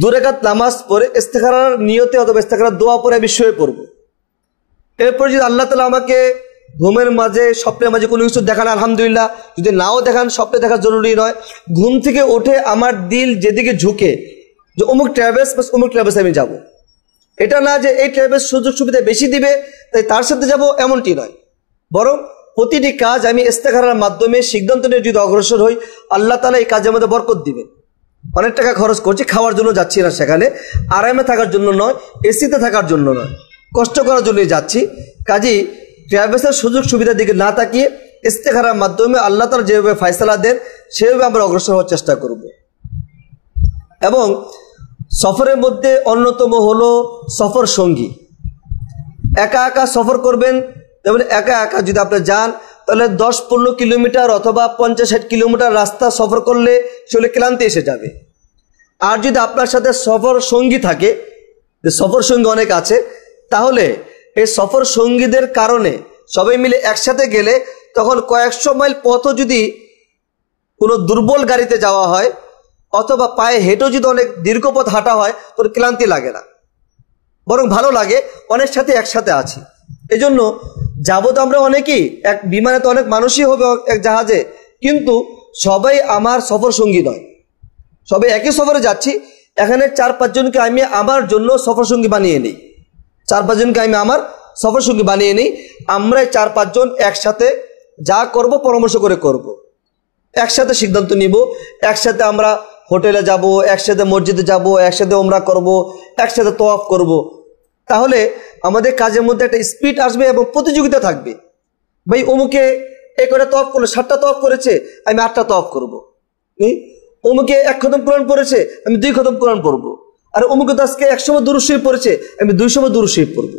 2 রাকাত নামাজ পড়ে ইস্তেখারার নিয়তে অথবা ইস্তেখারার দোয়া পড়ে আমি শুয়ে পড়বো। এরপর যদি আল্লাহ তাআলা আমাকে ঘুমের মাঝে স্বপ্নের মাঝে কোনো কিছু দেখান আলহামদুলিল্লাহ, যদি নাও দেখান স্বপ্নে দেখা জরুরি নয়, ঘুম থেকে উঠে আমার দিল যেদিকে ঝুঁকে যে অমুক ট্রাভেলস বাস অমুক ট্রাভেলস আমি যাব, এটা না যে এই ট্রাভেলস সুযোগ সুবিধা বেশি দিবে তাই তার সাথে যাব, এমনটি নয়। বরং প্রতিটি কাজ আমি ইস্তেখারার মাধ্যমে সিদ্ধান্ত নিয়ে যদি অগ্রসর হই, আল্লাহ তাআলা এই কাজের মধ্যে বরকত দিবেন। অনেক টাকা খরচ করছি, খাওয়ার জন্য যাচ্ছি না সেখানে, আরামে থাকার জন্য নয়, এসিতে থাকার জন্য নয়, কষ্ট করার জন্যই যাচ্ছি। কাজেই ট্রাভেলসের সুযোগ সুবিধার দিকে না তাকিয়ে ইস্তেখারার মাধ্যমে আল্লাহ তাআলা যেভাবে ফয়সালা দেন সেভাবে আমরা অগ্রসর হওয়ার চেষ্টা করব। এবং সফরের মধ্যে অন্যতম হলো সফর সঙ্গী। একা একা সফর করবেন, যেমন একা একা যদি আপনি যান তাহলে 10-15 কিলোমিটার অথবা 50-60 কিলোমিটার রাস্তা সফর করলে চলে ক্লান্তি এসে যাবে। আর যদি আপনার সাথে সফর সঙ্গী থাকে, যে সফর সঙ্গী অনেক আছে, তাহলে এই সফর সঙ্গীদের কারণে সবাই মিলে একসাথে গেলে তখন কয়েকশো মাইল পথও যদি কোনো দুর্বল গাড়িতে যাওয়া হয় অথবা পায়ে হেঁটেও যদি অনেক দীর্ঘ পথ হাঁটা হয় তোর ক্লান্তি লাগে না, বরং ভালো লাগে অনেক সাথে একসাথে আছি। এই জন্য যাবো তো আমরা অনেকেই, এক বিমানে তো অনেক মানুষই হবে, এক জাহাজে, কিন্তু সবাই আমার সফর সঙ্গী নয়। সবাই একই সফরে যাচ্ছি, এখানে 4-5 জনকে আমি আমার জন্য সফর সঙ্গী বানিয়ে নিই, 4-5 জনকে আমি আমার সফর সঙ্গী বানিয়ে নিই। আমরা 4-5 জন একসাথে যা করব পরামর্শ করে করব, একসাথে সিদ্ধান্ত নিব, একসাথে আমরা হোটেলে যাব, একসাথে মসজিদে যাব, একসাথে ওমরা করব, একসাথে তওয়াফ করব। তাহলে আমাদের কাজের মধ্যে একটা স্পিড আসবে এবং প্রতিযোগিতা থাকবে। ভাই অমুকে এই করে তওয়াফ করলো, 7টা তওয়াফ করেছে, আমি 8টা তওয়াফ করব। অমুকে 1 খতম কোরআন পড়েছে, আমি 2 খতম কোরআন পড়বো। আর অমুকে তো আজকে 100 দুরূদ শরীফ পড়েছে, আমি 200 দুরূদ শরীফ পড়বো।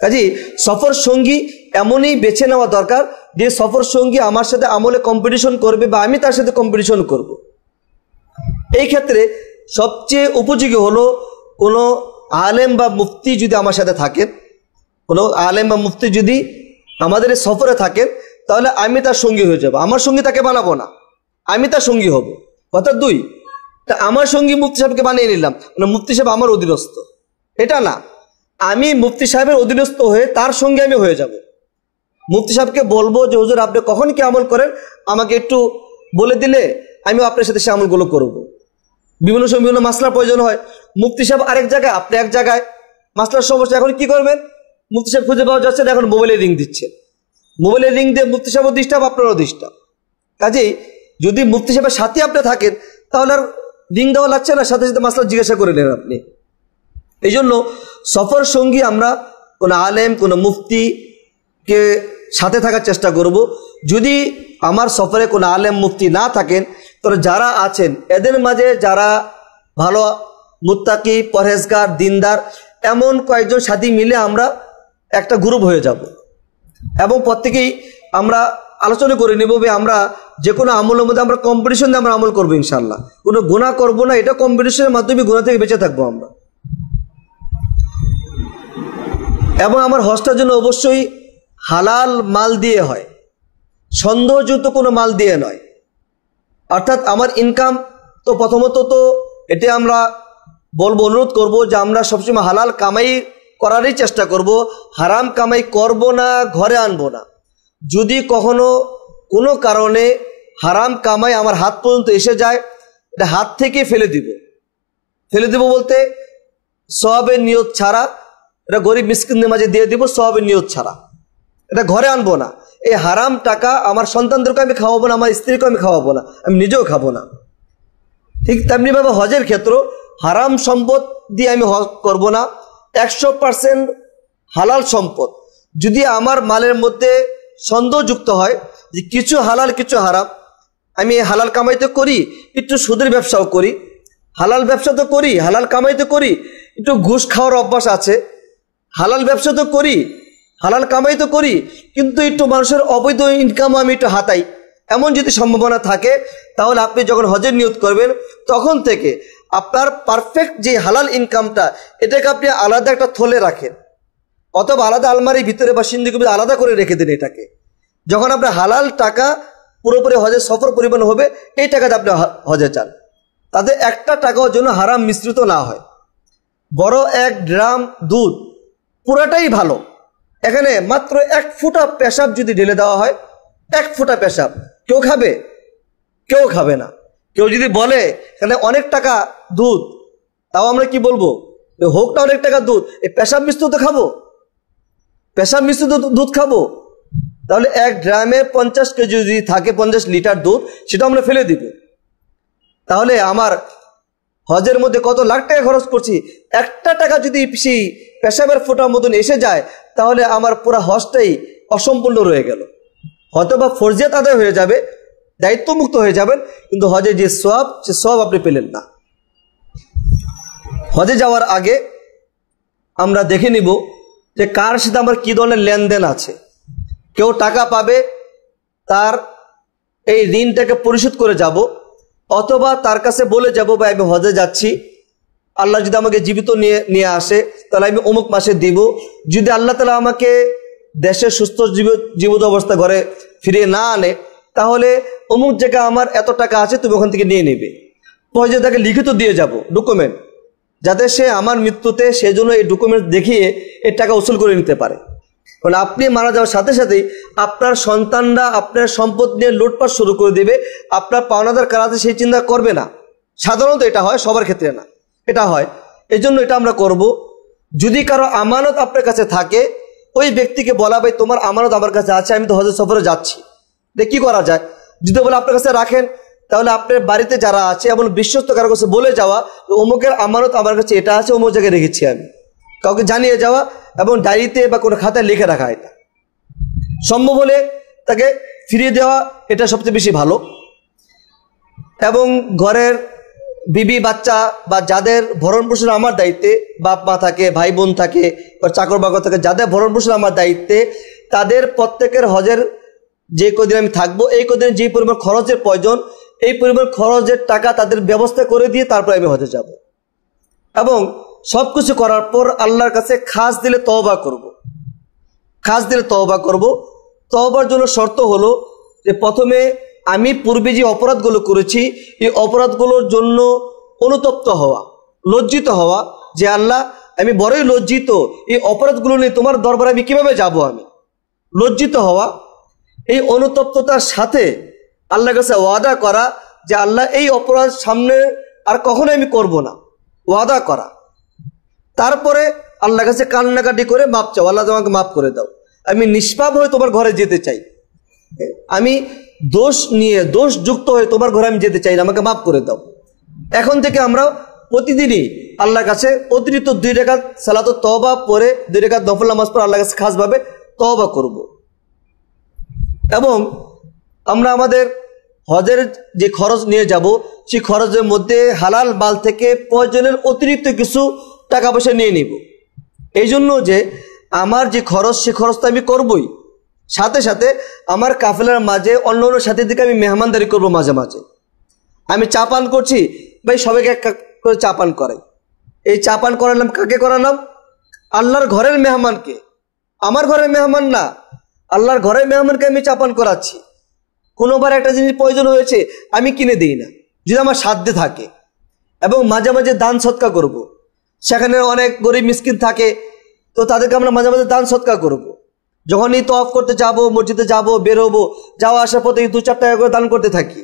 কাজেই সফর সঙ্গী এমনই বেছে নেওয়া দরকার যে সফর সঙ্গী আমার সাথে আমলে কম্পিটিশন করবে বা আমি তার সাথে কম্পিটিশন করব। এই ক্ষেত্রে সবচেয়ে উপযোগী হলো কোনো আলেম বা মুফতি যদি আমার সাথে থাকেন, কোনো আলেম বা মুফতি যদি আমাদের এই সফরে থাকেন, তাহলে আমি তার সঙ্গী হয়ে যাব। আমার সঙ্গী তাকে বানাবো না, আমি তার সঙ্গী হব। কথা দুই, তা আমার সঙ্গী মুফতি সাহেবকে বানিয়ে নিলাম, মানে মুফতি সাহেব আমার অধীনস্থ, এটা না। আমি মুফতি সাহেবের অধীনস্থ হয়ে তার সঙ্গে আমি হয়ে যাব। মুফতি সাহেবকে বলবো যে হুজুর আপনি কখন কি আমল করেন আমাকে একটু বলে দিলে আমিও আপনার সাথে সে আমলগুলো করব। বিভিন্ন সময় বিভিন্ন মাসলার প্রয়োজন হয়, মুফতি সাহেব আরেক জায়গায়, আপনি এক জায়গায়, মাসলার সমস্যা, এখন কি করবেন? মুফতি সাহেব খুঁজে পাওয়া যাচ্ছে না, এখন মোবাইলে রিং দিচ্ছে, মোবাইলে রিং দিয়ে মুফতি সাহেবও ডিস্টার্ব, আপনারও ডিস্টার্ব। কাজেই যদি মুফতি সাহেবের সাথে আপনি থাকেন তাহলে আর রিং দেওয়া লাগছে না, সাথে সাথে মাসলা জিজ্ঞাসা করে নেন আপনি। এই জন্য সফর সঙ্গী আমরা কোনো আলেম কোনো মুফতিকে সাথে থাকার চেষ্টা করব। যদি আমার সফরে কোনো আলেম মুফতি না থাকেন তাহলে যারা আছেন এদের মাঝে যারা ভালো মুত্তাকি পরহেজগার দিনদার এমন কয়েকজন সাথী মিলে আমরা একটা গ্রুপ হয়ে যাব এবং প্রত্যেকেই আমরা আলোচনা করে নেব যে আমরা যে কোনো আমলের মধ্যে আমরা কম্পিটিশন দিয়ে আমরা আমল করবো ইনশাআল্লাহ, কোনো গুনাহ করব না, এটা কম্পিটিশনের মাধ্যমে গুনাহ থেকে বেঁচে থাকবো আমরা। এবং আমার হজটার জন্য অবশ্যই হালাল মাল দিয়ে হয়, সন্দেহযুক্ত কোনো মাল দিয়ে নয়। অর্থাৎ আমার ইনকাম তো প্রথমত তো এটা আমরা বলবো, অনুরোধ করব যে আমরা সবসময় হালাল কামাই করারই চেষ্টা করব, হারাম কামাই করব না, ঘরে আনবো না। যদি কখনো কোনো কারণে হারাম কামাই আমার হাত পর্যন্ত এসে যায়, এটা হাত থেকে ফেলে দিব বলতে সওয়াবের নিয়ত ছাড়া, এটা গরিব মিসকিনদের মাঝে দিয়ে দিব সওয়াবের নিয়ত ছাড়া, এটা ঘরে আনবো না। এই হারাম টাকা আমার সন্তানদেরকে আমি খাওয়াবো না, আমার স্ত্রীকে আমি খাওয়াবো না, আমি নিজেও খাবো না। ঠিক তেমনিভাবে হজের ক্ষেত্র হারাম সম্পদ দিয়ে আমি হজ করবো না, 100% হালাল সম্পদ। যদি আমার মালের মধ্যে সন্দেহযুক্ত হয় যে কিছু হালাল কিছু হারাম, আমি হালাল কামাই তো করি, একটু সুদের ব্যবসাও করি, হালাল ব্যবসা তো করি, হালাল কামাই তো করি, একটু ঘুষ খাওয়ার অভ্যাস আছে, হালাল ব্যবসা তো করি, হালাল কামাই তো করি, কিন্তু একটু মানুষের অবৈধ ইনকামও আমি একটু হাতাই, এমন যদি সম্ভাবনা থাকে, তাহলে আপনি যখন হজের নিয়ত করবেন তখন থেকে আপনার পারফেক্ট যে হালাল ইনকামটা এটাকে আপনি আলাদা একটা থলে রাখেন, অথবা আলাদা আলমারির ভিতরে বা সিন্দিকের ভিতরে আলাদা করে রেখে দেন এটাকে। যখন আপনার হালাল টাকা পুরোপুরি হজের সফর পরিমাণ হবে, এই টাকাতে আপনি হজে যান, তাতে একটা টাকাও যেন হারাম মিশ্রিত না হয়। বড় 1 ড্রাম দুধ পুরাটাই ভালো, এখানে মাত্র 1 ফোঁটা পেশাব যদি ঢেলে দেওয়া হয়, 1 ফোঁটা পেশাব কেউ খাবে? কেউ খাবে না। কেউ যদি বলে এখানে অনেক টাকা দুধ, তাও আমরা কি বলবো? হোকটা অনেক টাকা দুধ, এই পেশাব মিশ্রিত খাবো? পেশাব মিশ্রিত দুধ খাবো? তাহলে 1 ড্রামে 50 কেজি যদি থাকে, 50 লিটার দুধ, সেটা আমরা ফেলে দিব। তাহলে আমার হজের মধ্যে কত লাখ টাকা খরচ করছি, একটা টাকা যদি সেই পেশাবের ফোঁটার মতন এসে যায়, তাহলে আমার পুরো হজটাই অসম্পূর্ণ রয়ে গেল। হয়তো বা ফরজিয়াত আদায় হয়ে যাবে, দায়িত্বমুক্ত হয়ে যাবেন, কিন্তু হজে যে সওয়াব, সে সওয়াব আপনি পেলেন না। হজে যাওয়ার আগে আমরা দেখে নিব যে কার সাথে আমার কি ধরনের লেনদেন আছে। কেউ টাকা পাবে, তার এই ঋণটাকে পরিশোধ করে যাব, অথবা তার কাছে বলে যাব ভাই আমি হজে যাচ্ছি, আল্লাহ যদি আমাকে জীবিত নিয়ে আসে তাহলে আমি অমুক মাসে দিব, যদি আল্লাহ তাআলা আমাকে দেশে সুস্থ জীবিত অবস্থা ঘরে ফিরিয়ে না আনে, তাহলে অমুক জায়গায় আমার এত টাকা আছে, তুমি ওখান থেকে নিয়ে নেবে। পয়সা তাকে লিখিত দিয়ে যাব, ডকুমেন্ট, যাতে সে আমার মৃত্যুতে সেই জন্য এই ডকুমেন্ট দেখিয়ে এই টাকা উসুল করে নিতে পারে। কারণ আপনি মারা যাওয়ার সাথে সাথেই আপনার সন্তানরা আপনার সম্পদ নিয়ে লুটপাট শুরু করে দেবে, আপনার পাওনাদার কারাতে সেই চিন্তা করবে না। সাধারণত এটা হয়, সবার ক্ষেত্রে না, এটা হয়। এই জন্য এটা আমরা করব। যদি কারো আমানত আপনার কাছে থাকে, ওই ব্যক্তিকে বলা ভাই তোমার আমানত আমার কাছে আছে, আমি তো হজের সফরে যাচ্ছি, কি করা যায়? যদি বলে আপনার কাছে রাখেন, তাহলে আপনার বাড়িতে যারা আছে এমন বিশ্বস্ত কারো কাছে বলে যাওয়া অমুকের আমানত আমার কাছে এটা আছে, অমুক জায়গায় রেখেছি আমি, কাউকে জানিয়ে যাওয়া এবং ডায়েরিতে বা কোনো খাতায় লিখে রাখা, এটা সম্ভব হলে তাকে ফিরিয়ে দেওয়া, এটা সবচেয়ে বেশি ভালো। এবং ঘরের বিবি বাচ্চা বা যাদের ভরণ পোষণ আমার দায়িত্বে, বাপ মা থাকে, ভাই বোন থাকে বা চাকর বাকর থাকে, যাদের ভরণ পোষণ আমার দায়িত্বে, তাদের প্রত্যেকের হজের যে কদিন আমি থাকবো এই কদিন যে পরিমাণ খরচের প্রয়োজন এই পরিমাণ খরচের টাকা তাদের ব্যবস্থা করে দিয়ে তারপরে আমি হজে যাব। এবং সব কিছু করার পর আল্লাহর কাছে খাস দিলে তওবা করব। খাস দিলে তওবা করব। তওবার জন্য শর্ত হলো যে প্রথমে আমি পূর্বে যে অপরাধগুলো করেছি এই অপরাধগুলোর জন্য অনুতপ্ত হওয়া, লজ্জিত হওয়া, যে আল্লাহ আমি বড়ই লজ্জিত, এই অপরাধগুলো নিয়ে তোমার দরবারে আমি কিভাবে যাব, আমি লজ্জিত হওয়া। এই অনুতপ্ততার সাথে আল্লাহর কাছে ওয়াদা করা যে আল্লাহ এই অপরাধ সামনে আর কখনো আমি করব না, ওয়াদা করা। তারপরে আল্লাহর কাছে কান্নাকাটি করে মাপ চাও, আল্লাহ তোমাকে মাফ করে দাও, আমি নিষ্পাপ হয়ে তোমার ঘরে যেতে চাই, আমি দোষ নিয়ে দোষযুক্ত হয়ে তোমার ঘরে আমি যেতে চাই না, আমাকে মাফ করে দাও। এখন থেকে আমরা প্রতিদিনই আল্লাহর কাছে অতিরিক্ত 2 রাকাত সালাতুত তওবা পড়ে 2 রাকাত নফল নামাজ পড়ে আল্লাহর কাছে খাসভাবে তওবা করব। এবং আমরা আমাদের হজের যে খরচ নিয়ে যাব সেই খরচের মধ্যে হালাল মাল থেকে প্রয়োজনের অতিরিক্ত কিছু টাকা পয়সা নিয়ে নিব। এই জন্য যে আমার যে খরচ সে খরচ তো আমি করবই, সাথে সাথে আমার কাফেলার মাঝে অন্য অন্য সাথীর দিকে আমি মেহমানদারি করব। মাঝে মাঝে আমি চা পান করছি, ভাই সবাইকে এক করে চা পান করাই। এই চা পান করালাম কাকে করালাম? আল্লাহর ঘরের মেহমানকে, আমার ঘরের মেহমান না, আল্লাহর ঘরের মেহমানকে আমি চা পান করাচ্ছি। কোনোবার একটা জিনিস প্রয়োজন হয়েছে আমি কিনে দিই না যদি আমার সাধ্যে থাকে। এবং মাঝে মাঝে দান সৎকা করব। সেখানে অনেক গরিব মিসকিন থাকে, তো তাদেরকে আমরা মাঝে মাঝে দান সৎকা করব। যখনই তওয়াফ করতে যাব, মসজিদে যাব, বের হবো, যাওয়া আসার পথে 2-4 টাকা করে দান করতে থাকি,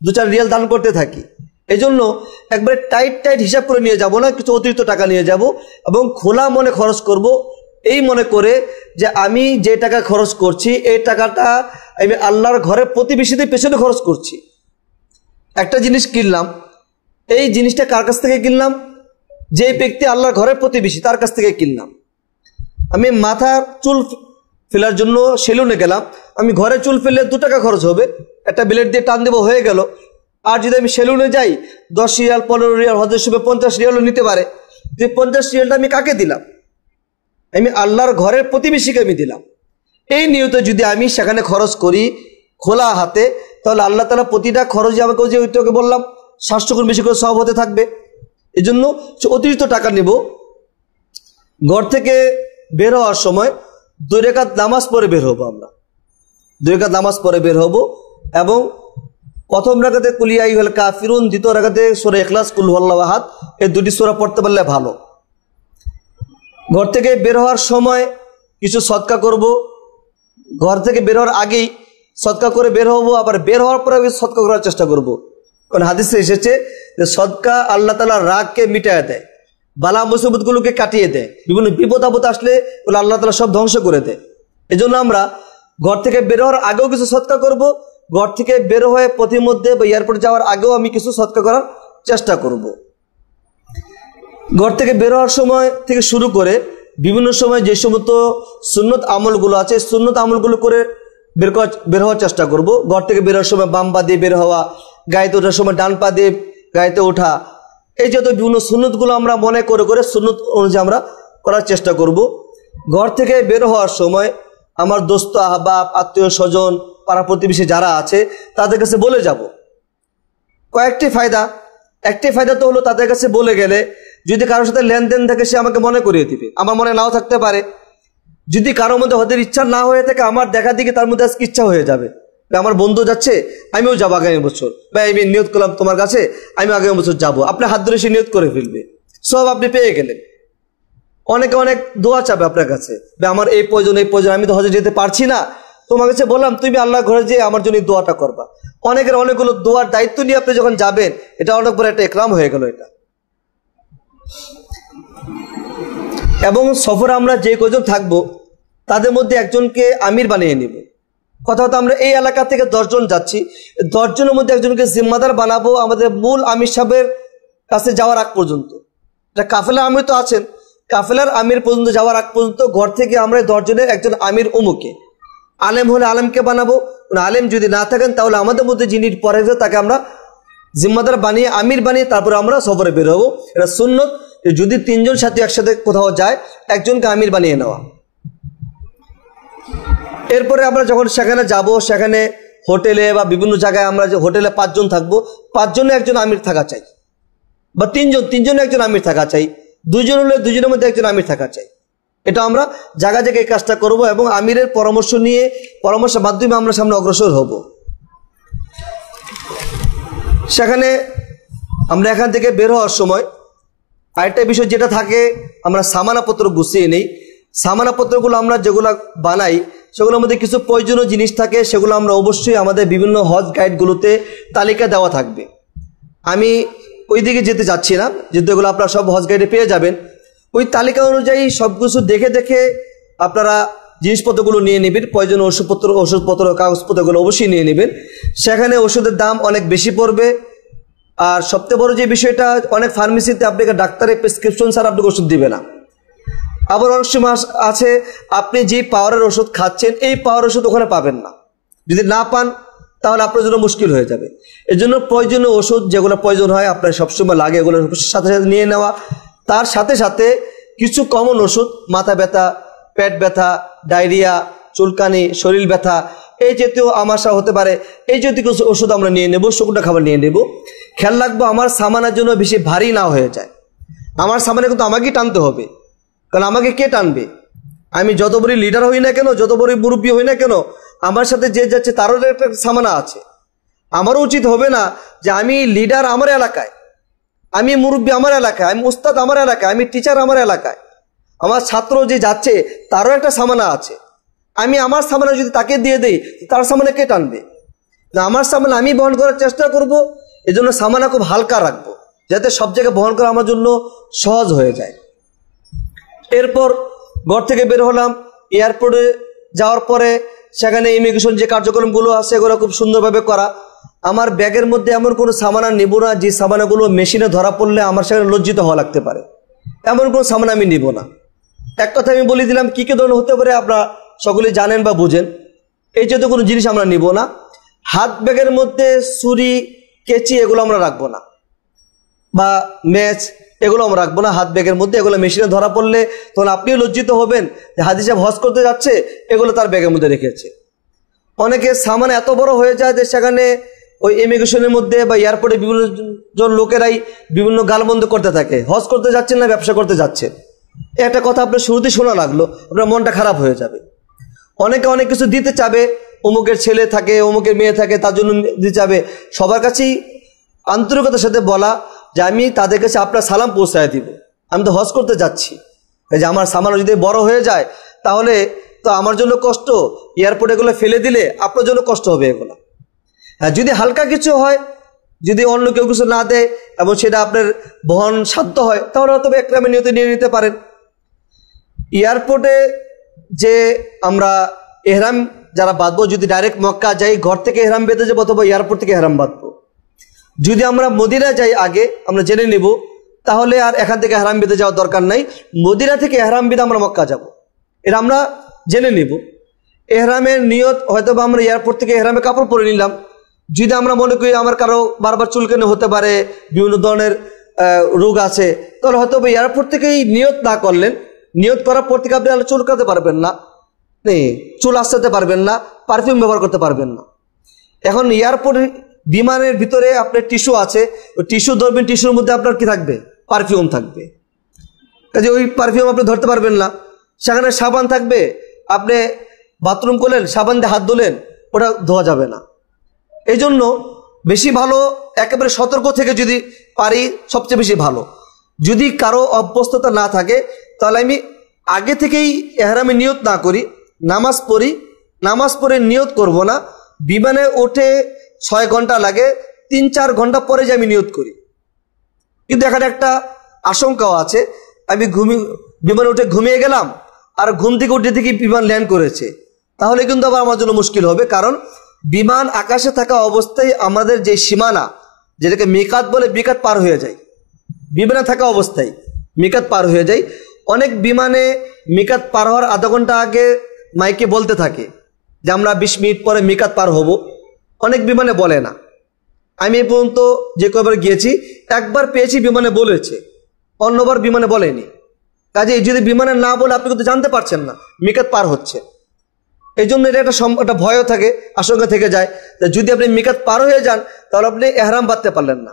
2-4 রিয়াল দান করতে থাকি। এই জন্য একবারে টাইট হিসাব করে নিয়ে যাব না, কিছু অতিরিক্ত টাকা নিয়ে যাব এবং খোলা মনে খরচ করব, এই মনে করে যে আমি যে টাকা খরচ করছি এই টাকাটা আমি আল্লাহর ঘরের প্রতিবেশীদের পেছনে খরচ করছি। একটা জিনিস কিনলাম, এই জিনিসটা কার কাছ থেকে কিনলাম? যে ব্যক্তি আল্লাহর ঘরের প্রতিবেশী তার কাছ থেকে কিনলাম। আমি মাথার চুল ফেলার জন্য সেলুনে গেলাম, আমি ঘরে চুল ফেললে 2 টাকা খরচ হবে, একটা ব্লেড দিয়ে টান দেবো, হয়ে গেল। আর যদি আমি সেলুনে যাই 10 রিয়াল 15 রিয়াল, হজের সময় 50 রিয়ালও নিতে পারে। যে 50 রিয়ালটা আমি কাকে দিলাম? আমি আল্লাহর ঘরের প্রতিবেশীকে আমি দিলাম। এই নিয়তে যদি আমি সেখানে খরচ করি খোলা হাতে, তাহলে আল্লাহ তাআলা প্রতিটা খরচই আমাকে, যে ওইটাকে বললাম 700 গুণ বেশি করে সওয়াব হতে থাকবে। এই জন্য অতিরিক্ত টাকা নেব। ঘর থেকে বের হওয়ার সময় 2 রাকাত নামাজ পড়ে বের হবো, আমরা 2 রাকাত নামাজ পড়ে বের হবো। এবং প্রথম রাকাতে কুল ইয়া আইয়ুহাল কাফিরুন, দ্বিতীয় রাকাতে সূরা ইখলাস, কুল হুয়াল্লাহু আহাদ, এই 2টি সূরা পড়তে পারলে ভালো। ঘর থেকে বের হওয়ার সময় কিছু সদকা করব, ঘর থেকে বের হওয়ার আগেই সদকা করে বের হবো, আবার বের হওয়ার পরে সদকা করার চেষ্টা করব। কারণ হাদিসে এসেছে যে সদকা আল্লাহ তাআলা রাগকে মিটায় দেয়, বালা মুসিবতগুলোকে কাটিয়ে দেয়, বিভিন্ন বিপদ আপদ আসলে ওগুলো আল্লাহ তাআলা সব ধ্বংস করে দেয়। এই জন্য আমরা ঘর থেকে বের হওয়ার আগেও কিছু সদকা করব, ঘর থেকে বের হয়ে পথের মধ্যে বা এয়ারপোর্ট যাওয়ার আগেও আমি কিছু সদকা করার চেষ্টা করব। ঘর থেকে বের হওয়ার সময় থেকে শুরু করে বিভিন্ন সময় যে সমস্ত সুন্নত আমলগুলো আছে সুন্নত আমলগুলো করে বের হওয়ার চেষ্টা করব। ঘর থেকে বের হওয়ার সময় বাম পা দিয়ে বের হওয়া, গাড়িতে ওঠার সময় ডান পা দিয়ে গাড়িতে ওঠা, এই যত বিভিন্ন সুন্নতগুলো আমরা মনে করে করে সুন্নত অনুযায়ী আমরা করার চেষ্টা করব। ঘর থেকে বের হওয়ার সময় আমার দোস্ত আহবাব, আত্মীয় স্বজন, পাড়া প্রতিবেশী যারা আছে তাদের কাছে বলে যাব। কয়েকটি ফায়দা, একটি ফায়দা তো হলো তাদের কাছে বলে গেলে যদি কারোর সাথে লেনদেন থাকে সে আমাকে মনে করিয়ে দিবে, আমার মনে নাও থাকতে পারে। যদি কারোর মধ্যে হজের ইচ্ছা না হয়ে থাকে আমার দেখা দিকে তার মধ্যে আজকে ইচ্ছা হয়ে যাবে, আমার বন্ধু যাচ্ছে আমিও যাবো আগামী বছর, বা আমি নিয়ত করলাম তোমার কাছে আমি আগামী বছর যাবো, আপনার হাত ধরে সে নিয়ত করে ফেলবে, সব আপনি পেয়ে গেলেন। অনেকে অনেক দোয়া চাবে আপনার কাছে, আমার এই প্রয়োজন এই প্রয়োজন, আমি তো হজে যেতে পারছি না, তোমার কাছে বললাম তুমি আল্লাহর ঘরে যেয়ে আমার জন্য দোয়াটা করবা। অনেকের অনেকগুলো দোয়ার দায়িত্ব নিয়ে আপনি যখন যাবেন এটা অনেক বড় একটা ইকরাম হয়ে গেল এটা। এবং সফরে আমরা যে কজন থাকবো তাদের মধ্যে একজনকে আমির বানিয়ে নিব। কথা হতো আমরা এই এলাকা থেকে 10 জন যাচ্ছি, 10 জনের মধ্যে একজনকে জিম্মাদার বানাবো আমাদের মূল আমির সাহেবের কাছে যাওয়ার আগ পর্যন্ত। কাফেলার আমির তো আছেন, কাফেলার আমির পর্যন্ত যাওয়ার আগ পর্যন্ত ঘর থেকে আমরা 10 জনের একজন আমির অমুকে, আলেম হলে আলেমকে বানাবো, আলেম যদি না থাকেন তাহলে আমাদের মধ্যে যিনি পরে তাকে আমরা জিম্মাদার বানিয়ে আমির বানিয়ে তারপরে আমরা সফরে বের হবো। এটা সুন্নত, যদি 3 জন সাথী একসাথে কোথাও যায় একজনকে আমির বানিয়ে নেওয়া। এরপরে আমরা যখন সেখানে যাব, সেখানে হোটেলে বা বিভিন্ন জায়গায় আমরা যে হোটেলে 5 জন থাকবো, 5 জনে একজন আমির থাকা চাই, বা 3 জনে একজন আমির থাকা চাই, 2 জন হলে 2 জনের মধ্যে একজন আমির থাকা চাই। এটা আমরা জায়গায় জায়গায় এই কাজটা করব এবং আমিরের পরামর্শ নিয়ে, পরামর্শের মাধ্যমে আমরা সামনে অগ্রসর হব। সেখানে আমরা এখান থেকে বের হওয়ার সময় আরেকটা বিষয় যেটা থাকে, আমরা সামানাপত্র গুছিয়ে নেই। সামানাপত্রগুলো আমরা যেগুলো বানাই সেগুলোর মধ্যে কিছু প্রয়োজনীয় জিনিস থাকে, সেগুলো আমরা অবশ্যই আমাদের বিভিন্ন হজ গাইডগুলোতে তালিকা দেওয়া থাকবে। আমি ওই দিকে যেতে চাচ্ছি না, যেহেতু এগুলো আপনারা সব হজ গাইডে পেয়ে যাবেন। ওই তালিকা অনুযায়ী সব কিছু দেখে দেখে আপনারা জিনিসপত্রগুলো নিয়ে নেবেন। প্রয়োজনীয় ওষুধপত্র কাগজপত্রগুলো অবশ্যই নিয়ে নেবেন। সেখানে ওষুধের দাম অনেক বেশি পড়বে। আর সবচেয়ে বড় যে বিষয়টা, অনেক ফার্মেসিতে আপনাকে ডাক্তারের প্রেসক্রিপশন ছাড়া আপনাকে ওষুধ দিবে না। আবার অনেক সময় আছে আপনি যে পাওয়ারের ওষুধ খাচ্ছেন এই পাওয়ারের ওষুধ ওখানে পাবেন না। যদি না পান তাহলে আপনার জন্য মুশকিল হয়ে যাবে। এর জন্য প্রয়োজনীয় ওষুধ যেগুলো প্রয়োজন হয় আপনার সবসময় লাগে, এগুলো সাথে সাথে নিয়ে নেওয়া। তার সাথে সাথে কিছু কমন ওষুধ, মাথা ব্যথা, পেট ব্যথা, ডায়রিয়া, চুলকানি, শরীর ব্যথা, এই জাতীয় আমাশা হতে পারে, এই জাতীয় কিছু ওষুধ আমরা নিয়ে নেব, শুকনো খাবার নিয়ে নেব। খেয়াল রাখবো আমার সামানের জন্য বেশি ভারী না হয়ে যায়। আমার সামানে কিন্তু আমাকেই টানতে হবে, কারণ আমাকে কে টানবে? আমি যত বড় লিডার হই না কেন, যত বড় মুরব্বী হই না কেন, আমার সাথে যে যাচ্ছে তারও একটা সামানা আছে। আমারও উচিত হবে না যে আমি লিডার আমার এলাকায়, আমি মুরব্বী আমার এলাকায়, আমি উস্তাদ আমার এলাকায়, আমি টিচার আমার এলাকায়, আমার ছাত্র যে যাচ্ছে তারও একটা সামানা আছে। আমি আমার সামানা যদি তাকে দিয়ে দেই, তার সামানা কে টানবে? আমার সামানা আমি বহন করার চেষ্টা করব। এজন্য সামানা খুব হালকা রাখবো, যাতে সব জায়গায় বহন করা আমার জন্য সহজ হয়ে যায়। এরপর ঘর থেকে বের হলাম, এয়ারপোর্টে যাওয়ার পরে সেখানে ইমিগ্রেশন যে কার্যক্রমগুলো আছে এগুলো খুব সুন্দরভাবে করা। আমার ব্যাগের মধ্যে এমন কোনো সামানা নেব না যে সামানাগুলো মেশিনে ধরা পড়লে আমার সেখানে লজ্জিত হওয়া লাগতে পারে, এমন কোনো সামানা আমি নিব না। এক কথা আমি বলে দিলাম কী কী ধরনের হতে পারে, আপনারা সকলে জানেন বা বুঝেন। এই জাতীয় কোনো জিনিস আমরা নিব না। হাত ব্যাগের মধ্যে ছুরি, কেচি এগুলো আমরা রাখবো না, বা ম্যাচ এগুলো আমরা রাখবো না হাত ব্যাগের মধ্যে। এগুলো মেশিনে ধরা পড়লে তখন আপনিও লজ্জিত হবেন যে হাজি সাহেব হজ করতে যাচ্ছে, এগুলো তার ব্যাগের মধ্যে রেখেছে। অনেকে সামান এত বড় হয়ে যায় যে সেখানে ওই ইমিগ্রেশনের মধ্যে বা এয়ারপোর্টে বিভিন্ন জন লোকেরাই বিভিন্ন গালমন্দ করতে থাকে, হজ করতে যাচ্ছেন না ব্যবসা করতে যাচ্ছেন। একটা কথা আপনার শুরুতে শোনা লাগলো, আপনার মনটা খারাপ হয়ে যাবে। অনেকে অনেক কিছু দিতে চাবে, অমুকের ছেলে থাকে, অমুকের মেয়ে থাকে, তার জন্য দিতে চাবে। সবার কাছেই আন্তরিকতার সাথে বলা যে আমি তাদের কাছে আপনার সালাম পৌঁছায় দিব, আমি তো হজ করতে যাচ্ছি। এই যে আমার সামান যদি বড় হয়ে যায় তাহলে তো আমার জন্য কষ্ট, এয়ারপোর্টে এগুলো ফেলে দিলে আপনার জন্য কষ্ট হবে এগুলো। হ্যাঁ, যদি হালকা কিছু হয়, যদি অন্য কেউ কিছু না দেয় এবং সেটা আপনার বহন সাধ্য হয়, তাহলে হয়তো একরামে নিয়তে নিয়ে নিতে পারেন। এয়ারপোর্টে যে আমরা এহরাম যারা বাঁধবো, যদি ডাইরেক্ট মক্কা যাই ঘর থেকে এহরাম বেঁধে যাবো অথবা এয়ারপোর্ট থেকে এহরাম বাঁধবো। যদি আমরা মদিনা যাই আগে আমরা জেনে নেব, তাহলে আর এখান থেকে এহরাম বেঁধে যাওয়ার দরকার নাই। মদিনা থেকে এহরাম বেঁধে আমরা মক্কা যাব, এটা আমরা জেনে নেব। এহরামের নিয়ত হয়তো বা আমরা এয়ারপোর্ট থেকে এহরামে কাপড় পরে নিলাম। যদি আমরা মনে করি আমার কারো বারবার চুলকানি হতে পারে, বিভিন্ন ধরনের রোগ আছে, তাহলে হয়তো বা এয়ারপোর্ট থেকেই নিয়ত না করলেন। নিয়ত করার পর থেকে আপনি চুলকাতে পারবেন না, চুল আসাতে পারবেন না, পারফিউম ব্যবহার করতে পারবেন না। এখন এয়ারপোর্ট বিমানের ভিতরে আপনার টিস্যু আছে, ওই টিস্যু ধরবেন, টিস্যুর মধ্যে আপনার কি থাকবে? পারফিউম থাকবে। কাজে ওই পারফিউম আপনি ধরতে পারবেন না। সেখানে সাবান থাকবে, আপনি বাথরুম করলেন, সাবান দিয়ে হাত ধুলেন, ওটা ধোয়া যাবে না। এই জন্য বেশি ভালো একেবারে সতর্ক থেকে যদি পারি সবচেয়ে বেশি ভালো। যদি কারো অভ্যস্ততা না থাকে তাহলে আমি আগে থেকেই এহরামে নিয়ত না করি, নামাজ পড়ি, নামাজ পড়ে নিয়ত করব না। বিমানে ওঠে 6 ঘন্টা লাগে, 3-4 ঘন্টা পরে যে আমি নিয়ত করি। কিন্তু এখানে একটা আশঙ্কাও আছে, আমি বিমানে উঠে ঘুমিয়ে গেলাম আর ঘুম থেকে উঠে থেকে বিমান ল্যান্ড করেছে, তাহলে কিন্তু আবার আমার জন্য মুশকিল হবে। কারণ বিমান আকাশে থাকা অবস্থায় আমাদের যে সীমানা, যেটাকে মিকাত বলে, মিকাত পার হয়ে যায়। বিমানে থাকা অবস্থায় মিকাত পার হয়ে যায়। অনেক বিমানে মিকাত পার হওয়ার আধা ঘন্টা আগে মাইকে বলতে থাকে যে আমরা 20 মিনিট পরে মিকাত পার হব। অনেক বিমানে বলে না। আমি এই পর্যন্ত যে কয়বার গিয়েছি, একবার পেয়েছি বিমানে বলেছে, অন্যবার বিমানে বলেনি। কাজে যদি বিমানে না বলে আপনি কিন্তু জানতে পারছেন না মিকাত পার হচ্ছে। এই জন্য এটা একটা ভয়ও থাকে, আশঙ্কা থেকে যায় যে যদি আপনি মিকাত পার হয়ে যান তাহলে আপনি এহরাম বাঁধতে পারলেন না,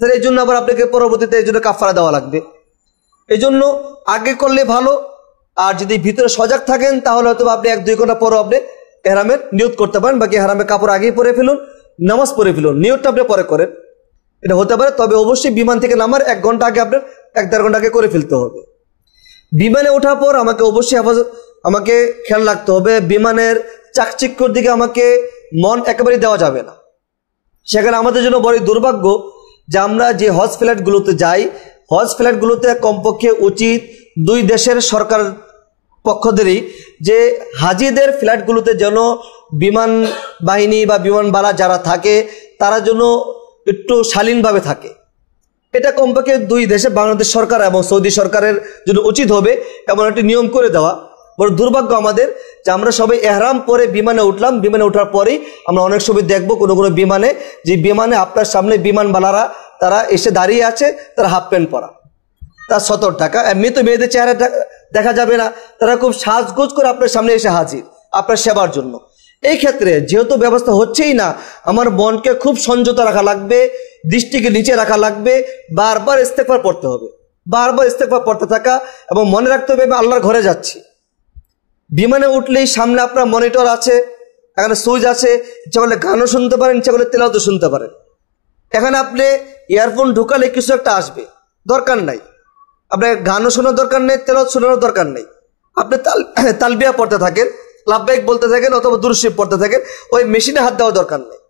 তাহলে এই জন্য আবার আপনাকে পরবর্তীতে এই জন্য কাফারা দেওয়া লাগবে। এই জন্য আগে করলে ভালো। আর যদি ভিতরে সজাগ থাকেন তাহলে হয়তো আপনি 1-2 ঘন্টা পরও আপনি এহরামের নিয়ত করতে পারেন, বাকি এহরামের কাপড় আগেই পরে ফেলুন, নামাজ পড়ে ফেলুন, নিয়তটা আপনি পরে করেন, এটা হতে পারে। তবে অবশ্যই বিমান থেকে নামার 1 ঘন্টা আগে আপনার 1-1.5 ঘন্টা আগে করে ফেলতে হবে। বিমানে ওঠার পর আমাকে খেয়াল রাখতে হবে, বিমানের চাকচিক্যর দিকে আমাকে মন একেবারেই দেওয়া যাবে না। সেখানে আমাদের জন্য বড় দুর্ভাগ্য যে আমরা যে হজ ফ্লাইটগুলোতে যাই, হজ ফ্লাইটগুলোতে কমপক্ষে উচিত 2 দেশের সরকার পক্ষদেরই যে হাজিদের ফ্লাইটগুলোতে যেন বিমান বাহিনী বা বিমানবালা যারা থাকে তারা যেন একটু শালীনভাবে থাকে। এটা কমপক্ষে 2 দেশে, বাংলাদেশ সরকার এবং সৌদি সরকারের জন্য উচিত হবে এমন একটি নিয়ম করে দেওয়া। বড় দুর্ভাগ্য আমাদের যে আমরা সবাই এহরাম পরে বিমানে উঠলাম, বিমানে ওঠার পরেই আমরা অনেক সময় দেখবো কোনো কোনো বিমানে যে বিমানে আপনার সামনে বিমানবালারা তারা এসে দাঁড়িয়ে আছে, তারা হাফ প্যান্ট পরা, তার 70 টাকা। এমনি তো মেয়েদের চেহারাটা দেখা যাবে না, তারা খুব সাজগোজ করে আপনার সামনে এসে হাজির আপনার সেবার জন্য। এই ক্ষেত্রে যেহেতু ব্যবস্থা হচ্ছেই না, আমার মনকে খুব সংযত রাখা লাগবে, দৃষ্টিকে নিচে রাখা লাগবে, বারবার ইস্তেগফার পড়তে হবে, বারবার ইস্তেগফার পড়তে থাকা এবং মনে রাখতে হবে আমি আল্লাহর ঘরে যাচ্ছি। বিমানে উঠলেই সামনে আপনার মনিটর আছে, এখানে সুইচ আছে, ইচ্ছা করলে গানও শুনতে পারেন, ইচ্ছা করলে তেলাওয়াতও শুনতে পারেন। এখানে আপনি ইয়ারফোন ঢুকালে কিছু একটা আসবে, দরকার নাই। আপনার গানও শোনার দরকার নেই, তেলাওয়াত শোনার দরকার নেই। আপনি তালবিয়া পড়তে থাকেন, লাব্বাইক বলতে থাকেন অথবা দুরূদ শরীফ পড়তে থাকেন, ওই মেশিনে হাত দেওয়ার দরকার নেই।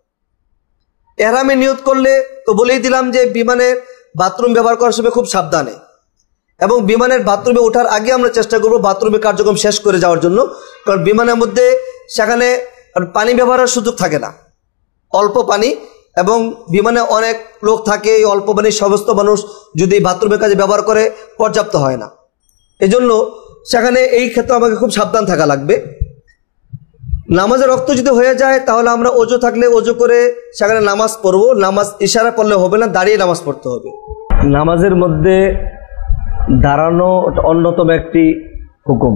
ইহরামে নিয়ত করলে তো বলেই দিলাম যে বিমানের বাথরুম ব্যবহার করার সময় খুব সাবধানে, এবং বিমানের বাথরুমে ওঠার আগে আমরা চেষ্টা করব বাথরুমের কার্যক্রম শেষ করে যাওয়ার জন্য, কারণ বিমানের মধ্যে সেখানে পানি ব্যবহারের সুযোগ থাকে না, অল্প পানি, এবং বিমানে অনেক লোক থাকে, এই অল্প পানি সমস্ত মানুষ যদি বাথরুমের কাজে ব্যবহার করে পর্যাপ্ত হয় না। এজন্য সেখানে এই ক্ষেত্রে আমাকে খুব সাবধান থাকা লাগবে। নামাজের রক্ত যদি হয়ে যায় তাহলে আমরা ওযু থাকলে ওযু করে সেখানে নামাজ পড়বো। নামাজ ইশারা পড়লে হবে না, দাঁড়িয়ে নামাজ পড়তে হবে। নামাজের মধ্যে দাঁড়ানো অন্যতম একটি হুকুম,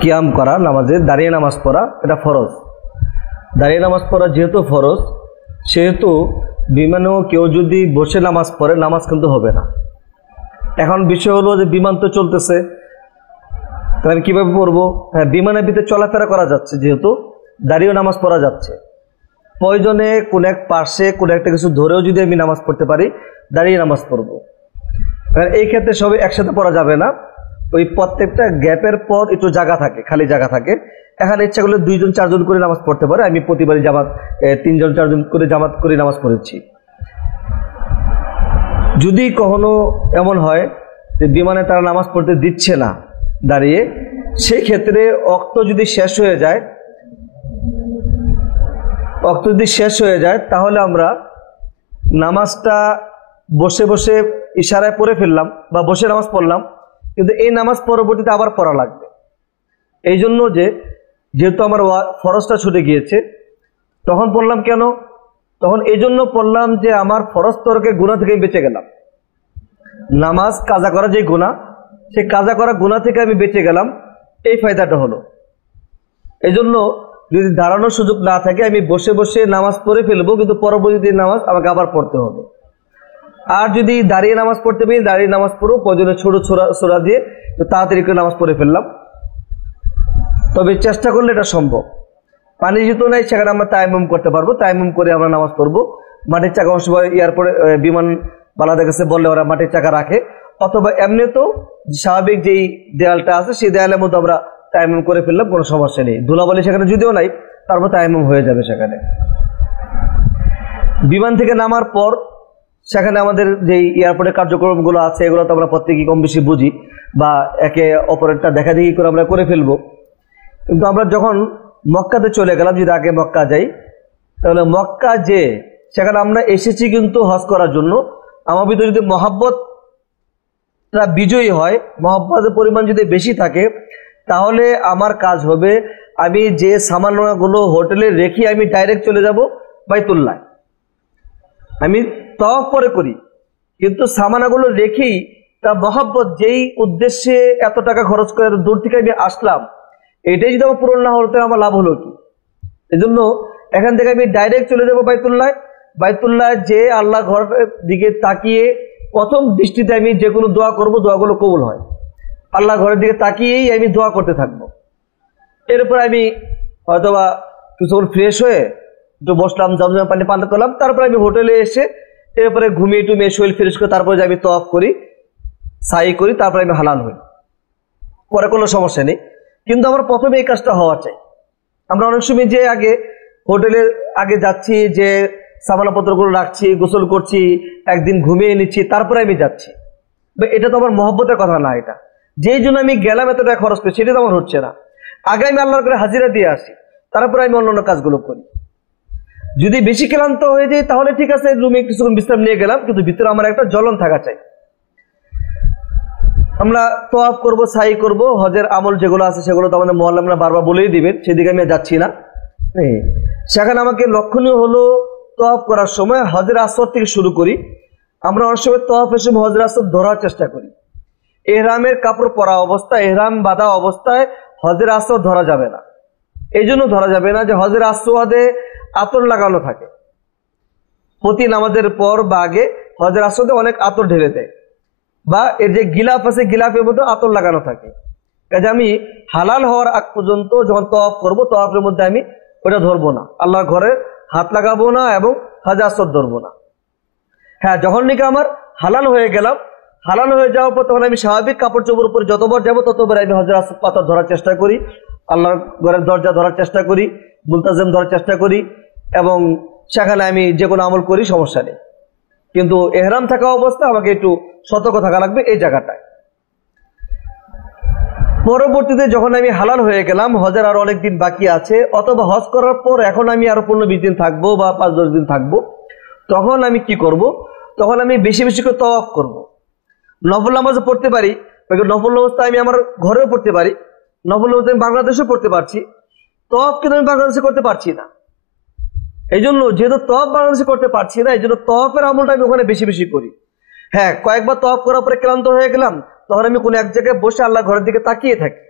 কিয়াম করা, নামাজে দাঁড়িয়ে নামাজ পড়া এটা ফরজ। দাঁড়িয়ে নামাজ পড়া যেহেতু ফরজ, সেহেতু বিমানেও কেউ যদি বসে নামাজ পড়ে নামাজ কিন্তু হবে না। এখন বিষয় হলো যে বিমান তো চলতেছে, তাহলে কিভাবে পড়বো? হ্যাঁ, বিমানের ভিতরে চলাফেরা করা যাচ্ছে, যেহেতু দাঁড়িয়েও নামাজ পড়া যাচ্ছে। প্রয়োজনে কোন এক পাশে কোন একটা কিছু ধরেও যদি আমি নামাজ পড়তে পারি, দাঁড়িয়ে নামাজ পড়বো। কারণ এই ক্ষেত্রে সবাই একসাথে পড়া যাবে না, ওই প্রত্যেকটা গ্যাপের পর একটু জায়গা থাকে, খালি জায়গা থাকে। এখানে ইচ্ছা করলে 2-4 করে নামাজ পড়তে পারে। আমি প্রতিবারই 3-4 করে জামাত করে নামাজ পড়েছি। যদি কখনো এমন হয় যে বিমানে তারা নামাজ পড়তে দিচ্ছে না দাঁড়িয়ে, সেই ক্ষেত্রে অক্ত যদি শেষ হয়ে যায় তাহলে আমরা নামাজটা বসে বসে ইশারায় পড়ে ফেললাম বা বসে নামাজ পড়লাম, কিন্তু এই নামাজ পরবর্তীতে আবার পড়া লাগবে। এই জন্য যেহেতু আমার ফরজটা ছুটে গিয়েছে, তখন পড়লাম কেন? তখন এই জন্য পড়লাম যে আমার ফরজ তরকের গুনাহ থেকে বেঁচে গেলাম। নামাজ কাজা করা যে গুনাহ, সেই কাজা করা গুনাহ থেকে আমি বেঁচে গেলাম, এই ফায়দাটা হলো। এই জন্য যদি দাঁড়ানোর সুযোগ না থাকে আমি বসে বসে নামাজ পড়ে ফেলবো, কিন্তু পরবর্তী নামাজ আমাকে আবার পড়তে হবে। আর যদি দাঁড়িয়ে নামাজ পড়তে পারি, দাঁড়িয়ে নামাজ পড়বো, প্রয়োজনে ছোট ছোড়া দিয়ে তাড়াতাড়ি করে নামাজ পড়ে ফেললাম। তবে চেষ্টা করলে এটা সম্ভব। পানি যেহেতু নাই, সেখানে আমরা তায়াম্মুম করতে পারবো, তায়াম্মুম করে আমরা নামাজ পড়বো। মাটির চাকা অংশ এয়ারপোর্টে বিমান বালাদের কাছে বললে ওরা মাটির চাকা রাখে, অথবা এমনি তো স্বাভাবিক যেই দেয়ালটা আছে সেই দেয়ালের মধ্যে আমরা তায়াম্মুম করে ফেললাম, কোনো সমস্যা নেই। ধুলাবালি সেখানে যদিও নাই, তারপর তায়াম্মুম হয়ে যাবে সেখানে। বিমান থেকে নামার পর সেখানে আমাদের যে এয়ারপোর্টের কার্যক্রমগুলো আছে এগুলো তো আমরা প্রত্যেকেই কম বেশি বুঝি, বা একে অপরেরটা দেখা দেখি করে আমরা করে ফেলবো। কিন্তু আমরা যখন মক্কাতে চলে গেলাম, যদি আগে মক্কা যাই, তাহলে মক্কা যে সেখানে আমরা এসেছি কিন্তু হজ করার জন্য, আমার ভিতরে যদি মহব্বতটা বিজয়ী হয়, মহব্বতের পরিমাণ যদি বেশি থাকে, তাহলে আমার কাজ হবে আমি যে সামানগুলো হোটেলে রেখে আমি ডাইরেক্ট চলে যাব বাইতুল্লাহ। আমি তওয়াফ পরে করি, কিন্তু সামানাগুলো রেখেই তা মহব্বত যেই উদ্দেশ্যে এত টাকা খরচ করে দূর থেকে আমি আসলাম, এটাই যদি আমার পূরণ না হলো তাহলে আমার লাভ হলো কি? এজন্য এখান থেকে আমি ডাইরেক্ট চলে যাবো বাইতুল্লাহ যে আল্লাহ ঘরের দিকে তাকিয়ে প্রথম দৃষ্টিতে আমি যে কোনো দোয়া করবো, দোয়াগুলো কবুল হয়। আল্লাহ ঘরের দিকে তাকিয়েই আমি দোয়া করতে থাকবো। এরপর আমি হয়তোবা কিছুক্ষণ ফ্রেশ হয়ে একটু বসলাম, জমজম পানি পান করলাম, তারপরে আমি হোটেলে এসে এরপরে ঘুমিয়ে টুমিয়ে শরীর ফ্রেশ করে তারপরে আমি তওয়াফ করি, সাই করি, তারপরে আমি হালাল হই, পরে কোনো সমস্যা নেই। কিন্তু আমার প্রথমে এই কাজটা হওয়া চাই। আমরা অনেক সময় যে আগে হোটেলে আগে যাচ্ছি, যে সামানপত্রগুলো রাখছি, গোসল করছি, একদিন ঘুমিয়ে নিচ্ছি, তারপরে আমি যাচ্ছি, এটা তো আমার মহব্বতের কথা না। এটা যেই জন্য আমি গেলাম এত টাকা খরচ করি সেটা তো আমার হচ্ছে না। আগে আমি আল্লাহর করে হাজিরা দিয়ে আসি, তারপরে আমি অন্যান্য কাজগুলো করি। যদি বেশি ক্লান্ত হয়ে যায় তাহলে ঠিক আছে, রুমে কিছুক্ষণ বিশ্রাম নিয়ে গেলাম, কিন্তু ভিতরে আমার একটা জ্বলন থাকা চাই। আমরা তওয়াফ করব, সাই করব, হজের আমল যেগুলো আছে সেগুলো তো আমাদের মুআল্লিমরা বারবার বলেই দিবেন, সেদিকে আমি যাচ্ছি না। সেখানে আমাকে লক্ষণীয় হলো তওয়াফ করার সময় হজের আসওয়াদ থেকে শুরু করি। আমরা অনেক সময় তওয়াফের সময় হজের আসওয়াদ ধরার চেষ্টা করি। ইহরামের কাপড় পরা অবস্থায়, ইহরাম বাঁধা অবস্থায় হজের আসওয়াদ ধরা যাবে না। এই জন্য ধরা যাবে না যে হজের আসওয়াদে আতর লাগানো থাকে। প্রতি নামাজের পর বা আগে হজের আসওয়াদে অনেক আতর ঢেলে দেয়, বা এর যে গিলাফ আছে গিলাফের মধ্যে আতর লাগানো থাকে। কাজে আমি হালাল হওয়ার আগ পর্যন্ত যখন তওয়াফ করবো, তওয়াফের মধ্যে আমি ওটা ধরবো না, আল্লাহর ঘরে হাত লাগাবো না এবং হজের আসওয়াদ ধরবো না। হ্যাঁ, যখন নাকি আমার হালাল হয়ে গেলাম, হালাল হয়ে যাওয়ার পর তখন আমি স্বাভাবিক কাপড় চোপড় উপরে যতবার যাবো ততবার আমি হজের আসওয়াদ পাথর ধরার চেষ্টা করি, আল্লাহর ঘরের দরজা ধরার চেষ্টা করি, মুলতাজিম ধরার চেষ্টা করি, এবং সেখানে আমি যে কোনো আমল করি, সমস্যা নেই। কিন্তু ইহরাম থাকা অবস্থায় আমাকে একটু সতর্ক থাকা লাগবে এই জায়গাটায়। পরবর্তীতে যখন আমি হালাল হয়ে গেলাম, হজের আরো অনেক দিন বাকি আছে, অথবা হজ করার পর এখন আমি আরো 15-20 দিন থাকবো বা 5-10 দিন থাকবো, তখন আমি কি করব? তখন আমি বেশি বেশি করে তওয়াফ করব। নফল নামাজও পড়তে পারি, নফল নামাজটা আমি আমার ঘরেও পড়তে পারি, নফল নামাজ আমি বাংলাদেশেও পড়তে পারছি, তওয়াফ কিন্তু আমি বাংলাদেশে করতে পারছি না। এই জন্য যেহেতু তওয়াফ বাংলাদেশে করতে পারছি না, এই জন্য তওয়াফের আমলটা আমি ওখানে বেশি বেশি করি। হ্যাঁ, কয়েকবার তওয়াফ করার পরে ক্লান্ত হয়ে গেলাম, তখন আমি কোনো এক জায়গায় বসে আল্লাহ ঘরের দিকে তাকিয়ে থাকি,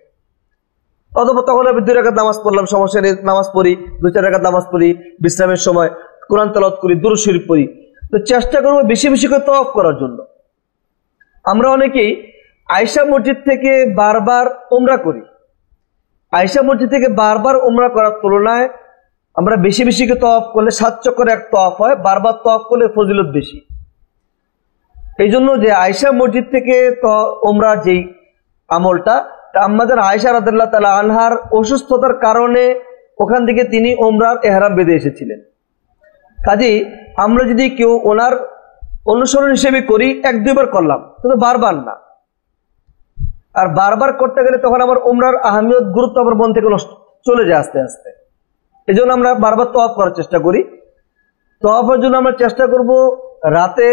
অথবা তখন আমি 2 রাকাত নামাজ পড়লাম, সমস্যা নেই, নামাজ পড়ি, 2-4 রাকাত নামাজ পড়ি, বিশ্রামের সময় কোরআন তেলাওয়াত করি, দুরূদ শরীফ পড়ি। তো চেষ্টা করবো বেশি বেশি করে তওয়াফ করার জন্য। আমরা অনেকেই আয়েশা মসজিদ থেকে বারবার উমরা করি। আয়েশা মসজিদ থেকে বারবার উমরা করার তুলনায় আমরা বেশি বেশি করে তওয়াফ করলে 7 চক্করে এক তওয়াফ হয়, বারবার তওয়াফ করলে ফজিলত বেশি। এই জন্য যে আয়েশা মসজিদ থেকে উমরা যেই আমলটা, আমাদের আয়েশা রাদিয়াল্লাহু তাআলা আনহার অসুস্থতার কারণে ওখান থেকে তিনি উমরার ইহরাম বেঁধে এসেছিলেন। কাজেই আমরা যদি কেউ ওনার অনুসরণ হিসেবে করি, 1-2 বার করলাম, কিন্তু বারবার না। আর বারবার করতে গেলে তখন আমার উমরার আহমিয়ত, গুরুত্ব আমার মন থেকে চলে যায় আস্তে আস্তে। এই জন্য আমরা বারবার তওয়াফ করার চেষ্টা করি। তওয়াফের জন্য আমরা চেষ্টা করব রাতে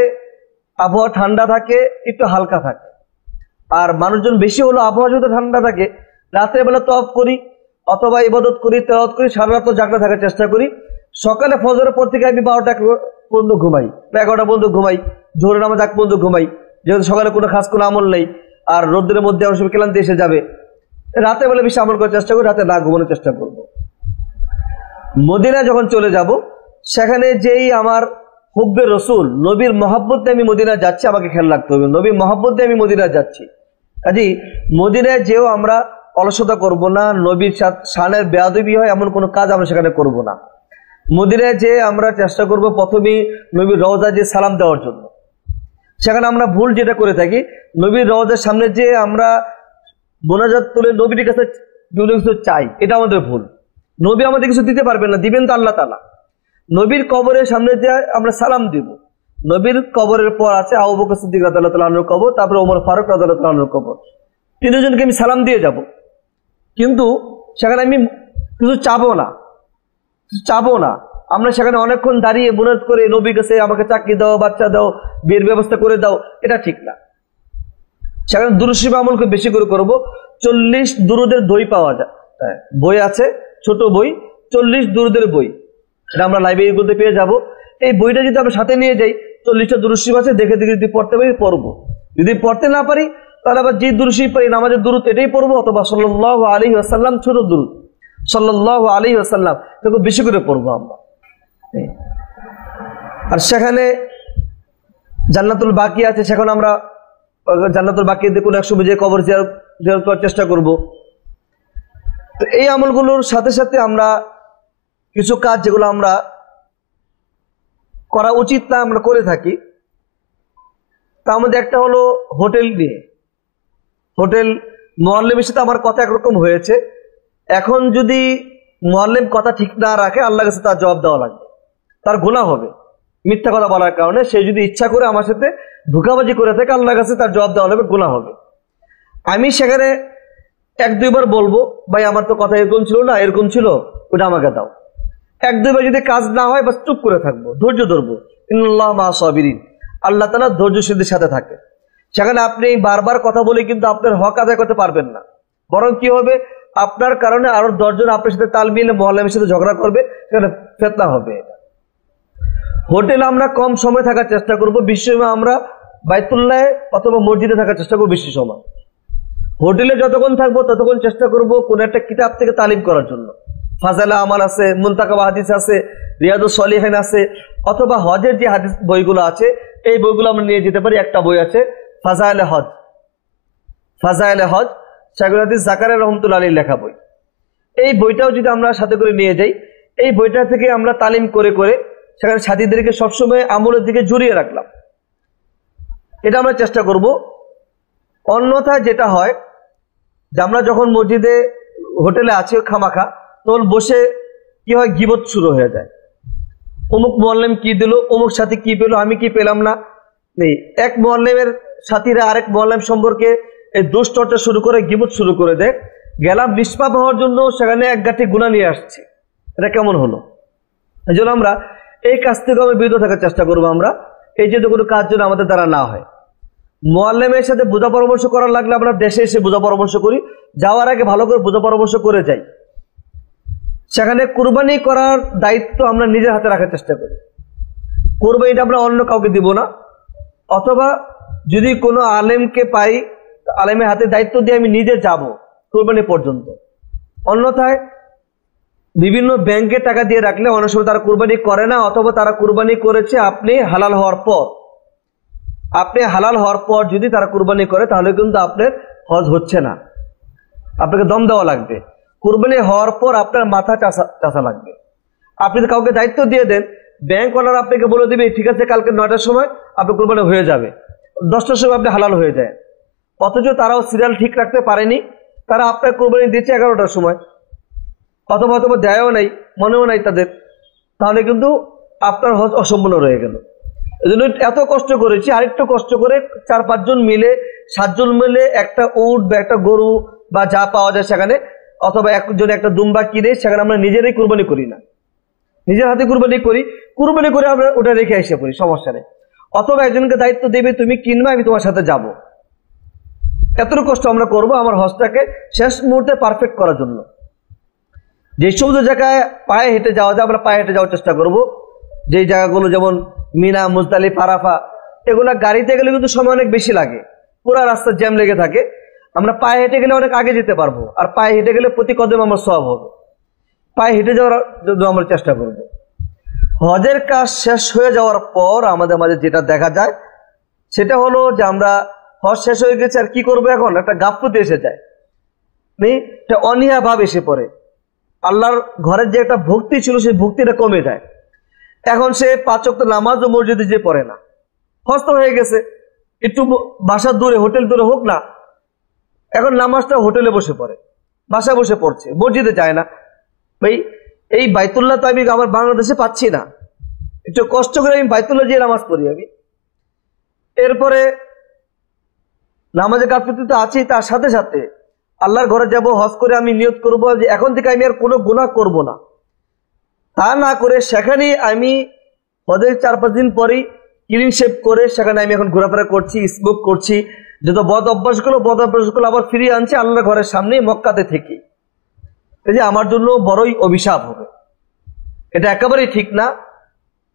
আবহাওয়া ঠান্ডা থাকে, একটু হালকা থাকে। আর মানুষজন বেশি হলো আবহাওয়া যদি ঠান্ডা থাকে, রাতের বেলা তওয়াফ করি অথবা ইবাদত করি, তেলাওয়াত করি, সারা রাত জাগনা থাকার চেষ্টা করি। সকালে ফজরের পর থেকে আমি 12টা পর্যন্ত ঘুমাই, 11টা পর্যন্ত ঘুমাই, জোহরের নামাজ আগ পর্যন্ত ঘুমাই, যেহেতু সকালে কোনো খাস কোনো আমল নেই, আর রোদ্রের মধ্যে অনেক সময় ক্লান্তি এসে যাবে। রাতে বেলা বেশি আমল করার চেষ্টা করি, রাতে না ঘুমানোর চেষ্টা করব। মদিনা যখন চলে যাব, সেখানে যেই আমার হুব্বে রসুল, নবীর মহব্বত দিয়ে আমি মদিনা যাচ্ছি, আমাকে খেয়াল রাখতে হবে নবীর মহব্বত দিয়ে আমি মদিনা যাচ্ছি। কাজেই মদিনায় যেও আমরা অলসতা করব না, নবীর শানের বেয়াদবি হয় এমন কোনো কাজ আমরা সেখানে করব না। মদিনায় যে আমরা চেষ্টা করব প্রথমেই নবীর রওজা যে সালাম দেওয়ার জন্য। সেখানে আমরা ভুল যেটা করে থাকি, নবীর রওজার সামনে যে আমরা মোনাজাত তুলে নবীর কাছে বিভিন্ন কিছু চাই, এটা আমাদের ভুল। নবী আমাদের কিছু দিতে পারবেন না, দিবেন তো আল্লাহ তাআলা। নবীর কবরের সামনে যে আমরা সালাম দিব, নবীর কবরের পর আছে আবু বকর সিদ্দিক রাদিয়াল্লাহু তাআলা আনহুর কবর, তারপরে ওমর ফারুক রাদিয়াল্লাহু তাআলা আনহুর কবর, তিনজনকে আমি সালাম দিয়ে যাব। কিন্তু সেখানে আমি কিছু চাবো না। আমরা সেখানে অনেকক্ষণ দাঁড়িয়ে মুনাজাত করে নবীর কাছে আমাকে চাকরি দাও, বাচ্চা দাও, বিয়ের ব্যবস্থা করে দাও, এটা ঠিক না। সেখানে দুরূদ শরীফ আমলকে বেশি করে করব। 40 দুরুদের দই পাওয়া যায়, বই আছে, ছোট বই, 40 দুরুদের বই, এটা আমরা লাইব্রেরির মধ্যে পেয়ে যাব। এই বইটা যদি আমরা সাথে নিয়ে যাই, 40টা দুরূদ শরীফ আছে, দেখে দেখে যদি পড়তে পারি পড়বো, যদি পড়তে না পারি তাহলে আবার যে দুরূদ শরীফ পড়ি নামাজের দুরূদ এটাই পড়বো, অথবা সাল্লাল্লাহু আলাইহি ওয়াসাল্লাম ছোট দুরূদ সাল্লাল্লাহু আলাইহি ওয়াসাল্লাম দেখো বেশি করে পড়বো আমরা। আর সেখানে জান্নাতুল বাকি আছে, সেখানে আমরা জান্নাতুল বাকিতে কোনো এক সময় যে কবর জিয়ারত করার চেষ্টা করব। তো এই আমলগুলোর সাথে সাথে আমরা কিছু কাজ যেগুলো আমরা করা উচিত না আমরা করে থাকি, তার মধ্যে একটা হলো হোটেল নিয়ে। হোটেল মুআল্লিমের সাথে আমার কথা একরকম হয়েছে, এখন যদি মুআল্লিম কথা ঠিক না রাখে আল্লাহর কাছে তার জবাব দেওয়া লাগবে, তার গুনাহ হবে মিথ্যা কথা বলার কারণে। সে যদি ইচ্ছা করে আমার সাথে ধোঁকাবাজি করে থাকে আল্লাহর কাছে তার জবাব দেওয়া লাগবে, গুনাহ হবে। আমি সেখানে এক দুইবার বলবো ভাই আমার তো কথা এরকম ছিল না, এরকম ছিল, ওটা আমাকে দাও। এক দুইবার যদি কাজ না হয় বাস চুপ করে থাকবো, ধৈর্য ধরবো। ইন্নাল্লাহ মা সাবিরিন, আল্লাহ তাআলা ধৈর্যশীলদের সাথে থাকে। সেখানে আপনি বারবার কথা বলে কিন্তু আপনার হক আদায় করতে পারবেন না, বরং কি হবে আপনার কারণে আরো 10 জন আপনার সাথে তাল মিলে মুআল্লিমের সাথে ঝগড়া করবে, সেখানে ফিতনা হবে। হোটেলে আমরা কম সময় থাকার চেষ্টা করব, বেশি সময় আমরা বাইতুল্লাহ অথবা মসজিদে থাকার চেষ্টা করবো বেশি সময়। হোটেলে যতক্ষণ থাকবো ততক্ষণ চেষ্টা করব কোন একটা কিতাব থেকে তালিম করার জন্য। ফাজাইলে আমাল আছে, মুনতাকাব হাদিস আছে, রিয়াদুস সলিহিন আছে, অথবা হজের যে হাদিস বইগুলো আছে এই বইগুলো আমরা নিয়ে যেতে পারি। একটা বই আছে ফাজাইলে হজ, ফাজাইলে হজ শায়খুল হাদিস জাকারিয়া রাহমাতুল্লাহ আলাইহির লেখা বই। এই বইটাও যদি আমরা সাথে করে নিয়ে যাই, এই বইটা থেকে আমরা তালিম করে করে সেখানে সাথীদেরকে সবসময় আমলের দিকে জড়িয়ে রাখলাম, এটা আমরা চেষ্টা করব। অন্যথায় যেটা হয় যে আমরা যখন মসজিদে হোটেলে আছি খামাখা, তখন বসে কি হয় গীবত শুরু হয়ে যায়। অমুক মুআল্লিম কি দিল, অমুক সাথী কি পেলো, আমি কি পেলাম না। এক মুআল্লিমের সাথীরা আরেক মুআল্লিম সম্পর্কে এই দোষ চর্চা শুরু করে গীবত শুরু করে দেয়। গেলাম নিষ্পাপ হওয়ার জন্য, সেখানে এক গাঁটি গুনাহ নিয়ে আসছে, এটা কেমন হলো? এই জন্য আমরা এই কাজ থেকে আমরা বিরত থাকার চেষ্টা করবো। আমরা এই যে কোনো কাজ যেন আমাদের দ্বারা না হয়। মুআল্লিমের সাথে বোঝা পরামর্শ করার লাগলে আমরা দেশে এসে বোঝা পরামর্শ করি, যাওয়ার আগে ভালো করে বোঝা পরামর্শ করে যাই। সেখানে কুরবানি করার দায়িত্ব আমরা নিজের হাতে রাখার চেষ্টা করি। কুরবানিটা আমরা অন্য কাউকে দিব না, অথবা যদি কোনো আলেমকে পাই আলেমের হাতে দায়িত্ব দিয়ে আমি নিজে যাব কুরবানি পর্যন্ত। অন্যথায় বিভিন্ন ব্যাংকে টাকা দিয়ে রাখলে অনেক সময় তারা কুরবানি করে না, অথবা তারা কুরবানি করেছে আপনি হালাল হওয়ার পর। আপনি হালাল হওয়ার পর যদি তারা কুরবানি করে তাহলে কিন্তু আপনার হজ হচ্ছে না, আপনাকে দম দেওয়া লাগবে। কুরবানি হওয়ার পর আপনার মাথা চাষা লাগবে। আপনি যদি কাউকে দায়িত্ব দিয়ে দেন, ব্যাংকওয়ালারা আপনাকে বলে দেবে ঠিক আছে কালকে 9টার সময় আপনি কুরবানি হয়ে যাবে, 10টার সময় আপনি হালাল হয়ে যায়। অথচ তারাও সিরিয়াল ঠিক রাখতে পারেনি, তারা আপনার কুরবানি দিচ্ছে 11টার সময়, অথবা দেয়ও নাই, মনেও নাই তাদের, তাহলে কিন্তু আপনার হজ অসম্পূর্ণ রয়ে গেল। এই জন্য এত কষ্ট করেছি, আরেকটু কষ্ট করে 4-5 জন মিলে 7 জন মিলে একটা উট বা একটা গরু বা যা পাওয়া যায় সেখানে, অথবা একজন একটা দুম্বা কিনে সেখানে আমরা নিজেরাই কুরবানি করি না, নিজের হাতে কুরবানি করি, কুরবানি করে আমরা ওটা রেখে এসে পড়ি, সমস্যা নেই। অথবা একজনকে দায়িত্ব দেবে তুমি কিনবা, আমি তোমার সাথে যাব। এতটুকু কষ্ট আমরা করব আমার হজটাকে শেষ মুহূর্তে পারফেক্ট করার জন্য। যে সমস্ত জায়গায় পায়ে হেঁটে যাওয়া যায় আমরা পায়ে হেঁটে যাওয়ার চেষ্টা করব। যেই জায়গাগুলো যেমন মিনা, মুজদালিফা, আরাফা, এগুলা গাড়িতে গেলে কিন্তু সময় অনেক বেশি লাগে, পুরো রাস্তা জ্যাম লেগে থাকে। আমরা পায়ে হেঁটে গেলে অনেক আগে যেতে পারবো, আর পায়ে হেঁটে গেলে প্রতি কদম আমার সওয়াব হবে। পায়ে হেঁটে যাওয়ার জন্য আমরা চেষ্টা করব। হজের কাজ শেষ হয়ে যাওয়ার পর আমাদের মাঝে যেটা দেখা যায় সেটা হলো যে আমরা হজ শেষ হয়ে গেছে আর কি করবো, এখন একটা গাফলতি এসে যায়, একটা অনীহা ভাব এসে পড়ে। আল্লাহর ঘরের যে একটা ভক্তি ছিল সেই ভক্তিটা কমে যায়। এখন সে 5 ওয়াক্ত নামাজও মসজিদে যে পড়ে না, হজ তো হয়ে গেছে, একটু বাসার দূরে হোটেল দূরে হোক না, এখন নামাজটা হোটেলে বসে পড়ে, বাসায় বসে পড়ছে, মসজিদে যায় না। ভাই এই বাইতুল্লাহ তো আমি আমার বাংলাদেশে পাচ্ছি না, একটু কষ্ট করে আমি বাইতুল্লাহ গিয়ে নামাজ পড়ি আমি। এরপরে নামাজের গাফলতি তো আছেই, তার সাথে সাথে আল্লাহর ঘরে যাব, হজ করে আমি নিয়ত করব যে এখন থেকে আমি আর কোনো গুনাহ করব না। তা না করে সেখানেই আমি হজের 4-5 দিন পরেই ক্লিন শেভ করে সেখানে আমি এখন ঘোরাফেরা করছি, স্মোক করছি, যত বদ অভ্যাসগুলো আবার ফিরিয়ে আনছি আল্লাহর ঘরের সামনে মক্কাতে থেকে। এই যে আমার জন্য বড়ই অভিশাপ হবে, এটা একেবারেই ঠিক না।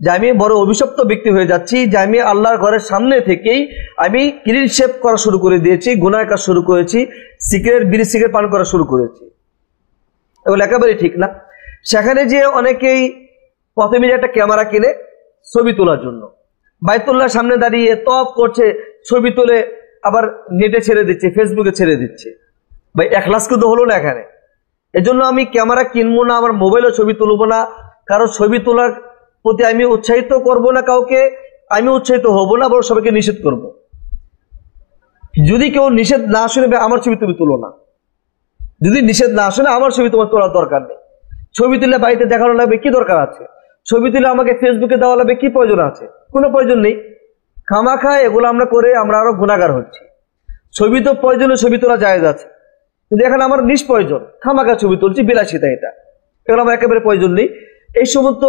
যে আমি বড় অভিশপ্ত ব্যক্তি হয়ে যাচ্ছি, যে আমি আল্লাহর ঘরের সামনে থেকেই আমি ক্লিন শেভ করা শুরু করে দিয়েছি, গুনাহ কাজ শুরু করেছি, বিড়ি সিগারেট পান করা শুরু করেছি। এগুলো একেবারেই ঠিক না। সেখানে যে অনেকেই প্রথমে একটা ক্যামেরা কিনে ছবি তোলার জন্য বাইতুল্লাহর সামনে দাঁড়িয়ে তপ করছে, ছবি তুলে আবার নেটে ছেড়ে দিচ্ছে, ফেসবুকে ছেড়ে দিচ্ছে। ভাই এখলাস কিন্তু হলো না এখানে। এজন্য আমি ক্যামেরা কিনবো না, আমার মোবাইলে ছবি তুলবো না, কারো ছবি তোলার প্রতি আমি উৎসাহিত করব না, কাউকে আমি উৎসাহিত হব না, বরং সবাইকে নিষেধ করব। যদি কেউ নিষেধ না শুনে আমার ছবি তুমি তুলো না, যদি নিষেধ না শুনে আমার ছবি তোমার তোলার দরকার নেই। ছবি তুলে বাড়িতে দেখানো লাগবে, কি দরকার আছে? ছবি তুলে আমাকে ফেসবুকে দেওয়া লাগবে, কি প্রয়োজন আছে? কোনো প্রয়োজন নেই। খামাখা এগুলো আমরা করে আমরা আরো গুনাহগার হচ্ছি। ছবি তো প্রয়োজনে ছবি তোলা জায়েজ আছে, কিন্তু এখানে আমার নিষ্প্রয়োজন খামাখা ছবি তুলছি, বিলাসিতা, এগুলো আমার একেবারে প্রয়োজন নেই। এই সমস্ত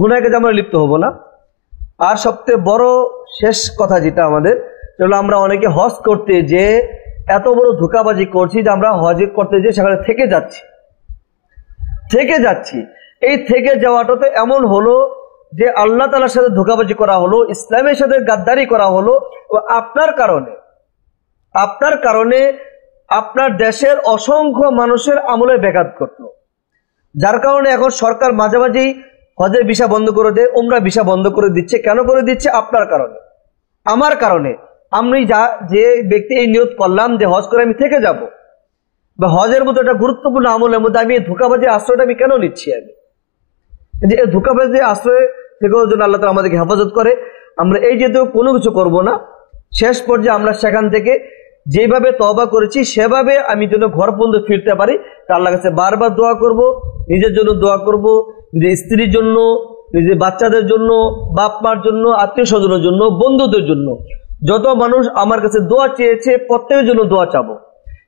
গুনাহে কাজে আমরা লিপ্ত হব না। আর সবচেয়ে বড় শেষ কথা যেটা আমাদের, সেগুলো আমরা অনেকে হজ করতে যে এত বড় ধোঁকাবাজি করছি যে আমরা হজ করতে যে সেখানে থেকে যাচ্ছি। এই থেকে যাওয়াটা তো এমন হলো যে আল্লাহ তাআলার সাথে ধোঁকাবাজি করা হলো, ইসলামের সাথে গাদ্দারি করা হলো। ও আপনার কারণে আপনার দেশের অসংখ্য মানুষের আমলে ব্যাঘাত ঘটলো, যার কারণে এখন সরকার মাঝে মাঝেই হজের ভিসা বন্ধ করে দেয়, উমরা ভিসা বন্ধ করে দিচ্ছে। কেন করে দিচ্ছে? আপনার কারণে, আমার কারণে। আমি যে ব্যক্তি এই নিয়ত করলাম যে হজ করে আমি থেকে যাব, বা হজের মতো একটা গুরুত্বপূর্ণ আমলের মধ্যে আমি এই ধোঁকাবাজির আশ্রয়টা আমি কেন নিচ্ছি? আমি যে এই ধোঁকাবাজির আশ্রয় থেকেও যেন আল্লাহ তাআলা আমাদেরকে হেফাজত করে। আমরা এই যেহেতু কোনো কিছু করব না, শেষ পর্যায়ে আমরা সেখান থেকে যেভাবে তওবা করেছি সেভাবে আমি যেন ঘর পর্যন্ত ফিরতে পারি, তা আল্লাহর কাছে বারবার দোয়া করব। নিজের জন্য দোয়া করব, নিজের স্ত্রীর জন্য, নিজের বাচ্চাদের জন্য, বাপ মার জন্য, আত্মীয় স্বজনের জন্য, বন্ধুদের জন্য। যত মানুষ আমার কাছে দোয়া চেয়েছে প্রত্যেকের জন্য দোয়া চাবো।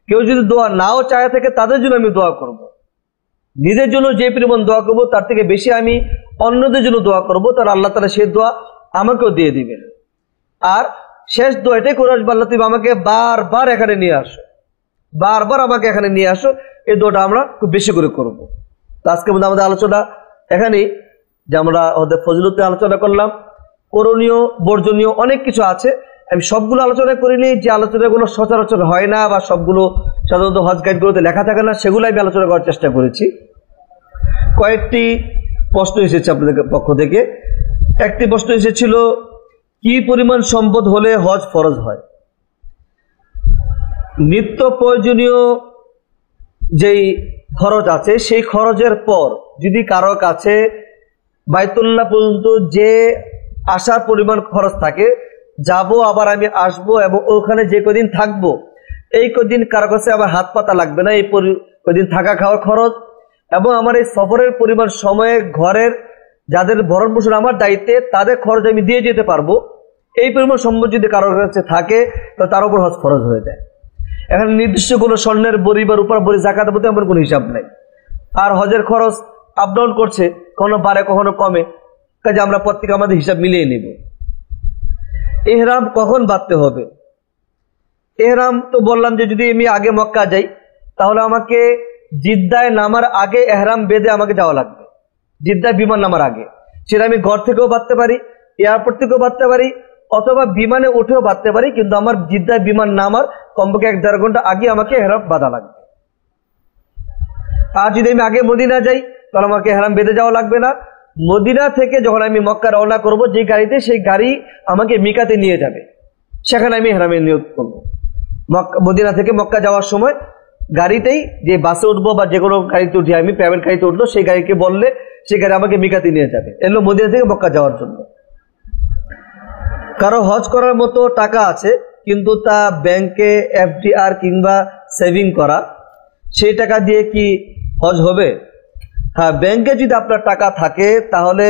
কেউ যদি দোয়া নাও চায় থাকে তাদের জন্য আমি দোয়া করব। নিজের জন্য যে পরিমাণ দোয়া করব তার থেকে বেশি আমি অন্যদের জন্য দোয়া করব, তার আল্লাহ তাআলা সেই দোয়া আমাকেও দিয়ে দিবেন। আর শেষ দোয়াটাই করে আসবো, আল্লাহ তুমি আমাকে বারবার এখানে নিয়ে আসো, বারবার আমাকে এখানে নিয়ে আসো। এই দোয়াটা আমরা খুব বেশি করে করব। তো আজকে আমাদের আলোচনা এখানেই, যে আমরা ওদের ফজিলতে আলোচনা করলাম, করণীয় বর্জনীয় অনেক কিছু আছে। আমি সবগুলো আলোচনা করিনি, যে আলোচনাগুলো সচরাচর হয় না বা সবগুলো সাধারণত হজ গাইডগুলোতে লেখা থাকে না, সেগুলো আমি আলোচনা করার চেষ্টা করেছি। কয়েকটি প্রশ্ন এসেছে আপনাদের পক্ষ থেকে। একটি প্রশ্ন এসেছিল, কি পরিমাণ সম্পদ হলে হজ ফরজ হয়? নিত্য প্রয়োজনীয় যেই খরচ আছে সেই খরচের পর যদি কারো কাছে বাইতুল্লাহ পর্যন্ত যে আসার পরিমাণ খরচ থাকে, যাব আবার আমি আসবো এবং ওখানে যে কদিন থাকবো, এই কদিন কারো কাছে আবার হাত পাতা লাগবে না, এই কদিন থাকা খাওয়ার খরচ এবং আমার এই সফরের পরিমাণ সময়ে ঘরের যাদের ভরণ পোষণ আমার দায়িত্বে তাদের খরচ আমি দিয়ে যেতে পারবো, এই পরিমাণ সম্পদ যদি কারোর কাছে থাকে তো তার উপর হজ ফরজ হয়ে যায়। এখানে নির্দিষ্ট কোনো স্বর্ণের বড়ি বা রূপার বড়ি জাকাতের মধ্যে আমার কোনো হিসাব নাই। আর হজের খরচ আপ ডাউন করছে, কখনো বাড়ে কখনো কমে, কাজে আমরা প্রত্যেকে আমাদের হিসাব মিলিয়ে নেব। ইহরাম কখন বাঁধতে হবে? ইহরাম তো বললাম যে যদি আমি আগে মক্কা যাই তাহলে আমাকে জিদ্দায় নামার আগে ইহরাম বেঁধে আমাকে যাওয়া লাগবে, জিদ্দায় বিমান নামার আগে। সেটা আমি ঘর থেকেও বাঁধতে পারি, এয়ারপোর্ট থেকেও বাঁধতে পারি, অথবা বিমানে উঠেও বাঁধতে পারি, কিন্তু আমার জিদ্দায় বিমান নামার কমপক্ষে 1-1.5 ঘন্টা আগে আমাকে ইহরাম বাঁধা লাগবে। আর যদি আমি আগে মদিনা যাই তাহলে আমাকে ইহরাম বেঁধে যাওয়া লাগবে না। মদিনা থেকে যখন আমি মক্কা রওনা করব, যে গাড়িতে, সেই গাড়ি আমাকে মিকাতে নিয়ে যাবে, সেখানে আমি ইহরামের নিয়ত করব। মদিনা থেকে মক্কা যাওয়ার সময় গাড়িতেই, যে বাসে উঠবো বা যে কোনো গাড়িতে উঠে আমি প্রাইভেট গাড়িতে উঠলো, সেই গাড়িকে বললে সেই গাড়ি আমাকে মিকাতে নিয়ে যাবে, এলো মদিনা থেকে মক্কা যাওয়ার জন্য। কারো হজ করার মতো টাকা আছে কিন্তু তা ব্যাংকে এফডিআর কিংবা সেভিং করা, সেই টাকা দিয়ে কি হজ হবে? হ্যাঁ, ব্যাংকে যদি আপনার টাকা থাকে তাহলে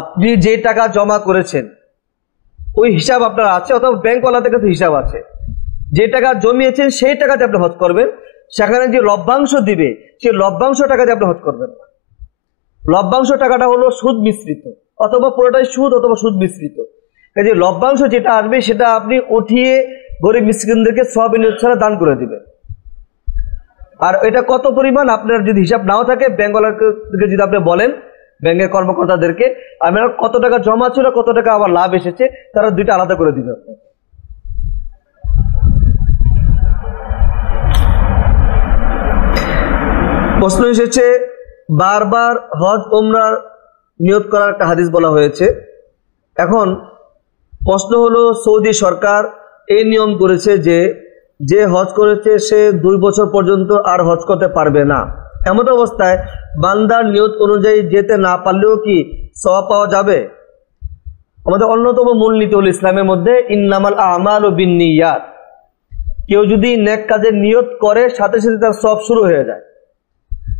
আপনি যে টাকা জমা করেছেন ওই হিসাব আপনার আছে, অথবা ব্যাংকওয়ালাদের কাছে হিসাব আছে, যে টাকা জমিয়েছেন সেই টাকাতে আপনি হজ করবেন। সেখানে যে লভ্যাংশ দিবে সেই লভ্যাংশ টাকাতে আপনি হজ করবেন না। লভ্যাংশ টাকাটা হলো সুদ মিশ্রিত, অথবা পুরোটাই সুদ অথবা সুদ মিশ্রিত। কাজে লভ্যাংশ যেটা আসবে সেটা আপনি উঠিয়ে গরিব মিসকিনদেরকে সওয়াবে নিয়ত ছাড়া দান করে দিবেন। আর এটা কত পরিমাণ আপনার যদি হিসাব নাও থাকে, ব্যাংকওয়ালাকে যদি আপনি বলেন ব্যাংকের কর্মকর্তাদেরকে আমার কত টাকা জমা ছিল, কত টাকা আবার লাভ এসেছে, তারা দুইটা আলাদা করে দিবে। প্রশ্ন এসেছে, বারবার হজ উমরার নিয়ত করার একটা হাদিস বলা হয়েছে। এখন প্রশ্ন হলো, সৌদি সরকার এই নিয়ম করেছে যে যে হজ করেছে সে 2 বছর পর্যন্ত আর হজ করতে পারবে না। এমন অবস্থায় বান্দার নিয়ত অনুযায়ী যেতে না পারলেও কি সওয়াব পাওয়া যাবে? আমাদের অন্যতম মূলনীতি হল ইসলামের মধ্যে ইন্নামাল আমালু বিন্নিয়াত। কেউ যদি নেক কাজের নিয়ত করে সাথে সাথে তার সওয়াব শুরু হয়ে যায়।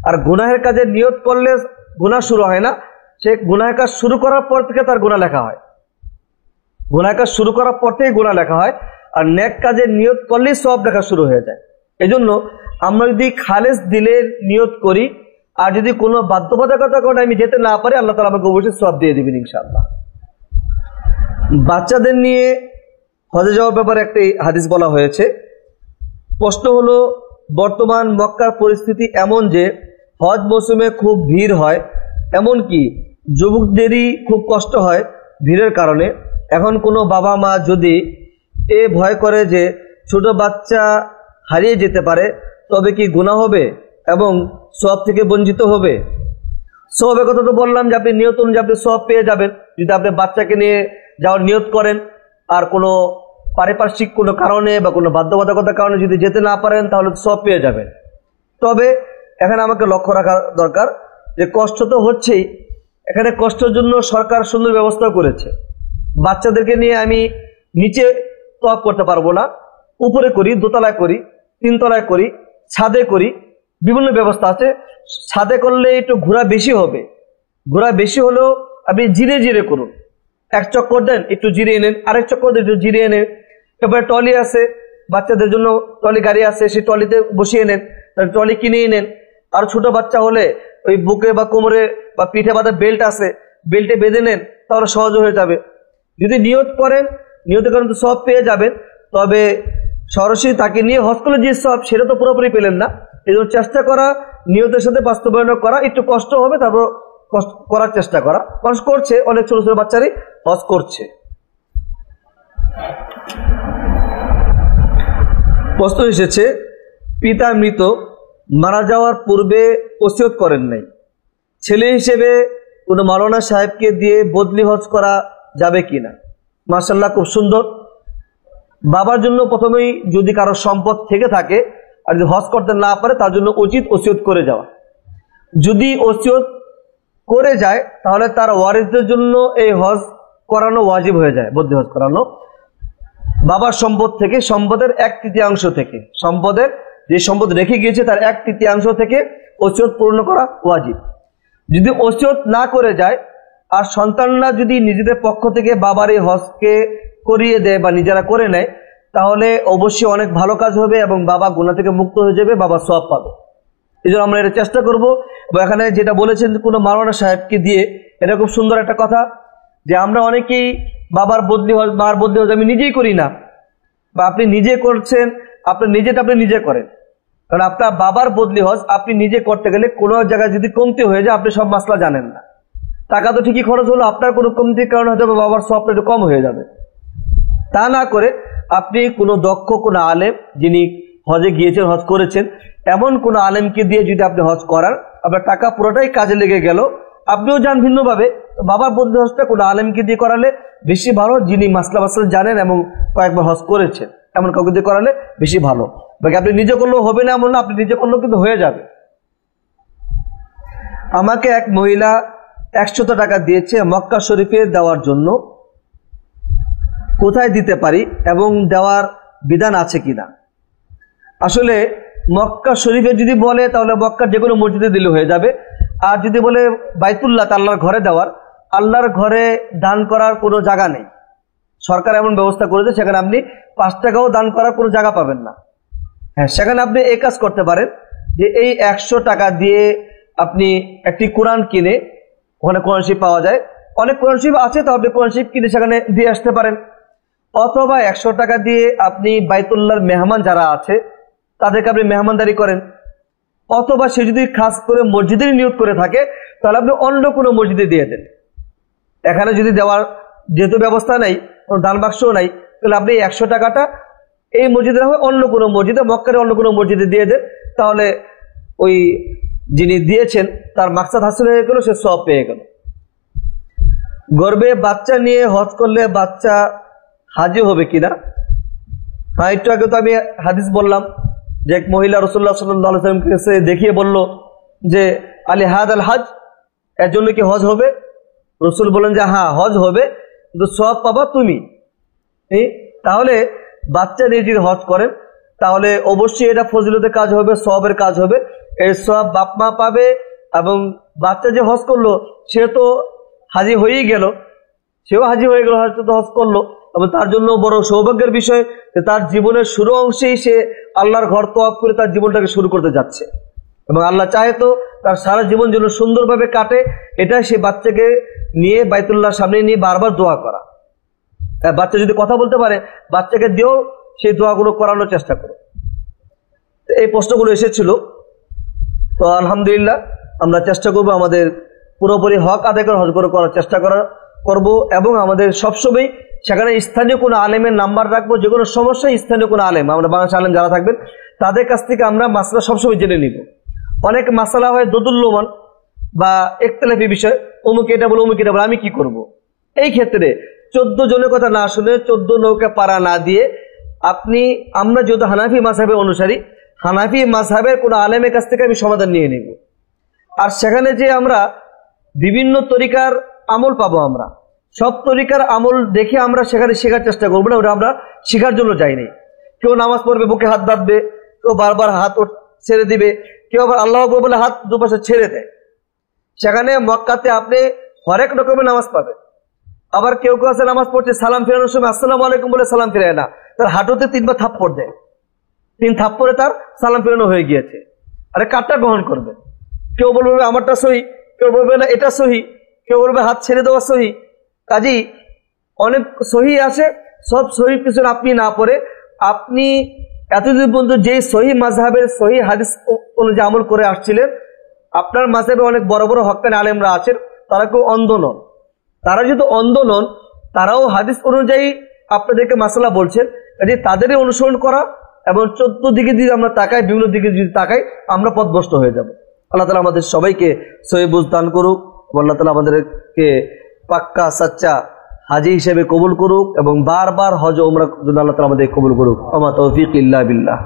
আর গুনাহের কাজে নিয়ত করলে গুনাহ শুরু হয় না, সে গুনাহের কাজ শুরু করার পর থেকে তার গুনাহ লেখা হয়। গুনাহের কাজ শুরু করার পর থেকেই গুনাহ লেখা হয়, আর নেক কাজে নিয়ত করলেই সওয়াব লেখা শুরু হয়ে যায়। এজন্য আমরা যদি খালেস দিলের নিয়ত করি, আর যদি কোনো বাধ্যবাধকতার কারণে আমি যেতে না পারি, আল্লাহ তাআলা আমাকে অবশ্যই সওয়াব দিয়ে দিবেন ইনশাআল্লাহ। বাচ্চাদের নিয়ে হজে যাওয়ার ব্যাপারে একটি হাদিস বলা হয়েছে। প্রশ্ন হলো, বর্তমান মক্কার পরিস্থিতি এমন যে হজ মৌসুমে খুব ভিড় হয়, এমনকি যুবকদেরই খুব কষ্ট হয় ভিড়ের কারণে। এখন কোনো বাবা মা যদি এ ভয় করে যে ছোট বাচ্চা হারিয়ে যেতে পারে, তবে কি গুনাহ হবে এবং সওয়াব থেকে বঞ্চিত হবে? সওয়াবের কথা তো বললাম যে আপনি নিয়ত অনুযায়ী আপনি সওয়াব পেয়ে যাবেন। যদি আপনি বাচ্চাকে নিয়ে যাওয়ার নিয়ত করেন আর কোনো পারিপার্শ্বিক কোনো কারণে বা কোনো বাধ্যবাধকতার কারণে যদি যেতে না পারেন, তাহলে সওয়াব পেয়ে যাবেন। তবে এখানে আমাকে লক্ষ্য রাখা দরকার যে কষ্ট তো হচ্ছেই, এখানে কষ্টের জন্য সরকার সুন্দর ব্যবস্থা করেছে। বাচ্চাদেরকে নিয়ে আমি নিচে তওয়াফ করতে পারবো না, উপরে করি, দোতলায় করি, 3 তলায় করি, ছাদে করি, বিভিন্ন ব্যবস্থা আছে। ছাদে করলে একটু ঘোরা বেশি হবে, ঘোরা বেশি হলেও আপনি জিরে জিরে করুন। 1 চক্কর দেন, একটু জিরিয়ে নেন, আরেক চক্কর দেন, একটু জিরিয়ে নেন। এরপরে ট্রলি আছে, বাচ্চাদের জন্য ট্রলি গাড়ি আছে, সেই ট্রলিতে বসিয়ে নেন, ট্রলি কিনেই নেন। আর ছোট বাচ্চা হলে ওই বুকে বা কোমরে বা পিঠে বাঁধা বেল্ট আছে, বেল্টে বেঁধে নেন, তাহলে সহজ হয়ে যাবে। যদি নিয়ত করেন, নিয়তের কারণে তো সওয়াব পেয়ে যাবেন। তবে সরাসরি তাকে নিয়ে হজ করলে যে সওয়াব, সেটা তো পুরোপুরি পেলেন না। এই জন্য চেষ্টা করা, নিয়তের সাথে বাস্তবায়ন করা, একটু কষ্ট হবে, তারপর কষ্ট করার চেষ্টা করা। মানুষ করছে, অনেক ছোট ছোট বাচ্চারাই হজ করছে। প্রশ্ন এসেছে, পিতা মৃত, মারা যাওয়ার পূর্বে ওসিয়ত করেন নাই, ছেলে হিসেবে কোনো মাওলানা সাহেবকে দিয়ে বদলি হজ করা যাবে কিনা? মাশাআল্লাহ, খুব সুন্দর। বাবার জন্য প্রথমেই যদি কারো সম্পদ থেকে থাকে আর যদি হজ করতে না পারে, তার জন্য উচিত ওসিয়ত করে যাওয়া। যদি ওসিয়ত করে যায়, তাহলে তার ওয়ারিসদের জন্য এই হজ করানো ওয়াজিব হয়ে যায়, বদলি হজ করানো। বাবার সম্পদ থেকে, সম্পদের 1/3 থেকে, সম্পদের যে সম্পদ রেখে গিয়েছে তার 1/3 থেকে ওসিয়ত পূর্ণ করা ওয়াজিব। যদি ওসিয়ত না করে যায় আর সন্তানরা যদি নিজেদের পক্ষ থেকে বাবার এই হজকে করিয়ে দেয় বা নিজেরা করে নেয়, তাহলে অবশ্যই অনেক ভালো কাজ হবে এবং বাবা গুনাহ থেকে মুক্ত হয়ে যাবে, বাবা সওয়াব পাবে। এই জন্য আমরা এটা চেষ্টা করব। এখানে যেটা বলেছেন কোনো মাওলানা সাহেবকে দিয়ে, এটা খুব সুন্দর একটা কথা যে আমরা অনেকেই বাবার বদলি হজ, মার বদলি হজ আমি নিজেই করি না, বা আপনি নিজে করছেন, আপনার নিজেটা আপনি নিজে করেন। কারণ আপনার বাবার বদলি হজ আপনি নিজে করতে গেলে কোনো জায়গায় যদি কমতি হয়ে যায়, আপনি সব মাসলা জানেন না। টাকা তো ঠিকই খরচ হলো, আপনার কোনো কমতির কারণে হয়তো বাবার সওয়াবটা একটু কম হয়ে যাবে। তা না করে আপনি কোনো দক্ষ কোনো আলেম, যিনি হজে গিয়েছেন, হজ করেছেন, এমন কোনো আলেমকে দিয়ে যদি আপনি হজ করান, আপনার টাকা পুরোটাই কাজে লেগে গেল, আপনিও যান ভিন্নভাবে। বাবার বদলি হজটা কোনো আলেমকে দিয়ে করালে বেশি ভালো, যিনি মাসলা জানেন এবং কয়েকবার হজ করেছেন, এমন কাউকে দিয়ে করালে বেশি ভালো। বাকি আপনি নিজে করলেও হবে না এমন না, আপনি নিজে করলেও কিন্তু হয়ে যাবে। আমাকে এক মহিলা 100 টাকা দিয়েছে মক্কা শরীফে দেওয়ার জন্য, কোথায় দিতে পারি এবং দেওয়ার বিধান আছে কিনা? আসলে মক্কা শরীফে যদি বলে, তাহলে মক্কার যে কোনো মসজিদে দিলে হয়ে যাবে। আর যদি বলে বাইতুল্লাহ, আল্লাহর ঘরে দেওয়ার, আল্লাহর ঘরে দান করার কোনো জায়গা নেই। সরকার এমন ব্যবস্থা করেছে, সেখানে আপনি 5 টাকাও দান করার কোনো জায়গা পাবেন না। হ্যাঁ, সেখানে আপনি এই কাজ করতে পারেন যে এই 100 টাকা দিয়ে আপনি একটি কোরআন কিনে, ওখানে কোরআন শরীফ পাওয়া যায়, অনেক কোরআন শরীফ আছে, তো আপনি কোরআন শরীফ কিনে সেখানে দিয়ে আসতে পারেন। অথবা 100 টাকা দিয়ে আপনি বাইতুল্লাহর মেহমান যারা আছে তাদেরকে আপনি মেহমানদারি করেন। অথবা সে যদি খাস করে মসজিদের নিয়ত করে থাকে তাহলে আপনি অন্য কোনো মসজিদে দিয়ে দেন। এখানে যদি দেওয়ার যেহেতু ব্যবস্থা নাই, কোনো দান বাক্সও নাই, তাহলে আপনি 100 টাকাটা এই মসজিদে হবে অন্য কোনো মসজিদে, মক্কার অন্য কোনো মসজিদে দিয়ে দেন। তাহলে ওই যিনি দিয়েছেন তার মাকসাদ হাসিল হয়ে গেল, সে সওয়াব পেয়ে গেল। গর্ভে বাচ্চা নিয়ে হজ করলে বাচ্চা হাজি হবে কিনা? হ্যাঁ, একটু আগে তো আমি হাদিস বললাম যে এক মহিলা রাসূলুল্লাহ সাল্লাল্লাহু আলাইহি ওয়াসাল্লামকে কাছে দেখিয়ে বলল যে আলী হাদ আল হজ, এর জন্য কি হজ হবে? রসুল বলেন যে হ্যাঁ হজ হবে, কিন্তু সওয়াব পাবা তুমি। তাহলে বাচ্চা নিয়ে যদি হজ করেন তাহলে অবশ্যই এটা ফজিলতের কাজ হবে, সওয়াবের কাজ হবে। এর সওয়াব বাপ মা পাবে, এবং বাচ্চা যে হজ করলো সে তো হাজি হয়েই গেল, সেও হাজি হয়ে গেল, হয়তো তো হজ করলো, এবং তার জন্য বড় সৌভাগ্যের বিষয় যে তার জীবনের শুরু অংশেই সে আল্লাহর ঘর তওয়াফ করে তার জীবনটাকে শুরু করতে যাচ্ছে। এবং আল্লাহ চাহে তো তার সারা জীবন যেন সুন্দরভাবে কাটে, এটা সে বাচ্চাকে নিয়ে বাইতুল্লাহর সামনে নিয়ে বারবার দোয়া করা। বাচ্চা যদি কথা বলতে পারে বাচ্চাকে দিয়েও সেই দোয়াগুলো করানোর চেষ্টা করো। এই প্রশ্নগুলো এসেছিল, তো আলহামদুলিল্লাহ আমরা চেষ্টা করব আমাদের পুরোপুরি হক আদায় করার চেষ্টা করব, এবং আমাদের সবসময় সেখানে স্থানীয় কোনো আলেমের নাম্বার রাখবো। যে কোনো সমস্যায় স্থানীয় কোনো আলেম, আমরা বাংলাদেশ আলেম যারা থাকবেন তাদের কাছ থেকে আমরা মাসলা সবসময় জেনে নিব। অনেক মাসালা হয় দোদুল্যমান বা একতলাফি বিষয়, অমুক এটা বলে অমুক এটা বলে, আমি কি করব? এই ক্ষেত্রে 14 জনের কথা না শুনে 14 নৌকা পাড়া না দিয়ে আমরা যেহেতু হানাফি মাযহাবের অনুসারী, হানাফি মাযহাবের কোনো আলেমের কাছ থেকে আমি সমাধান নিয়ে নেব। আর সেখানে যে আমরা বিভিন্ন তরিকার আমল পাবো, আমরা সব তরিকার আমল দেখে আমরা সেখানে শেখার চেষ্টা করবো না, ওটা আমরা শেখার জন্য যাইনি। কেউ নামাজ পড়বে বুকে হাত বাঁধবে, কেউ বারবার হাত ছেড়ে দিবে, কেউ আবার আল্লাহ আকবার বলে হাত দুপাশে ছেড়ে দেয়। সেখানে মক্কাতে আপনি হরেক রকমের নামাজ পাবেন। আবার কেউ কেউ আছে নামাজ পড়ছে সালাম ফেরানোর সময় আসসালামু আলাইকুম বলে সালাম ফিরায় না, তার হাঁটুতে 3 বার থাপ্পড় দেয়, 3 থাপ্পড়ে তার সালাম ফেরানো হয়ে গিয়েছে। আরে কারটা গ্রহণ করবে? কেউ বলবে আমারটা সহি, কেউ বলবে না এটা সহি, কেউ বলবে হাত ছেড়ে দেওয়া সহি। কাজেই অনেক সহি আছে, সব সহি পিছনে আপনি না পড়ে আপনি এতদিন পর্যন্ত যে সহি মাযহাবের সহি হাদিস অনুযায়ী আমল করে আসছিলেন, আপনার মাযহাবে অনেক বড় বড় হক্কানি আলেমরা আছেন, তারা কেউ অন্ধ নন। তারা যেহেতু অন্ধ নন, তারাও হাদিস অনুযায়ী আপনাদেরকে মাসালা বলছেন, কাজে তাদেরই অনুসরণ করা, এবং 14 দিকে যদি আমরা তাকাই, বিভিন্ন দিকে যদি তাকাই, আমরা পথভ্রষ্ট হয়ে যাব। আল্লাহ তাআলা আমাদের সবাইকে সহি বুঝ দান করুক, আল্লাহ তাআলা আমাদেরকে পাক্কা সাচ্চা হাজি হিসেবে কবুল করুক, এবং বারবার হজ ও উমরা জন্য আল্লাহ তাআলা আমাদের কবুল করুক। আমা তৌফিক ইল্লা বিল্লাহ।